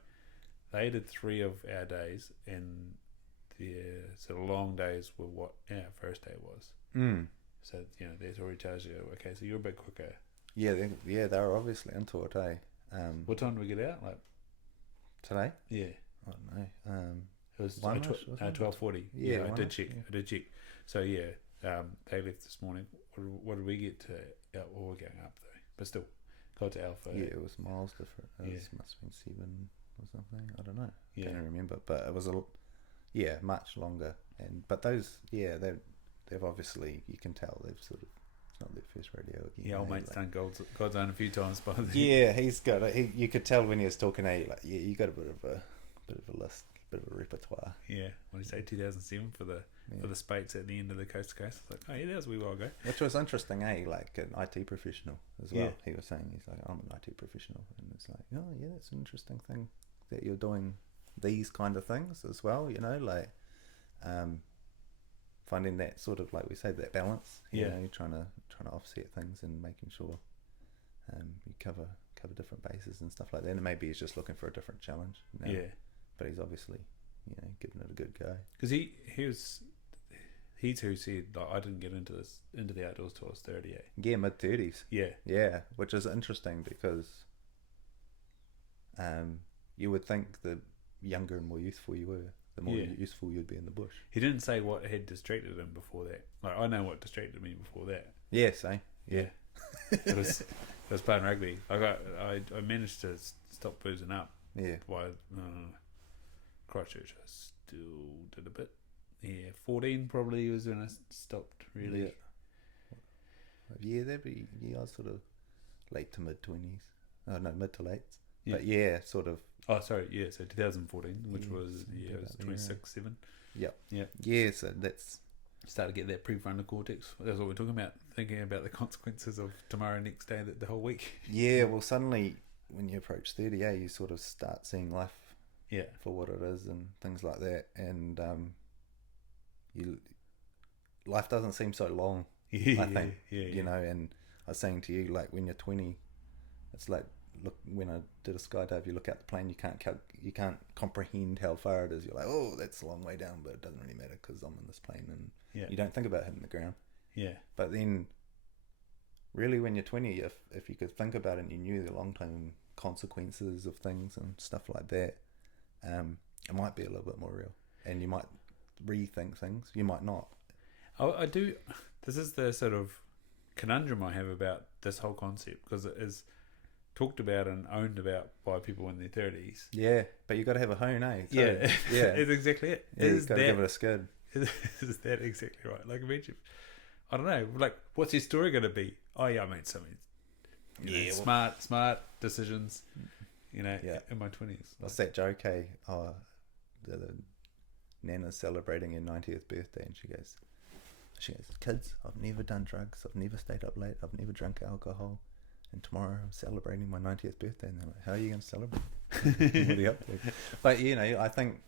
they did 3 of our days, and their sort of long days were what our first day was. So that already tells you, okay, so you're a bit quicker. Yeah, they were obviously into it, What time did we get out? Like today? Yeah. I don't know. It was 12:40. Yeah, I did check. So they left this morning. What did we get to? We're going up though, but still, got to Alpha. Yeah, it was miles different. It must have been 7 or something. I don't know. Yeah. Can't remember, but it was much longer. But those, they've obviously, you can tell they've sort of, it's not their first radio again. Yeah, old mate's done God's Own a few times by then. Yeah, he's got it. You could tell when he was talking to you, like, you got a bit of a list, bit of a repertoire. Yeah, when he say 2007 for the Spates at the end of the Coast to Coast, it's like, oh yeah, that was a wee while ago. Which was interesting, like an IT professional as well. Yeah. He was saying, he's like, I'm an IT professional, and it's like, oh yeah, that's an interesting thing that you're doing these kind of things as well. Like finding that sort of, like we say, that balance. You know, trying to offset things and making sure you cover different bases and stuff like that. And maybe he's just looking for a different challenge. Yeah, but he's obviously giving it a good go. Because he's who said, like, I didn't get into the outdoors till I was 30. Yeah, mid-30s. Yeah, which is interesting because you would think the younger and more youthful you were, the more useful you'd be in the bush. He didn't say what had distracted him before that. Like, I know what distracted me before that. Yeah, same. Yeah. It was playing rugby. I managed to stop boozing up. Yeah. By Christchurch, I still did a bit. Yeah, 14 probably was when I stopped, really. Yeah, I was sort of late to mid-20s. Oh, no, mid to late. Yeah. But sort of. Oh, sorry, so 2014, which was, it was 26, 7. Yep. Yeah. Yeah, so that's... Started to get that prefrontal cortex. That's what we're talking about. Thinking about the consequences of tomorrow, next day, the whole week. Yeah, well, suddenly, when you approach 30, you sort of start seeing life for what it is and things like that. And life doesn't seem so long. Yeah, I think, yeah. you know, and I was saying to you, like, when you're 20, it's like, look, when I did a skydive, you look out the plane, you can't comprehend how far it is. You're like, oh, that's a long way down, but it doesn't really matter because I'm in this plane, and you don't think about hitting the ground. Yeah. But then, really, when you're 20, if you could think about it and you knew the long-term consequences of things and stuff like that, it might be a little bit more real, and you might rethink things. You might not. I do. This is the sort of conundrum I have about this whole concept, because it is talked about and owned about by people in their 30s. Yeah, but you got to have a hone, eh? So, yeah, yeah, it's exactly it. Yeah, you got to give it a skid. Is that exactly right? Like, imagine, I don't know. Like, what's your story going to be? Oh yeah, I made something. Smart decisions. You know, in my 20s. What's that joke? Hey, the Nana's celebrating her 90th birthday, and she goes, kids, I've never done drugs, I've never stayed up late, I've never drunk alcohol, and tomorrow I'm celebrating my 90th birthday. And they're like, how are you going to celebrate? What are you up to? But, you know, I think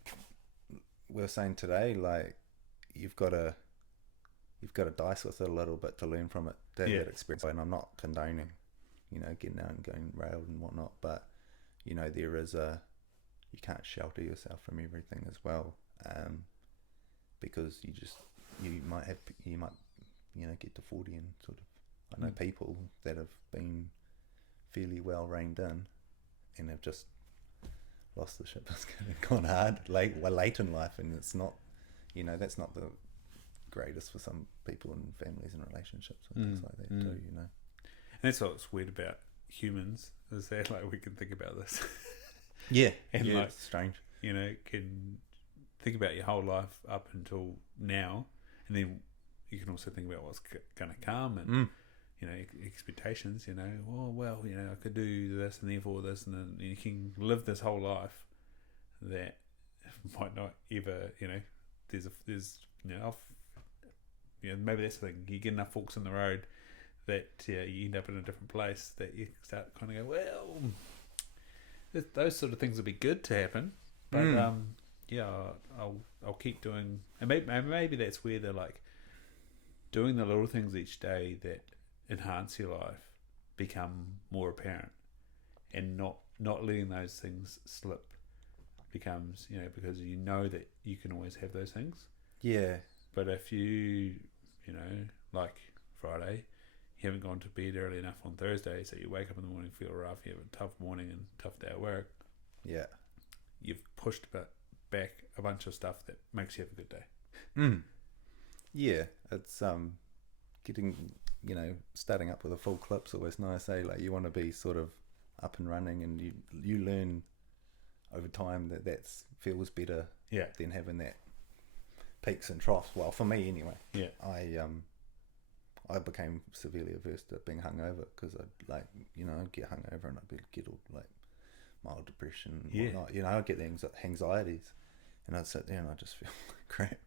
we were saying today, like, you've got to dice with it a little bit to learn from it, that experience. And I'm not condoning, you know, getting out and going railed and whatnot, but, you know, there is you can't shelter yourself from everything as well, because you might get to 40 and sort of, I know people that have been fairly well reined in and have just lost the ship. It's gone hard late in life, and it's not, you know, that's not the greatest for some people and families and relationships and things like that too, you know. And that's what's weird about humans, is that, like, we can think about this. And like, it's strange. You know, can think about your whole life up until now, and then you can also think about what's going to come, and you know, expectations. You know, well, you know, I could do this and therefore this, and then you can live this whole life that might not ever. You know, there's maybe that's the thing. You get enough forks in the road that you end up in a different place, that you start kind of go, well, those sort of things would be good to happen, but I'll keep doing, and maybe that's where they're like doing the little things each day that enhance your life become more apparent, and not letting those things slip becomes, you know, because you know that you can always have those things. Yeah. But if you know, like Friday, you haven't gone to bed early enough on Thursday, so you wake up in the morning, feel rough, you have a tough morning and tough day at work. Yeah. You've pushed back a bunch of stuff that makes you have a good day. Yeah, it's getting, you know, starting up with a full clip's always nice, eh? Like, you want to be sort of up and running, and you learn over time that feels better than having that peaks and troughs. Well, for me anyway. Yeah. I became severely averse to being hungover, because I'd get hungover and I'd get all like mild depression and whatnot. You know, I'd get the anxieties, and I'd sit there and I'd just feel like crap.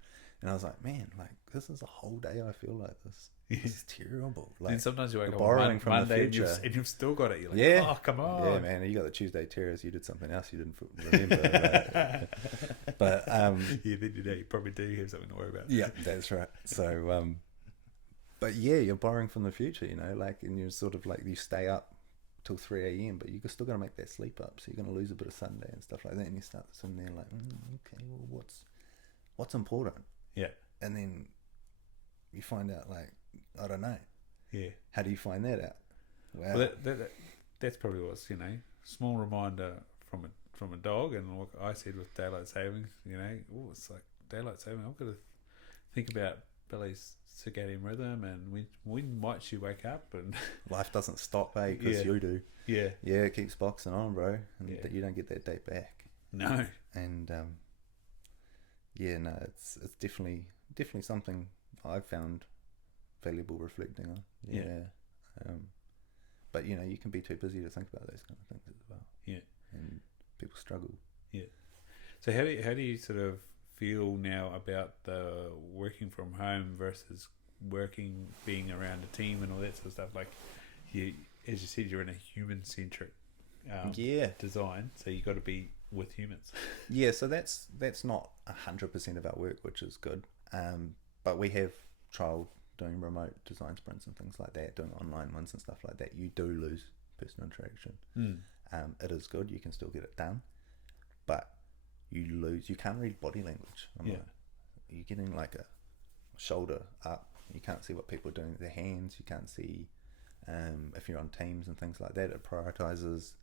And I was like, man, like, this is a whole day I feel like this. This is terrible. Like, and sometimes you wake up borrowing from Monday the future, and you've still got it. You're like, oh, come on. Yeah, man. And you got the Tuesday terrors. You did something else you didn't remember. But then you probably do have something to worry about. Yeah, that's right. So, but yeah, you're borrowing from the future, you know, like, and you're sort of like, you stay up till 3 a.m, but you're still going to make that sleep up, so you're going to lose a bit of Sunday and stuff like that, and you start sitting there like, okay, well, what's important? Yeah. And then you find out, like, I don't know. Yeah. How do you find that out? Wow. Well, that's probably what's, you know, small reminder from a dog, and what I said with daylight savings, you know, it's like daylight saving, I've got to think about Billy's circadian rhythm, and when might she wake up, and life doesn't stop, eh? Because you do. Yeah. Yeah, it keeps boxing on, bro, and you don't get that day back. No. And it's definitely something I've found valuable reflecting on. Yeah. But you know, you can be too busy to think about those kind of things as well. Yeah. And people struggle. Yeah. So how do you sort of feel now about the working from home versus being around a team and all that sort of stuff? Like, as you said, you're in a human-centric design, so you got to be with humans. Yeah, so that's not 100% of our work, which is good. But we have trial doing remote design sprints and things like that, doing online ones and stuff like that, you do lose personal interaction. It is good, you can still get it done, but you can't read body language. You're getting like a shoulder up, you can't see what people are doing with their hands, you can't see if you're on Teams and things like that, it prioritizes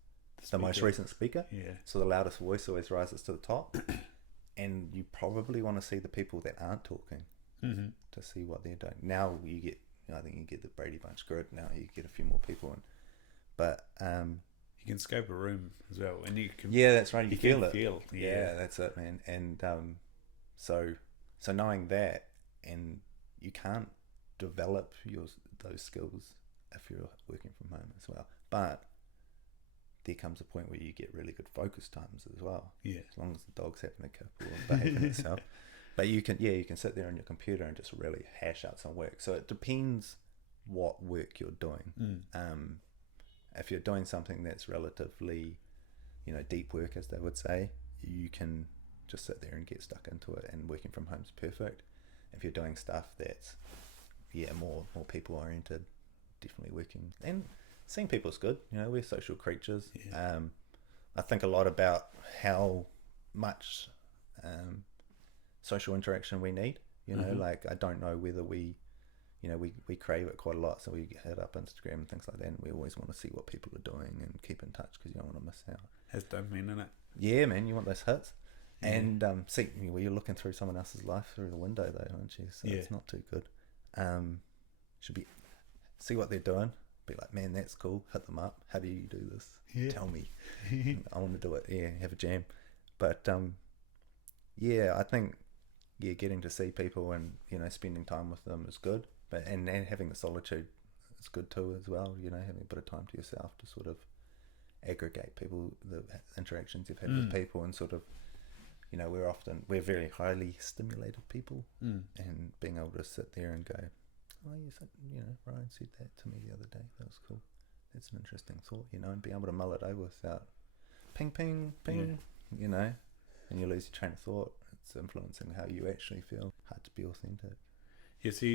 the most recent speaker. So the loudest voice always rises to the top, and you probably want to see the people that aren't talking to see what they're doing. Now you get, I think you get the Brady Bunch grid. Now you get a few more people in, but you can scope a room as well, and you can. Yeah, that's right. You feel it. Yeah, that's it, man. And so knowing that, and you can't develop those skills if you're working from home as well. But there comes a point where you get really good focus times as well. Yeah. As long as the dog's having a couple and behaving itself. But you can sit there on your computer and just really hash out some work. So it depends what work you're doing. If you're doing something that's relatively, deep work, as they would say, you can just sit there and get stuck into it, and working from home is perfect. If you're doing stuff that's, more people oriented, definitely working. And seeing people is good. We're social creatures. I think a lot about how much social interaction we need. Like, I don't know whether we crave it quite a lot, so we hit up Instagram and things like that, and we always want to see what people are doing and keep in touch because you don't want to miss out. Has dopamine in it. Yeah, man, you want those hits. And see, you're looking through someone else's life through the window, though, aren't you? So it's not too good. Should be see what they're doing. Be like, man, that's cool. Hit them up. How do you do this? Tell me. I want to do it. Yeah, have a jam. But I think getting to see people and spending time with them is good. But and having the solitude is good too as well. Having a bit of time to yourself to sort of aggregate the interactions you've had with people, and sort of we're very highly stimulated people, and being able to sit there and go, oh yes, Ryan said that to me the other day, that was cool, that's an interesting thought, and be able to mull it over without ping ping ping, and you lose your train of thought. It's influencing how you actually feel. Hard to be authentic. So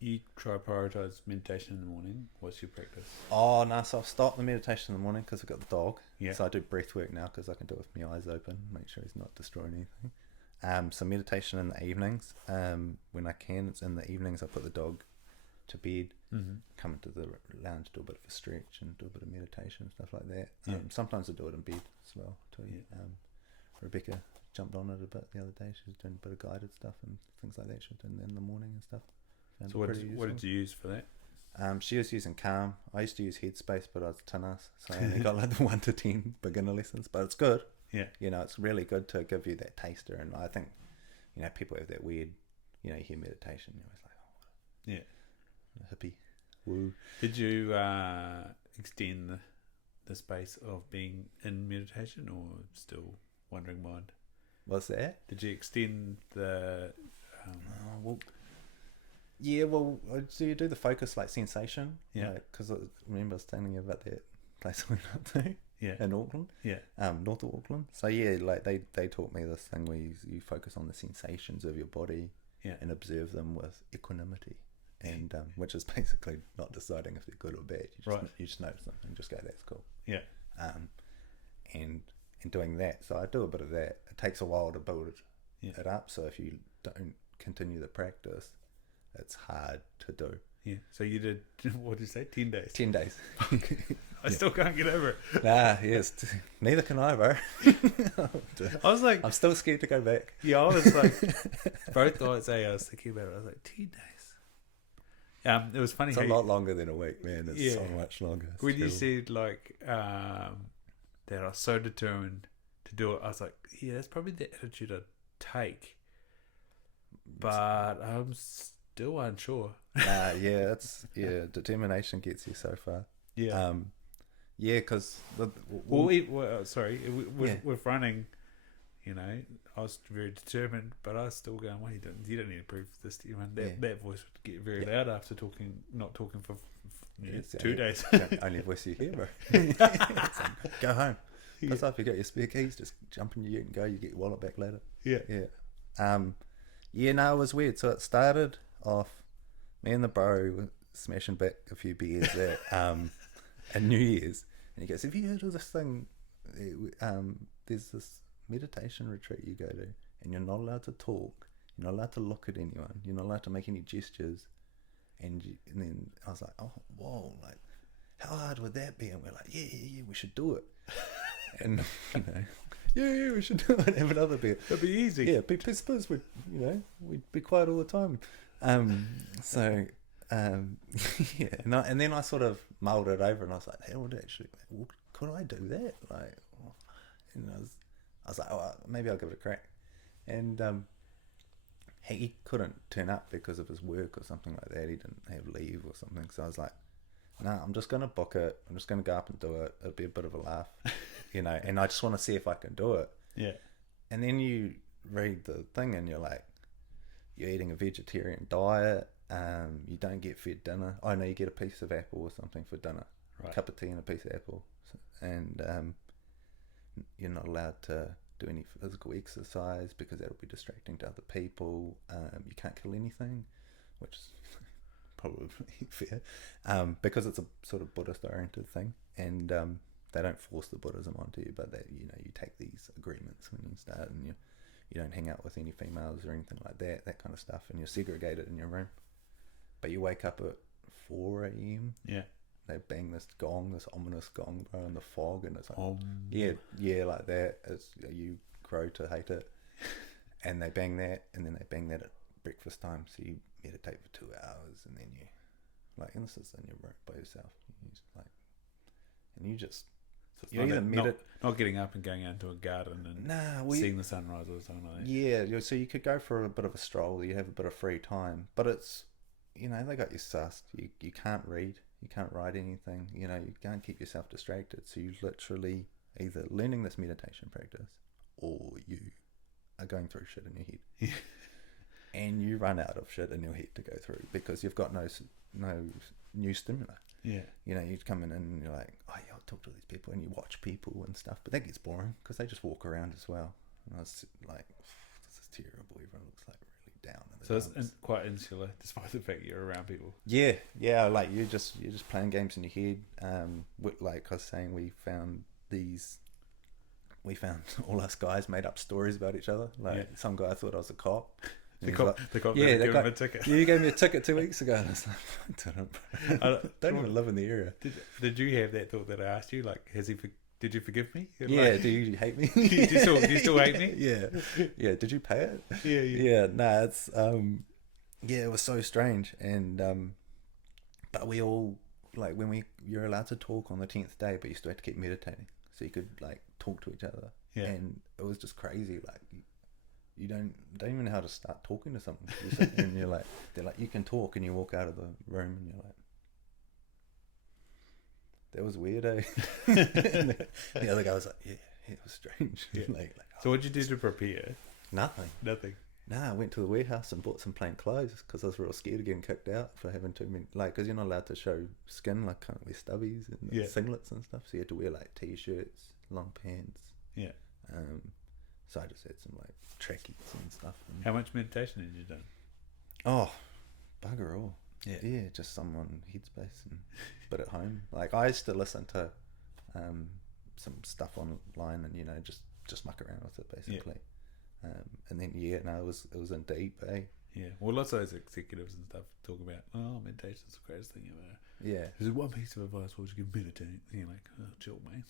you try to prioritize meditation in the morning. What's your practice? Oh no, so I've stopped the meditation in the morning because I've got the dog. So I do breath work now because I can do it with my eyes open, make sure he's not destroying anything. So meditation in the evenings, when I can. It's in the evenings. I put the dog to bed, come into the lounge, do a bit of a stretch and do a bit of meditation and stuff like that. Sometimes I do it in bed as well too. Rebecca jumped on it a bit the other day. She was doing a bit of guided stuff and things like that. She was doing that in the morning and stuff. So what did you use for that? She was using Calm. I used to use Headspace, but I was tinnas, so I only got like the 1 to 10 beginner lessons. But it's good. It's really good to give you that taster. And I think people have that weird, you hear meditation, you're always like, oh, hippie, woo. Did you extend the space of being in meditation, or still wandering mind? What's that? Did you extend the so you do the focus like sensation, because I remember I was telling you about that place we went to in Auckland, north of Auckland. So like they taught me this thing where you focus on the sensations of your body and observe them with equanimity, and which is basically not deciding if they're good or bad. You just notice them and just go, that's cool. And doing that, so I do a bit of that. It takes a while to build it up, so if you don't continue the practice, it's hard to do. So you did, what did you say, 10 days? 10 days. I still can't get over it. Yes, neither can I, bro. I was like, I'm still scared to go back. I was like, both nights I was thinking about it. I was like, 10 days. It was funny. It's a lot longer than a week, man. It's so much longer. When you said like that I was so determined to do it, I was like, that's probably the attitude I'd take. But I'm still unsure. Determination gets you so far. Because with running, I was very determined, but I was still going, what are you doing? You don't need to prove this to anyone. That voice would get very loud after not talking for 2 days. Only voice you hear, bro. Go home. Plus, if you got your spare keys, just jump in your ute and go. You get your wallet back later. It was weird. So it started off Me and the bro were smashing back a few beers at New Year's, and he goes, "Have you heard of this thing? There's this meditation retreat you go to, and you're not allowed to talk, you're not allowed to look at anyone, you're not allowed to make any gestures." And then I was like, "Oh, whoa! Like, how hard would that be?" And we're like, "Yeah, we should do it." And yeah, we should do it. Have another beer. It'd be easy. Yeah, because we'd be quiet all the time. Yeah, and then I sort of mulled it over, and I was like, "Hey, could I do that?" Like, and I was like, "Oh, maybe I'll give it a crack." And he couldn't turn up because of his work or something like that. He didn't have leave or something. So I was like, "No, I'm just gonna book it. I'm just gonna go up and do it. It'll be a bit of a laugh, And I just want to see if I can do it." Yeah. And then you read the thing, and you're like, you're eating a vegetarian diet. You don't get fed dinner. Oh no, you get a piece of apple or something for dinner. Right. A cup of tea and a piece of apple. And you're not allowed to do any physical exercise because that'll be distracting to other people. You can't kill anything, which is probably fair, because it's a sort of Buddhist oriented thing, and they don't force the Buddhism onto you, but they, you take these agreements when you start, and you don't hang out with any females or anything like that kind of stuff, and you're segregated in your room. But you wake up at 4 a.m. Yeah. They bang this ominous gong, bro, in the fog, and it's like, yeah, like that. You grow to hate it, and they bang that, and then they bang that at breakfast time. So you meditate for 2 hours, and then you, like, and this is in your room by yourself. So it's not getting up and going out into a garden and seeing the sunrise or something like that. Yeah, so you could go for a bit of a stroll. You have a bit of free time, but it's, they got you sussed. You can't read. You can't write anything. You can't keep yourself distracted. So you literally either learning this meditation practice, or you are going through shit in your head. And you run out of shit in your head to go through because you've got no new stimuli. Yeah. You come in and you're like, "Oh yeah, I'll talk to these people," and you watch people and stuff, but that gets boring because they just walk around as well. And I was like, "This is terrible. Everyone looks like really down." So it's quite insular, despite the fact you're around people. Yeah. Like you're just playing games in your head. Like I was saying, we found all us guys made up stories about each other. Like some guy thought I was a cop. The cop gave him a ticket. Yeah, you gave me a ticket 2 weeks ago. And I was like, I don't even live in the area. Did you have that thought that I asked you? Like, did you forgive me? Yeah, do you hate me? do you still hate me? Yeah. Did you pay it? Yeah. No, it's it was so strange, and but we all, like, you're allowed to talk on the 10th day, but you still have to keep meditating, so you could like talk to each other. Yeah. And it was just crazy. Like, you don't even know how to start talking to someone. You sit there and you're like, they're like, "You can talk," and you walk out of the room and you're like, "That was weird, eh?" And the other guy was like, "Yeah, it was strange." Yeah. like, so what did you do to prepare? Nothing. Nah, I went to the warehouse and bought some plain clothes because I was real scared of getting kicked out for having too many, like, because you're not allowed to show skin, like, can't wear stubbies and singlets and stuff, so you had to wear like t-shirts, long pants. Yeah. So I just had some like trackies and stuff. And how much meditation had you done? Oh, bugger all. Yeah, just some on Headspace, but at home. Like, I used to listen to some stuff online and just muck around with it basically. And then it was in deep, eh? Yeah. Well, lots of those executives and stuff talk about, meditation's the greatest thing ever. Yeah. There's one piece of advice: what would you give meditate? And you're like, "Oh, chill, man."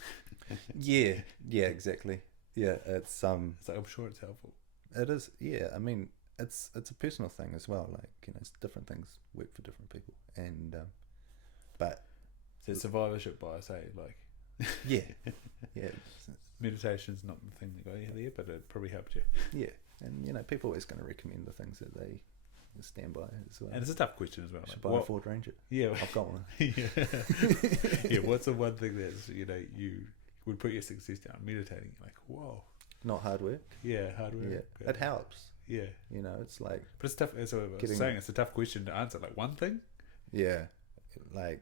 Yeah, exactly. Yeah, it's I'm sure it's helpful. It is. Yeah, I mean, it's a personal thing as well. Like, it's different things work for different people, and but so survivorship bias, like yeah. Meditation's not the thing that got you there, but it probably helped you. Yeah, and people are always going to recommend the things that they stand by as well. And it's a tough question as well. Should buy a Ford Ranger. Yeah, I've got one. Yeah. What's the one thing that's you would put your success down? Meditating. You're like, whoa. Not hard work. Yeah, hard work. Yeah, it helps. Yeah, it's like. But it's tough. As I was saying, it's a tough question to answer. Like, one thing. Yeah, like,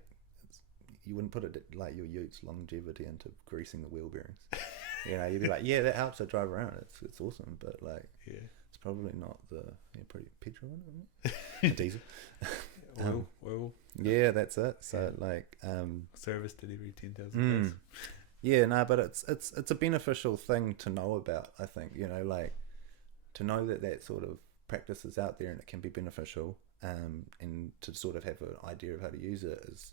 you wouldn't put it like your utes longevity into greasing the wheel bearings. You'd be like, yeah, that helps. I drive around. It's awesome, but like, it's probably not the pretty petrol, isn't it? Diesel. Oil. Yeah, that's it. So like service did every 10,000 days. Yeah, no, but it's a beneficial thing to know about. I think, you know, like to know that sort of practice is out there and it can be beneficial, and to sort of have an idea of how to use it is,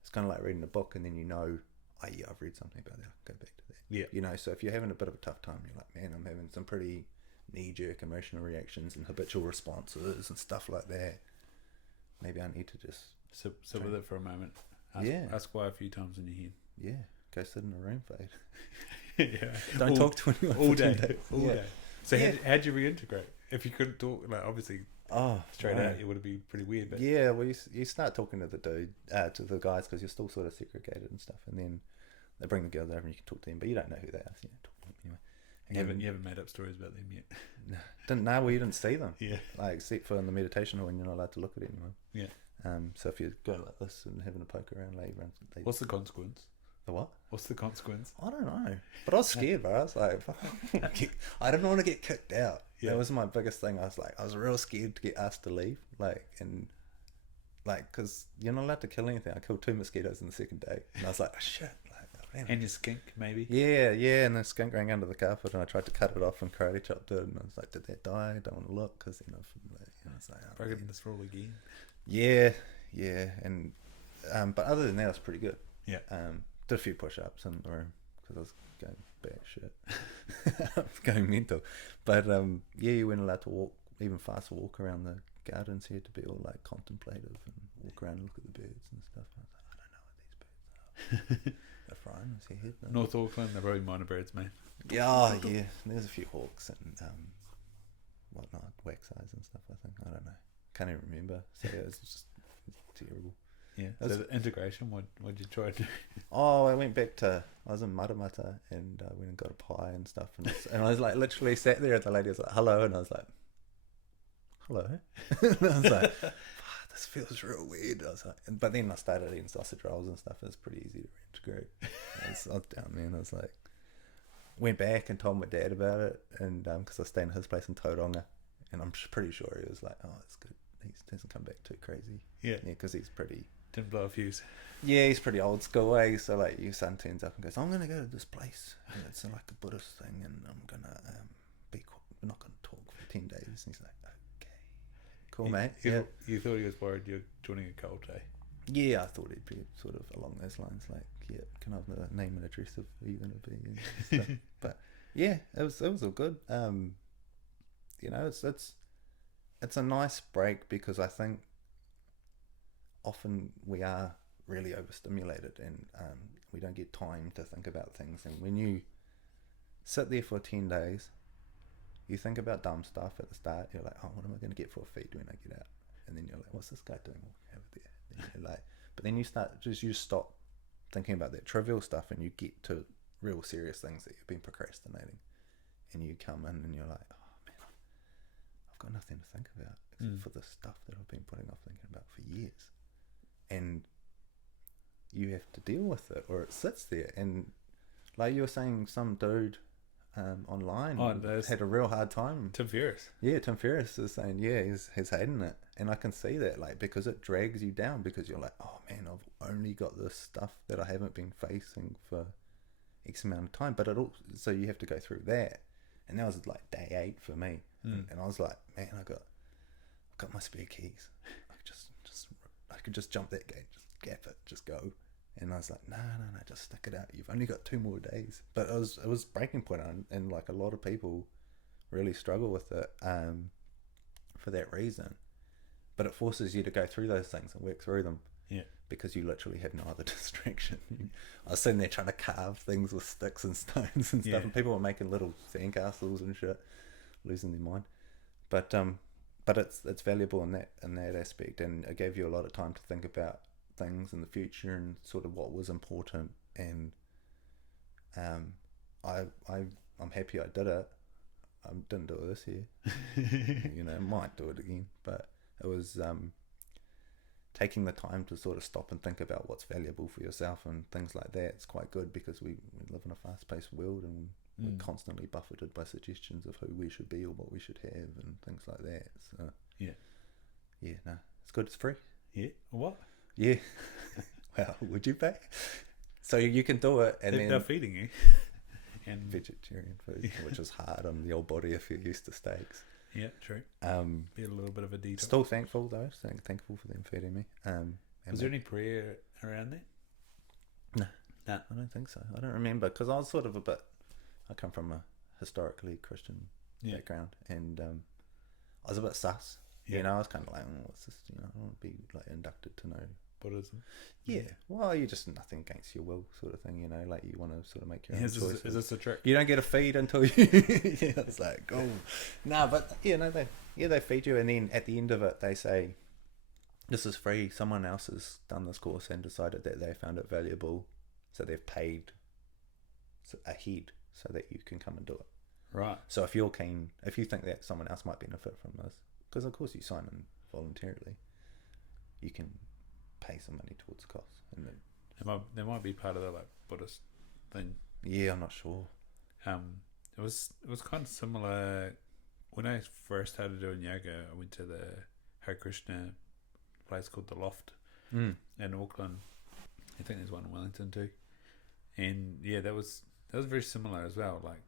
it's kind of like reading a book and then you know, oh yeah, I've read something about that, I'll go back to that. Yeah. You know, so if you're having a bit of a tough time, you're like, man, I'm having some pretty knee-jerk emotional reactions and habitual responses and stuff like that. Maybe I need to just sit with it for a moment. Ask why a few times in your head. Yeah. Go sit in a room for 8. Yeah. Don't talk to anyone all for day. 10 days. All day. So how'd you reintegrate? If you couldn't talk, like obviously straight out, it would have been pretty weird. But yeah, well, you start talking to the dude, to the guys, because you're still sort of segregated and stuff, and then they bring the girls over and you can talk to them, but you don't know who they are, so you don't talk to them anyway. You haven't made up stories about them yet. Well, you didn't see them. Yeah. Like, except for in the meditation hall when you're not allowed to look at anyone. Yeah. So if you go like this and having a poke around, what's the consequence? The what? What's the consequence? I don't know. But I was scared, bro. I was like, I didn't want to get kicked out. Yeah. That was my biggest thing. I was real scared to get asked to leave. Because you're not allowed to kill anything. I killed 2 mosquitoes in the second day. And I was like, oh, shit. And your skink, maybe? Yeah. And the skink rang under the carpet and I tried to cut it off and karate chopped it. And I was like, did that die? I don't want to look. Because, it's like, broken this rule again. Yeah. And, but other than that, it was pretty good. Yeah. Did a few push-ups in the room because I was going batshit. I was going mental. But you weren't allowed to walk, even fast walk around the gardens. You had to be all like contemplative and walk around and look at the birds and stuff. And I was like, I don't know what these birds are. They're flying with your head. North Auckland, they're probably minor birds, mate. Yeah. There's a few hawks and whatnot, wax eyes and stuff. I think, I don't know. Can't even remember. So yeah, it's terrible. Yeah. So the integration, what did you try to do? I went back to, I was in Matamata and went and got a pie and stuff. And I was like, literally sat there and the lady was like, hello. And I was like, hello. And I was like, this feels real weird. I was like, but then I started eating sausage rolls and stuff. It was pretty easy to reintegrate. I was down there and I was like, went back and told my dad about it. And because I stayed in his place in Tauranga. And I'm pretty sure he was like, oh, that's good. He doesn't come back too crazy. Yeah. Yeah, because he's pretty... Didn't blow a fuse. Yeah, he's pretty old school, eh? So like your son turns up and goes, I'm going to go to this place and it's like a Buddhist thing and I'm going to we're not going to talk for 10 days. And he's like, okay, cool, mate. You thought he was worried you're joining a cult, eh? Yeah, I thought he'd be sort of along those lines, like, yeah, can I have the name and address of who you're going to be and stuff. But yeah, it was all good. It's a nice break because I think often we are really overstimulated and we don't get time to think about things. And when you sit there for 10 days, you think about dumb stuff at the start. You're like, oh, what am I going to get for a feed when I get out? And then you're like, what's this guy doing over there? And you're like, but then you stop thinking about that trivial stuff and you get to real serious things that you've been procrastinating. And you come in and you're like, oh man, I've got nothing to think about except for the stuff that I've been putting off thinking about for years. And you have to deal with it or it sits there. And like you were saying, some dude online had a real hard time. Tim Ferriss. Yeah, Tim Ferriss is saying, he's hating it. And I can see that, like, because it drags you down because you're like, oh man, I've only got this stuff that I haven't been facing for X amount of time. But so you have to go through that. And that was like day 8 for me. And I was like, man, I've got my spare keys. I could just jump that gate, just gap it, just go. And I was like, no, just stick it out. You've only got 2 more days. But it was breaking point, and like a lot of people really struggle with it for that reason. But it forces you to go through those things and work through them. Yeah. Because you literally have no other distraction. I was sitting there trying to carve things with sticks and stones and stuff, and people were making little sandcastles and shit, losing their mind. But it's valuable in that aspect, and it gave you a lot of time to think about things in the future and sort of what was important. And I'm happy I did it. I didn't do it this year. Might do it again, but it was taking the time to sort of stop and think about what's valuable for yourself and things like that. It's quite good because we live in a fast-paced world and we're constantly buffeted by suggestions of who we should be or what we should have and things like that. So It's good. It's free. Yeah. What? Yeah. Well, would you pay? So you can do it, and They're feeding you. And vegetarian food, which is hard on the old body if you're used to steaks. yeah, true. Be a little bit of a detox. Still thankful though. Thankful for them feeding me. Was there any prayer around there? No. No. I don't think so. I don't remember because I was sort of a bit. I come from a historically Christian background, and I was a bit sus. Yeah. You know, I was kind of like, what's this? You know, I don't want to be like inducted to know Buddhism. Yeah, well, you're just nothing against your will, sort of thing. You know, like you want to sort of make your own choices. Is this a trick? You don't get a feed until you. Yeah, it's like, oh, no, but they feed you, and then at the end of it, they say, "This is free." Someone else has done this course and decided that they found it valuable, so they've paid ahead so that you can come and do it. Right. So if you're keen, if you think that someone else might benefit from this, because of course you sign in voluntarily, you can pay some money towards the cost. And then, There might be part of the like Buddhist thing. Yeah, I'm not sure. It was kind of similar when I first started doing yoga. I went to the Hare Krishna place called the Loft in Auckland. I think there's one in Wellington too. And yeah, that was very similar as well. Like,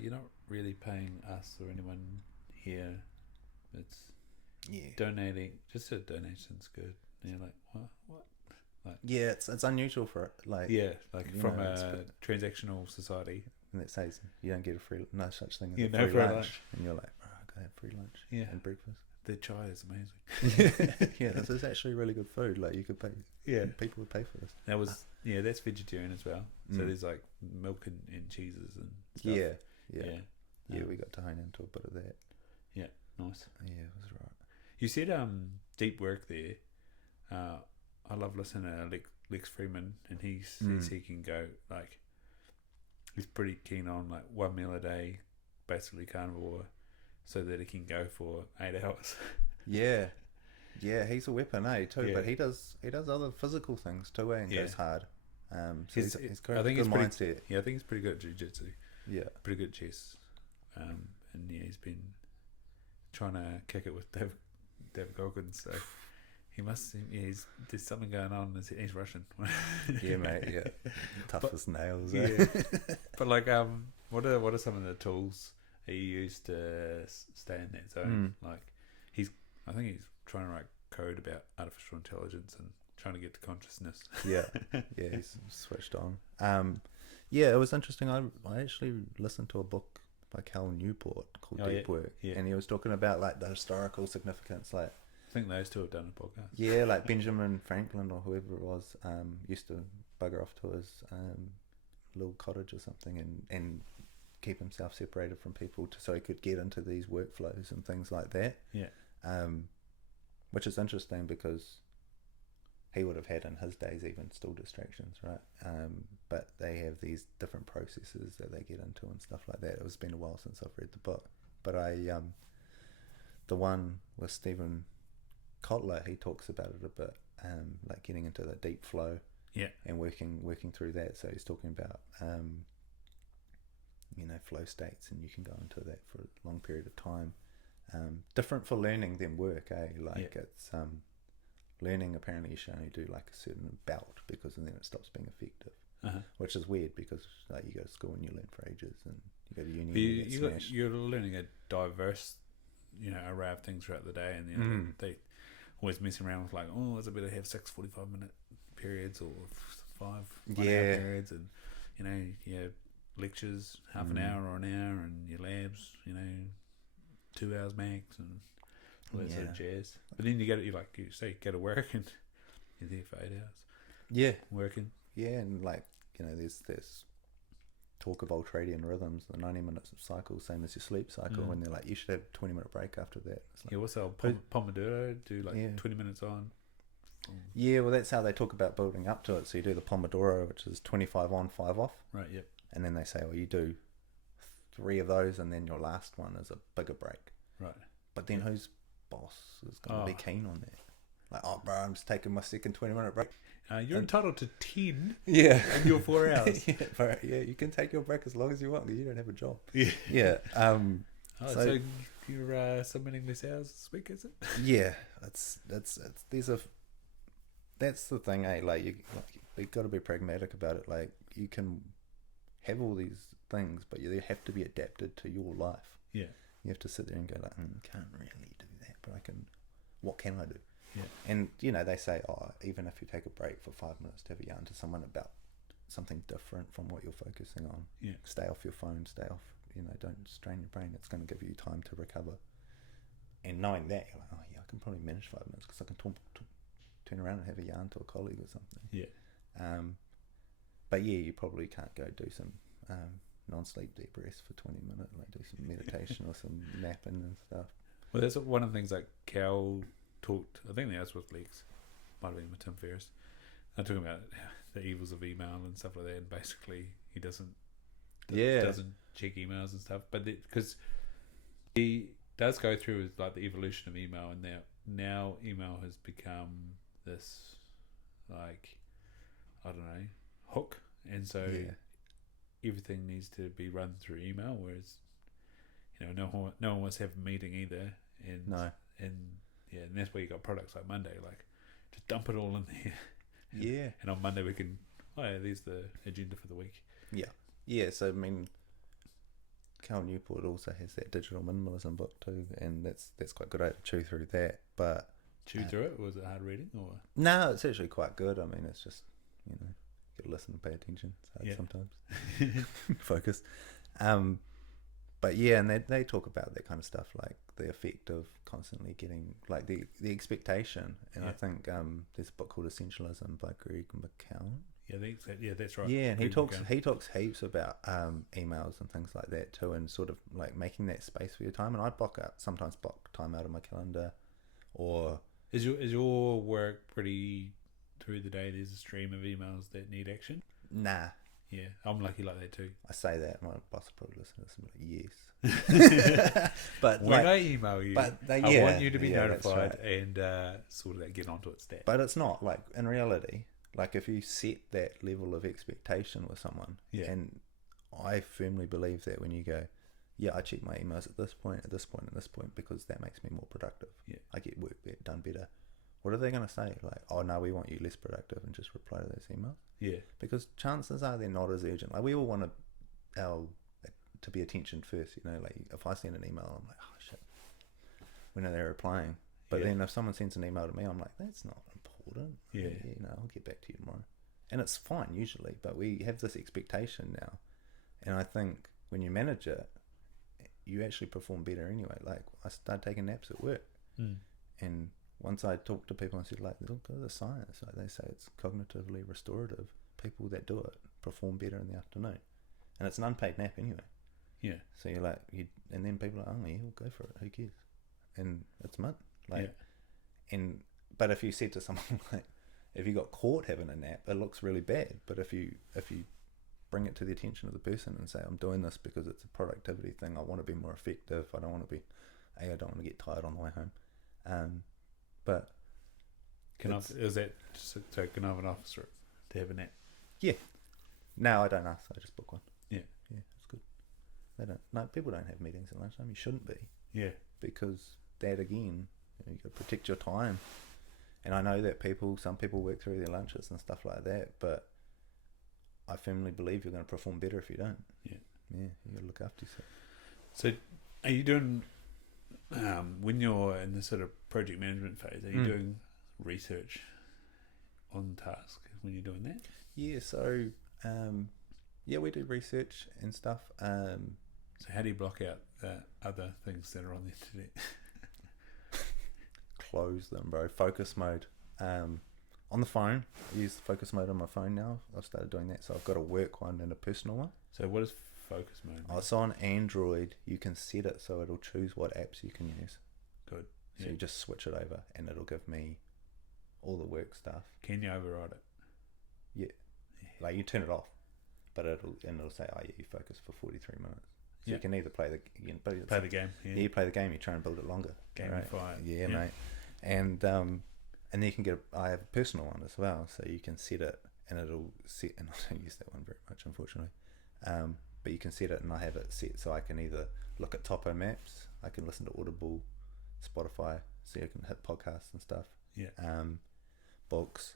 you're not really paying us or anyone here. It's donating. Just a donation's good. And you're like, what? Like, yeah, it's unusual for it. Like, from a transactional society. And it says you don't get no such thing as Yeah, a no free free lunch. lunch. And you're like, go have free lunch and breakfast. Their chai is amazing. Yeah, this is actually really good food. Like, you could pay. Yeah, people would pay for this. that was that's vegetarian as well. So there's like milk and cheeses and stuff. Yeah. We got to hone into a bit of that. Yeah, nice. Yeah, it was right. You said deep work there. I love listening to Lex Freeman, and he says he can go like, he's pretty keen on like 1 meal a day, basically carnivore, so that he can go for 8 hours. Yeah, he's a weapon, too. But he does other physical things too, and goes hard. So he's got a good mindset. I think he's pretty good at jiu-jitsu. Yeah, pretty good at chess. And he's been trying to kick it with David Goggins. So he must. There's something going on. He's Russian. Yeah, mate. Yeah, tough as nails. Yeah. But like, what are some of the tools that you use to stay in that zone? Like, I think he's trying to write code about artificial intelligence and trying to get to consciousness. Yeah, he's switched on. It was interesting. I actually listened to a book by Cal Newport called Deep Work, and he was talking about like the historical significance. Like, I think those two have done a podcast. Yeah, like Benjamin Franklin or whoever it was used to bugger off to his little cottage or something and keep himself separated from people so he could get into these workflows and things like that. Yeah. Which is interesting because he would have had in his days even still distractions, right? But they have these different processes that they get into and stuff like that. It's been a while since I've read the book, but the one with Stephen Kotler, he talks about it a bit, like getting into the deep flow, and working through that. So he's talking about flow states, and you can go into that for a long period of time. Different for learning than work, it's learning apparently you should only do like a certain bout because then it stops being effective, which is weird because like you go to school and you learn for ages and you go to uni. You're learning a diverse, array of things throughout the day, and they always messing around with like, it's a better to have 6 45-minute periods or 5 1 hour periods, and your lectures half an hour or an hour, and your labs 2 hours max, and all that sort of jazz. But then you go to work and you're there for 8 hours. Yeah, working. Yeah, and there's talk of ultradian rhythms, the 90-minute cycle, same as your sleep cycle, and they're like, you should have a 20-minute break after that. It's like, what's that Pomodoro? Do 20 minutes on. Yeah, well, that's how they talk about building up to it. So you do the Pomodoro, which is 25 on, 5 off. Right. Yep. And then they say, you do 3 of those, and then your last one is a bigger break. Right. But then whose boss is going to be keen on that? Like, bro, I'm just taking my second 20-minute break. You're entitled to 10. Yeah. In your 4 hours. You can take your break as long as you want because you don't have a job. Yeah. Yeah. So you're submitting less hours this week, is it? Yeah, it's that's the thing, eh? Like you've got to be pragmatic about it. Like you can have all these things, but they have to be adapted to your life. Yeah. You have to sit there and go like, can't really do that, but I can. What can I do? Yeah. And they say, even if you take a break for 5 minutes to have a yarn to someone about something different from what you're focusing on. Yeah. Stay off your phone. Stay off. Don't strain your brain. It's going to give you time to recover. And knowing that, you're like, I can probably manage 5 minutes because I can turn around and have a yarn to a colleague or something. Yeah. But yeah, you probably can't go do some non-sleep deep rest for 20 minutes, like do some meditation or some napping and stuff. Well, that's one of the things like Cal talked, I think that was with Lex, might have been with Tim Ferriss. They're talking about the evils of email and stuff like that, and basically he doesn't check emails and stuff, but because he does go through like the evolution of email, and now email has become this, like, I don't know, hook, and so everything needs to be run through email, whereas no one wants to have a meeting either, and that's where you got products like Monday, like just dump it all in there, and on Monday we can there's the agenda for the week. So I mean, Cal Newport also has that digital minimalism book too, and that's quite good. I had to chew through that, but through it, was it hard reading or? No, it's actually quite good. I mean, it's just you got to listen and pay attention. It's hard sometimes. Focus. But yeah, and they talk about that kind of stuff, like the effect of constantly getting like the expectation. And I think there's a book called Essentialism by Greg McKeown. That's right. Yeah, and he talks heaps about emails and things like that too, and sort of like making that space for your time. And I sometimes block time out of my calendar. Or is your work pretty through the day? There's a stream of emails that need action. Nah. Yeah, I'm lucky like that too. I say that, my boss will probably listen to this and be like, yes. But when I email you, I want you to be notified and sort of that get onto it stat. But it's not like in reality. Like if you set that level of expectation with someone, and I firmly believe that when you go, I check my emails at this point, at this point, at this point, because that makes me more productive. Yeah, I get work done better. What are they going to say? Like, oh no, we want you less productive, and just reply to those emails. Yeah, because chances are they're not as urgent. Like we all want to be attention first. Like if I send an email, I'm like, oh shit, when are they replying? But then if someone sends an email to me, I'm like, that's not important. I'll get back to you tomorrow. And it's fine usually, but we have this expectation now. And I think when you manage it, you actually perform better anyway. Like I started taking naps at work. And once I talked to people and said, like, look at the science, like they say it's cognitively restorative. People that do it perform better in the afternoon. And it's an unpaid nap anyway. Yeah. So you're like, and then people are like, oh yeah, we'll go for it. Who cares? And it's mint. But if you said to someone like, if you got caught having a nap, it looks really bad. But if you bring it to the attention of the person and say, I'm doing this because it's a productivity thing, I want to be more effective. I don't want to get tired on the way home. But can I have an officer to have a nap? Yeah. No, I don't ask. I just book one. Yeah, it's good. People don't have meetings at lunchtime. You shouldn't be. Yeah. Because that again, you got to protect your time. And I know that some people work through their lunches and stuff like that, but I firmly believe you're going to perform better if you don't. Yeah. Yeah, you got to look after yourself. So are you doing, when you're in the sort of project management phase, are you doing research on task when you're doing that? Yeah, so, we do research and stuff. So how do you block out the other things that are on the internet? Close them, bro. Focus mode. On the phone, I use focus mode on my phone now. I've started doing that, so I've got a work one and a personal one. So what is focus mode? Oh, so on Android, you can set it so it'll choose what apps you can use. Good. So you just switch it over, and it'll give me all the work stuff. Can you override it? Yeah. Like you turn it off, but it'll say, oh yeah, you focus for 43 minutes. So you can either play the game. You play the game. You try and build it longer. Gamify. Right? Yeah, mate. And then you can I have a personal one as well, so you can set it, and it'll set. And I don't use that one very much, unfortunately. but you can set it, and I have it set so I can either look at Topo Maps, I can listen to Audible, Spotify, so you can hit podcasts and stuff, books,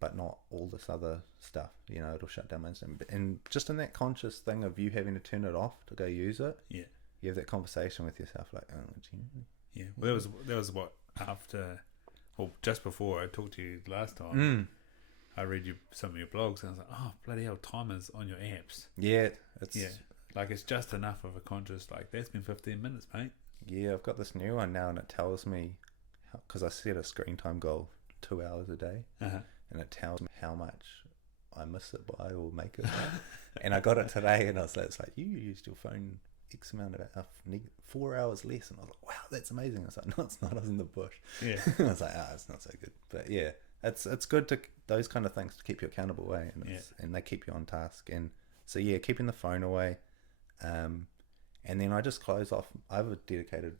but not all this other stuff. It'll shut down my Instagram. And just in that conscious thing of you having to turn it off to go use it, you have that conversation with yourself, like, oh, well, that was what after, well, just before I talked to you last time. I read some of your blogs, and I was like, oh, bloody hell, timers on your apps. It's just enough of a conscious, like, that's been 15 minutes, mate. Yeah, I've got this new one now, and it tells me, because I set a screen time goal 2 hours a day, and it tells me how much I miss it by or make it by. And I got it today, and I was like, it's like, you used your phone X amount of 4 hours less, and I was like, wow, that's amazing. I was like, no, it's not, I was in the bush. I was like, it's not so good. But yeah, it's good to, those kind of things to keep you accountable, and they keep you on task. And so keeping the phone away, and then I just close off. I have a dedicated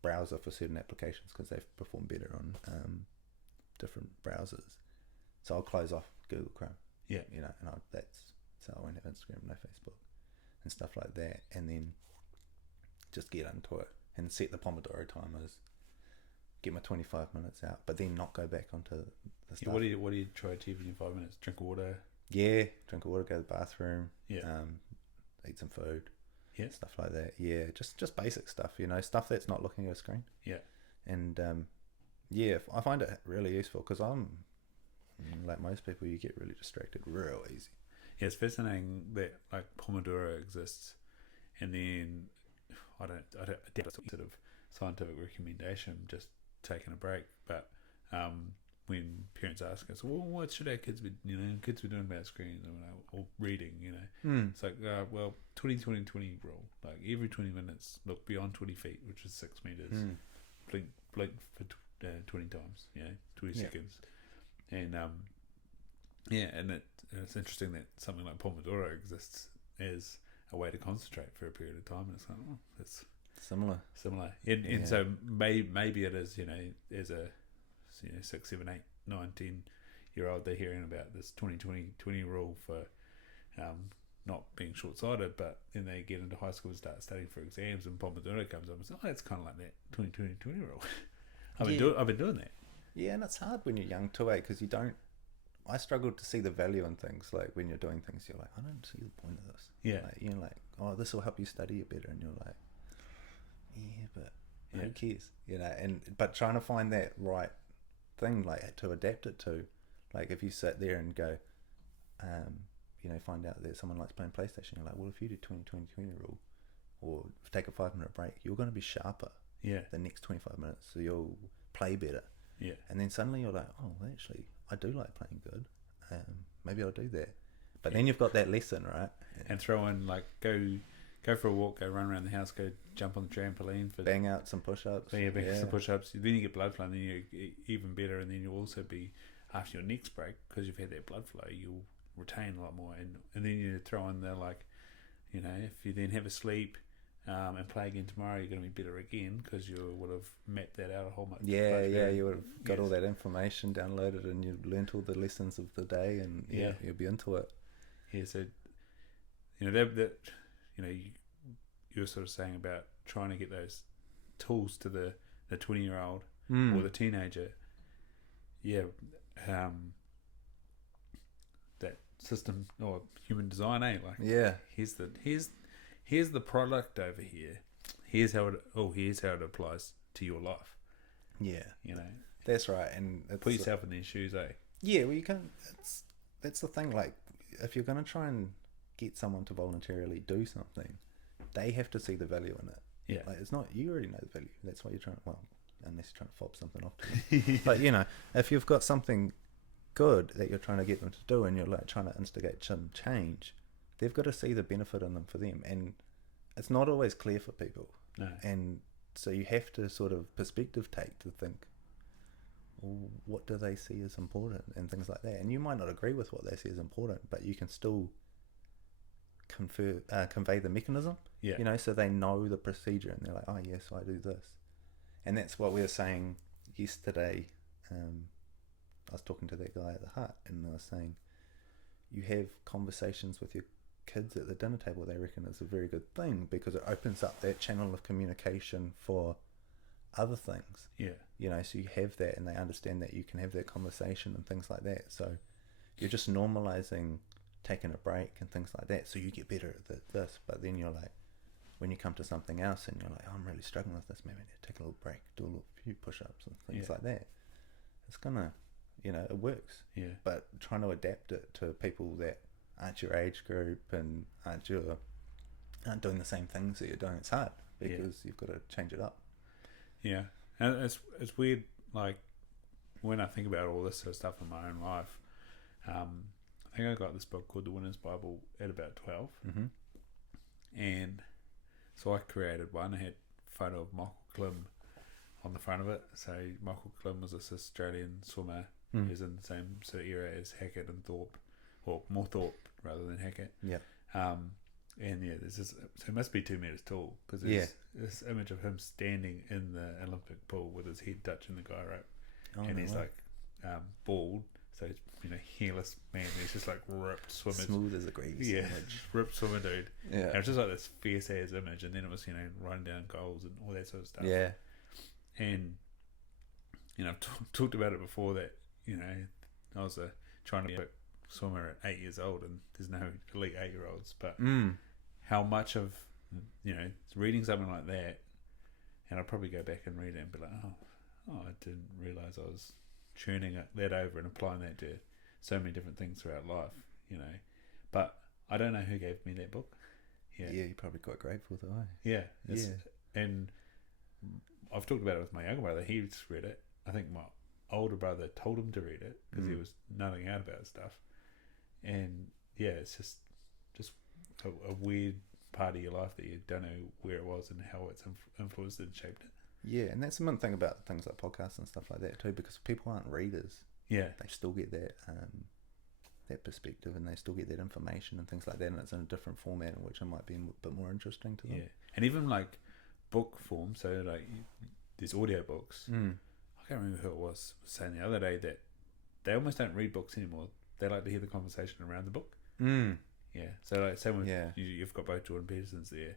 browser for certain applications because they perform better on different browsers. So I'll close off Google Chrome. And so I won't have Instagram, no Facebook, and stuff like that. And then just get into it and set the Pomodoro timers. Get my 25 minutes out, but then not go back onto the stuff. What do you try to achieve in your 5 minutes? Drink water? Yeah, drink water, go to the bathroom. Eat some food. Stuff like that. Yeah, just basic stuff, stuff that's not looking at a screen. And I find it really useful because I'm like most people, you get really distracted real easy. Yeah, it's fascinating that like Pomodoro exists, and then I don't sort of scientific recommendation, just taking a break. But when parents ask us, well, what should our kids be, kids be doing about screens or reading, it's like, 20-20-20 rule. Like every 20 minutes, look beyond 20 feet, which is 6 meters. Blink for 20 times, 20 seconds. And and it's interesting that something like Pomodoro exists as a way to concentrate for a period of time, and it's like, oh, that's similar. And so maybe it is, as a 6, 7, 8, 9, 10 year old, they're hearing about this 20-20-20 rule for not being short-sighted, but then they get into high school and start studying for exams, and Pomodoro comes up and says, oh, it's kind of like that 20-20-20 rule. I've been doing that. Yeah, and it's hard when you're young too, because I struggle to see the value in things. Like when you're doing things, you're like, I don't see the point of this. You're like, oh, this will help you study it better, and you're like, yeah, but who cares? But trying to find that right thing, like to adapt it to, like if you sit there and go, find out that someone likes playing PlayStation, you're like, well, if you do 20-20-20 rule, or take a 5-minute break, you're going to be sharper the next 25 minutes, so you'll play better. And then suddenly you're like, oh, well, actually, I do like playing good. Maybe I'll do that. But then you've got that lesson, right? And throw in, like, go for a walk, go run around the house, go jump on the trampoline. Bang out some push-ups. Bang out some push-ups. Then you get blood flow, and then you're even better. And then you'll also be, after your next break, because you've had that blood flow, you'll retain a lot more. And then you throw in the, like, if you then have a sleep and play again tomorrow, you're going to be better again because you would have mapped that out a whole much. You would have got all that information downloaded, and you've learnt all the lessons of the day, and you'll be into it. So you're sort of saying about trying to get those tools to the 20-year-old or the teenager. That system or human design, like here's the product over here. Here's how it applies to your life. That's right. And put yourself in their shoes, well, you can. That's the thing. Like, if you're going to try and get someone to voluntarily do something, they have to see the value in it. Like, it's not, you already know the value. That's why you're trying. Well, unless you're trying to fob something off to them. But if you've got something good that you're trying to get them to do, and you're like trying to instigate some change, they've got to see the benefit in them for them, and it's not always clear for people. No. And so you have to sort of perspective take to think, well, what do they see as important, and things like that. And you might not agree with what they see as important, but you can still convey the mechanism. So they know the procedure, and they're like, oh yes, I do this. And that's what we were saying yesterday. I was talking to that guy at the hut, and I was saying, you have conversations with your kids at the dinner table, they reckon it's a very good thing because it opens up that channel of communication for other things. Yeah. You know, so you have that and they understand that you can have that conversation and things like that. So you're just normalizing taking a break and things like that. So you get better at this. But then you're like, when you come to something else and you're like, oh, I'm really struggling with this, maybe I need to take a little break, do a few push-ups and things like that. It's gonna, you know, it works. Yeah. But trying to adapt it to people that aren't your age group and aren't doing the same things that you're doing, it's hard because you've got to change it up. Yeah, and it's weird. Like when I think about all this sort of stuff in my own life, I think I got this book called The Winner's Bible at about 12, and so I created one. I had a photo of Michael Klim on the front of it. So Michael Klim was this Australian swimmer who's in the same sort of era as Hackett and Thorpe, or more Thorpe rather than Hackett. Yeah. And there's this. So it must be 2 meters tall because there's this image of him standing in the Olympic pool with his head touching the guy rope, and he's like bald, so he's, you know, hairless man. He's just like ripped swimmer, smooth as a gravy sandwich, ripped swimmer dude. Yeah, and it was just like this fierce ass image, and then it was, you know, running down goals and all that sort of stuff. Yeah, and you know, I've talked about it before that, you know, I was trying to be a swimmer at 8 years old, and there's no elite 8-year-olds, but how much of, you know, reading something like that, and I'll probably go back and read it and be like, oh, I didn't realise I was churning that over and applying that to so many different things throughout life, you know. But I don't know who gave me that book. Yeah, you're probably quite grateful though. Yeah, and I've talked about it with my younger brother. He's read it. I think my older brother told him to read it because he was nutting out about stuff. And yeah, it's just a weird part of your life that you don't know where it was and how it's influenced and shaped it. Yeah, and that's the main thing about things like podcasts and stuff like that too, because people aren't readers. Yeah, they still get that perspective, and they still get that information and things like that, and it's in a different format in which it might be a bit more interesting to them. Yeah, and even like book form. So like there's audio books. I can't remember who it was saying the other day that they almost don't read books anymore. They like to hear the conversation around the book. Yeah, so like same with you've got both Jordan Petersons there.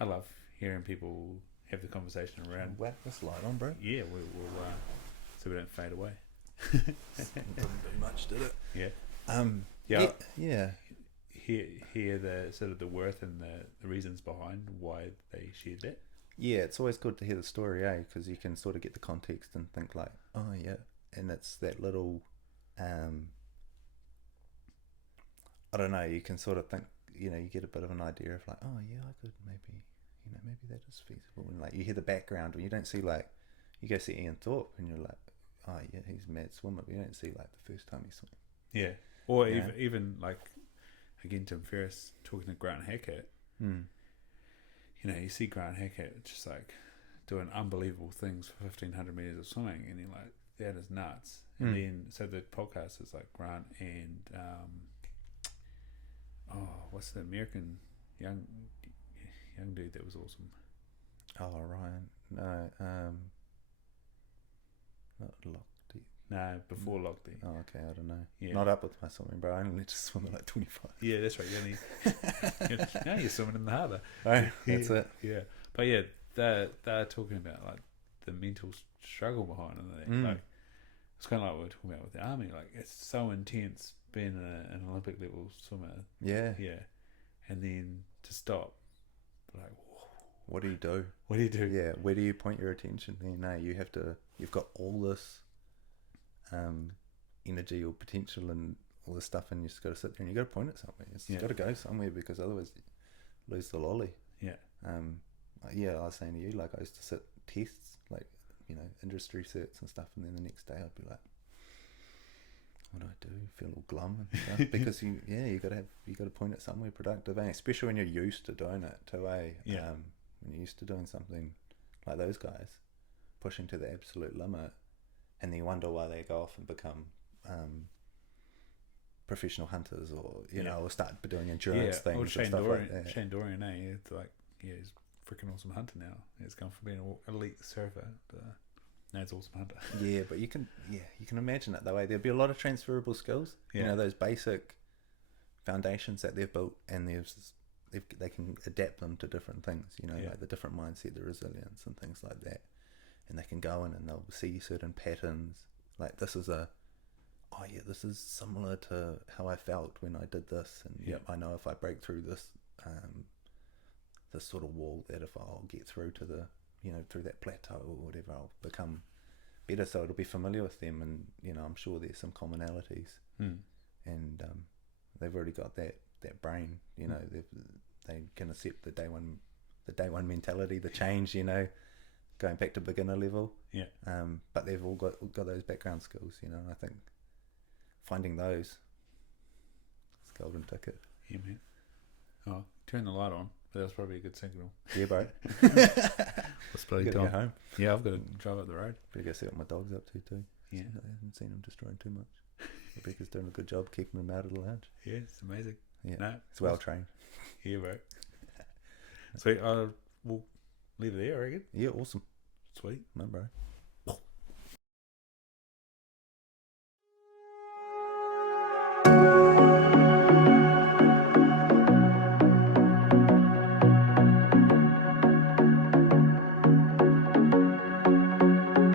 I love hearing people have the conversation around. Whack this light on, bro. Yeah, we'll so we don't fade away. Didn't do much, did it? Yeah. Yeah. Hear the sort of the worth and the reasons behind why they shared that. Yeah, it's always good to hear the story, because you can sort of get the context and think like, oh yeah, and it's that little, I don't know, you can sort of think, you know, you get a bit of an idea of like, oh yeah, I could maybe, you know, maybe that is feasible, and like you hear the background, when you don't see like, you go see Ian Thorpe and you're like, oh yeah, he's a mad swimmer, but you don't see like the first time he swam. Yeah, or even like, again, Tim Ferriss talking to Grant Hackett. You know, you see Grant Hackett just like doing unbelievable things for 1,500 meters of swimming, and you're like, that is nuts. And then, so the podcast is like Grant and what's the American young dude that was awesome? Oh, Ryan. No, not Lochte. No, before Lochte. Oh, okay, I don't know. Yeah. Not up with my swimming, bro. I only just swim at like 25. Yeah, that's right. Now you're swimming in the harbour. Oh, that's it. Yeah, but yeah, they're talking about like the mental struggle behind it. Like it's kind of like what we're talking about with the army. Like it's so intense being an Olympic level swimmer. Yeah. And then to stop, like, what do you do? What do you do? Yeah, where do you point your attention? You know, you've got all this energy or potential and all this stuff, and you just got to sit there and you got to point it somewhere. It's got to go somewhere, because otherwise you lose the lolly. Yeah. I was saying to you, like I used to sit tests, like, you know, industry certs and stuff, and then the next day I'd be like, what do I do? Feel all glum and stuff, because you got to point it somewhere productive, especially when you're used to doing it too. When you're used to doing something like those guys, pushing to the absolute limit, and then you wonder why they go off and become professional hunters, or know, or start doing endurance things and stuff like that. Shane Dorian, it's like, he's a freaking awesome hunter now. He's gone from being an elite surfer to now it's awesome hunter. Yeah, but you can imagine it that way. There'd be a lot of transferable skills. You know, those basic foundations that they've built, and they can adapt them to different things, you know, Yeah. like the different mindset, the resilience and things like that. And they can go in and they'll see certain patterns. Like this is this is similar to how I felt when I did this. And Yeah. I know if I break through this, this sort of wall, that if I'll get through to the, you know, through that plateau or whatever, I'll become better. So it'll be familiar with them. And, you know, I'm sure there's some commonalities. And they've already got that brain, you know, they can accept the day one mentality, the change, you know, going back to beginner level. Yeah. But they've all got those background skills, you know. I think finding those is golden ticket. Yeah, man. Oh, turn the light on. That was probably a good signal. Yeah, bro. Let's bloody Gotta time. get home. Yeah, I've got to drive up the road. Better go see what my dog's up to too. Yeah. I haven't seen him destroying too much. Rebecca's doing a good job keeping him out of the lounge. Yeah, it's amazing. Yeah, No, it's well trained. Yeah, bro. Sweet. We'll leave it there, I reckon. Yeah, awesome. Sweet. No, bro.